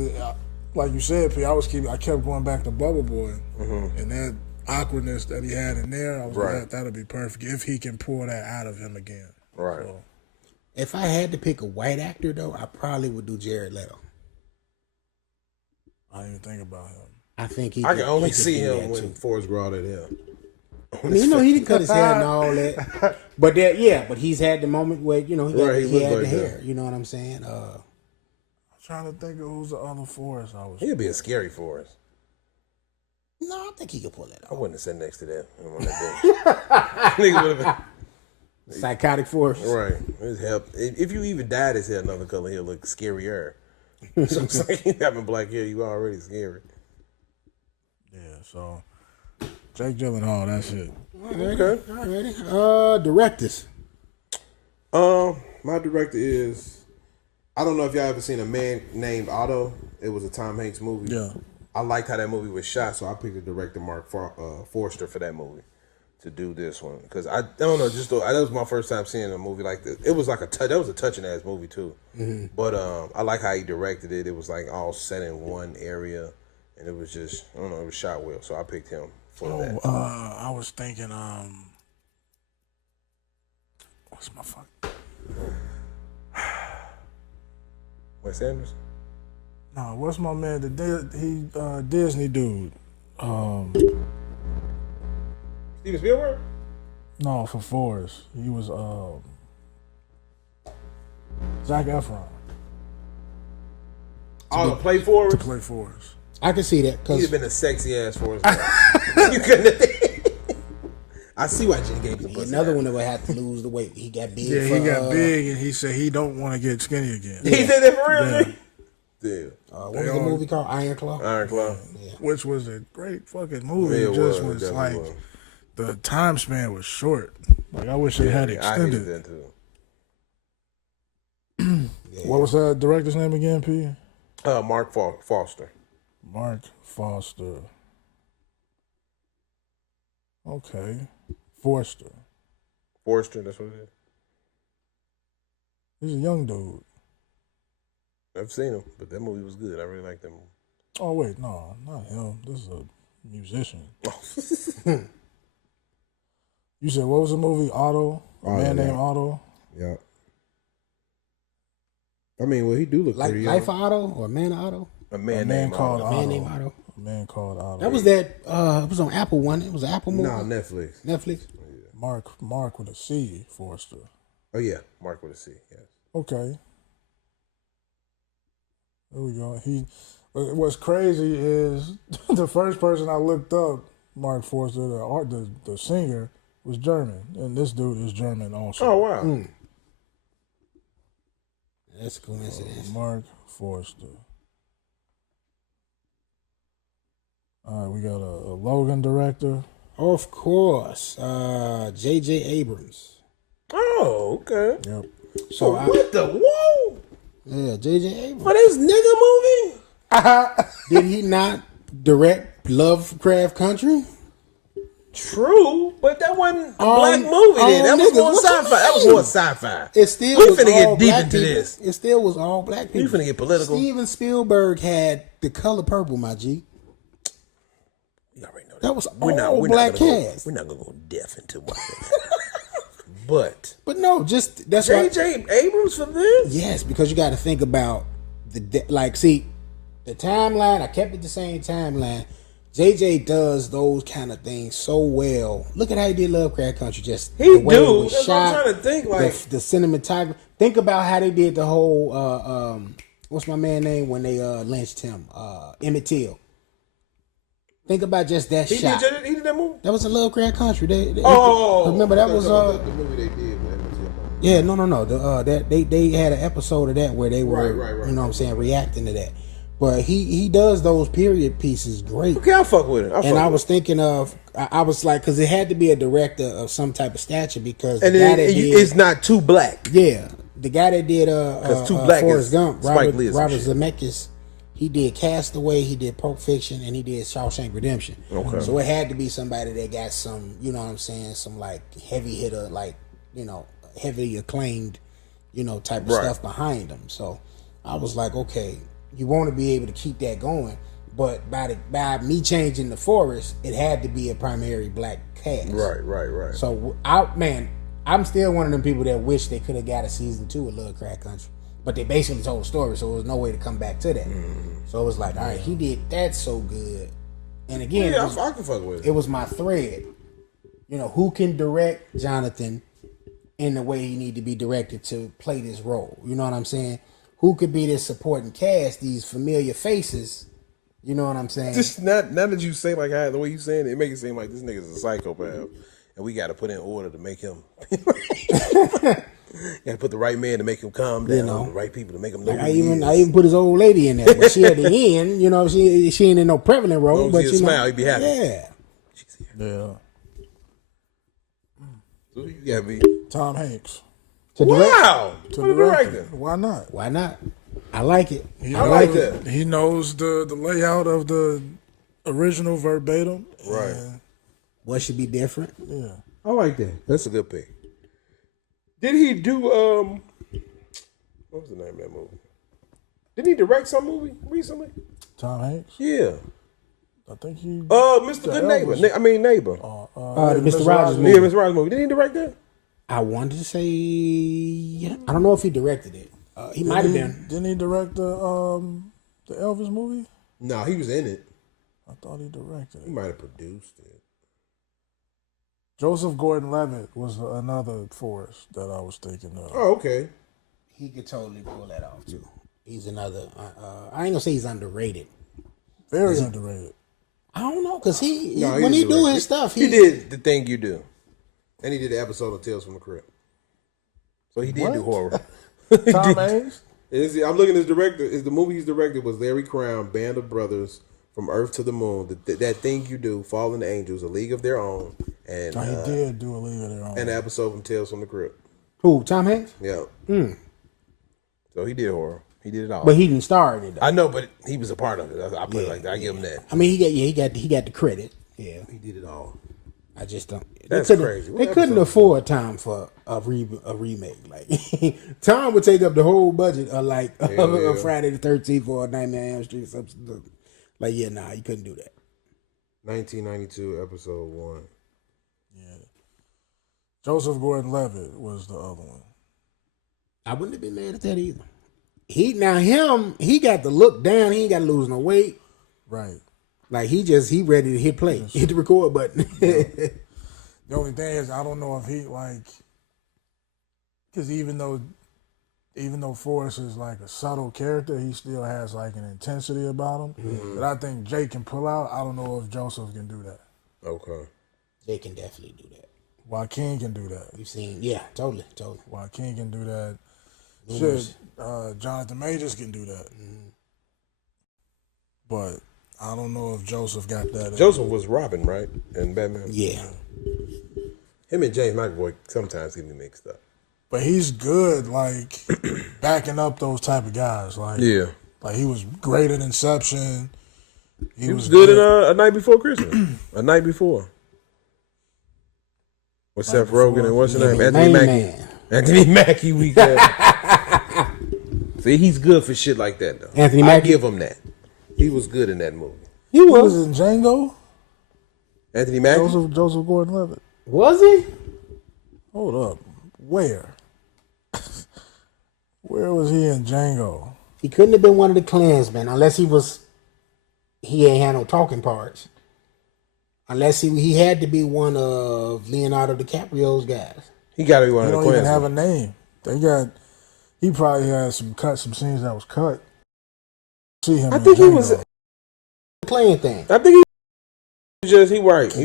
like you said, P, I kept going back to Bubble Boy, and that awkwardness that he had in there. I was like, that'll be perfect if he can pull that out of him again. Right. So, if I had to pick a white actor, though, I probably would do Jared Leto. I didn't even think about him. I think I can only see him when Forrest brought it in. I mean, he didn't cut his hair and all that. But but he's had the moment where, he had the hair. You know what I'm saying? I'm trying to think of who's the other Forrest I was. He'd be a scary Forrest. No, I think he could pull that off. I wouldn't have sat next to that. Nigga would have been psychotic Forrest. Right. It help. If you even dyed his hair another color, he'll look scarier. So I'm saying, having black hair, you already scary. Yeah. So Jake Gyllenhaal, that's it. Okay. Alrighty. Directors. My director is. I don't know if y'all ever seen A Man Named Otto. It was a Tom Hanks movie. Yeah. I liked how that movie was shot, so I picked the director Mark Forster for that movie to do this one because I don't know, that was my first time seeing a movie like this. It was like that was a touching ass movie too. Mm-hmm. But I like how he directed it. It was like all set in one area, and it was just it was shot well. So I picked him for that. I was thinking, what's my fuck? Wes Anderson? No, what's my man? The Disney dude. Steven Spielberg? No, for Forrest. He was Zac Efron. To play Forrest? To play Forrest. I can see that. He'd have been a sexy ass Forrest. You couldn't have. I see why Jen gave the pussy. Another one that would have to lose the weight. He got big. Yeah, he got big, and he said he don't want to get skinny again. He said that for real. Yeah. What was the movie called? Iron Claw. Iron Claw. Yeah. Which was a great fucking movie. Yeah, It just was like was. the time span was short. Like I wish they had I extended. hated that too. What was that director's name again, P? Mark Foster. Mark Foster. Okay. Forster. Forrester, that's what it is. He's a young dude. I've seen him, but that movie was good. I really liked that movie. Oh wait, no, not him. This is a musician. You said what was the movie? Otto? A man named Otto? Yeah. I mean, well, he do look Like pretty Life young. of Otto or Man of Otto? A man Man called Otto. Otto. Man named Otto. A man called Otto. That was that. It was on Apple one. It was an Apple movie. Nah, Netflix. Netflix. Mark with a C, Forster. Oh yeah, Mark with a C. Yes. Okay. There we go. What's crazy is the first person I looked up, Mark Forster, the singer, was German, and this dude is German also. Oh wow. That's a coincidence. Mark Forster. All right, we got a Logan director. Of course, J.J. Abrams. Oh, okay. Yep. So What the whoa? yeah, J.J. Abrams. For this nigga movie? Did he not direct Lovecraft Country? True, but that wasn't a black movie then. That was niggas, more what you sci-fi. That was mean? more sci-fi. It still We was finna get all deep black into people. this. It still was all black people. We finna get political. Steven Spielberg had The Color Purple, my G. You already know that. That was We're all black cast. We're not gonna go deaf into one. But But no, just that's why. J.J. Abrams for this? Yes, because you got to think about see, the timeline. I kept it the same timeline. JJ does those kind of things so well. Look at how he did Lovecraft Country. Just He the way do. it was That's shot, what I'm trying to think. Like the cinematography. Think about how they did the whole. What's my man name when they lynched him? Emmett Till. Think about just that he shot. did that movie. That was in Lovecraft Country. Oh, remember that was the movie they did. yeah, no. That they had an episode of that where they were, Right. you know what I'm saying, reacting to that. But he does those period pieces great. Okay, I'll fuck with it. I was thinking of, I was like, because it had to be a director of some type of stature because And the guy then that did, it's not too black. yeah, the guy that did too black Forrest is Gump, Spike Lee or some Robert shit. Zemeckis, he did Castaway, he did Pulp Fiction, and he did Shawshank Redemption. Okay. So it had to be somebody that got some, you know what I'm saying, some like heavy hitter, like, you know, heavily acclaimed, you know, type of stuff behind them. So I was like, okay, you want to be able to keep that going, but by me changing the Forrest, it had to be a primary black cast. Right. So I'm still one of them people that wish they could have got a season 2 of Lovecraft Country, but they basically told a story, so there was no way to come back to that. So it was like, all right, he did that so good, and again, Yeah, I can fuck with it. it was my thread. You know, who can direct Jonathan in the way he need to be directed to play this role? You know what I'm saying? Who could be this supporting cast, these familiar faces? You know what I'm saying? Just now that you say like the way you saying it, it makes it seem like this nigga's a psychopath, and we got to put in order to make him. Got to put the right man to make him calm down, the right people to make him know. I even put his old lady in there, but she at the end, you know, she ain't in no prevalent role, but you smile, know, he'd be happy. Yeah. Yeah. So you gotta be. Tom Hanks. To direct, Wow, To what a direct director. it. Why not? why not? I like it. I like that. He knows the layout of the original verbatim. Right. and, What should be different? yeah. I like that. That's a good pick. Did he do what was the name of that movie? Didn't he direct some movie recently? Tom Hanks. Yeah. I think he. Mr. The Good Neighbor. Elvis. Neighbor. The Mr. Rogers Yeah, movie. Mr. Rogers movie. Didn't he direct that? I wanted to say, I don't know if he directed it. He might have been. Didn't he direct the Elvis movie? No, he was in it. I thought he directed He it. might have produced it. Joseph Gordon-Levitt was another Forrest that I was thinking of. Oh, okay. He could totally pull that off too. He's another. I ain't gonna say he's underrated. Very underrated. I don't know, cause No, when he do underrated. his stuff, He did The Thing You Do. And he did the episode of Tales from the Crypt. So he did do horror. Tom Hanks? I'm looking at his director. The movie he's directed was Larry Crown, Band of Brothers, From Earth to the Moon, That Thing You Do, Fallen Angels, A League of Their Own, and He did do A League of Their Own. And the episode from Tales from the Crypt. Who? Tom Hanks? Yeah. So he did horror. He did it all. But he didn't star in it, though. I know, but he was a part of it. I put it like that. I give him that. I mean, he got the credit. Yeah, He did it all. I just don't. That's they crazy. They couldn't afford time for a remake. Like Tom would take up the whole budget of a Friday the 13th or a Nightmare on Elm Street or something. Like, yeah, nah, you couldn't do that. 1992, episode 1. Yeah. Joseph Gordon-Levitt was the other one. I wouldn't have been mad at that either. He got to look down. He ain't got to lose no weight. Right. Like he ready to hit play, hit the record button. The only thing is, I don't know if he because even though Forrest is like a subtle character, he still has like an intensity about him that I think Jake can pull out. I don't know if Joseph can do that. Okay. They can definitely do that. Joaquin can do that. We've seen, yeah, totally. Joaquin can do that. Numerous. Shit, Jonathan Majors can do that. But I don't know if Joseph got that. Joseph was Robin, right? In Batman? Yeah. Him and James McAvoy sometimes get me mixed up. But he's good, like, backing up those type of guys. Like, Yeah. Like, he was great at Inception. He was good in A Night Before Christmas. A Night Before. With Seth Rogen and what's his name? Anthony Mackie. Anthony Mackie, we got. See, he's good for shit like that, though. Anthony I Mackie? give him that. He was good in that movie. He He was. was in Django. Anthony Mackie? Joseph Gordon-Levitt. Was he? Hold up. Where? Where was he in Django? He couldn't have been one of the Klansmen unless he ain't had no talking parts. Unless he had to be one of Leonardo DiCaprio's guys. He got to be one He of the don't even Klansmen. have a name. He probably had some scenes that was cut. See him. I think he was. Playing thing. I think he was just, he right. He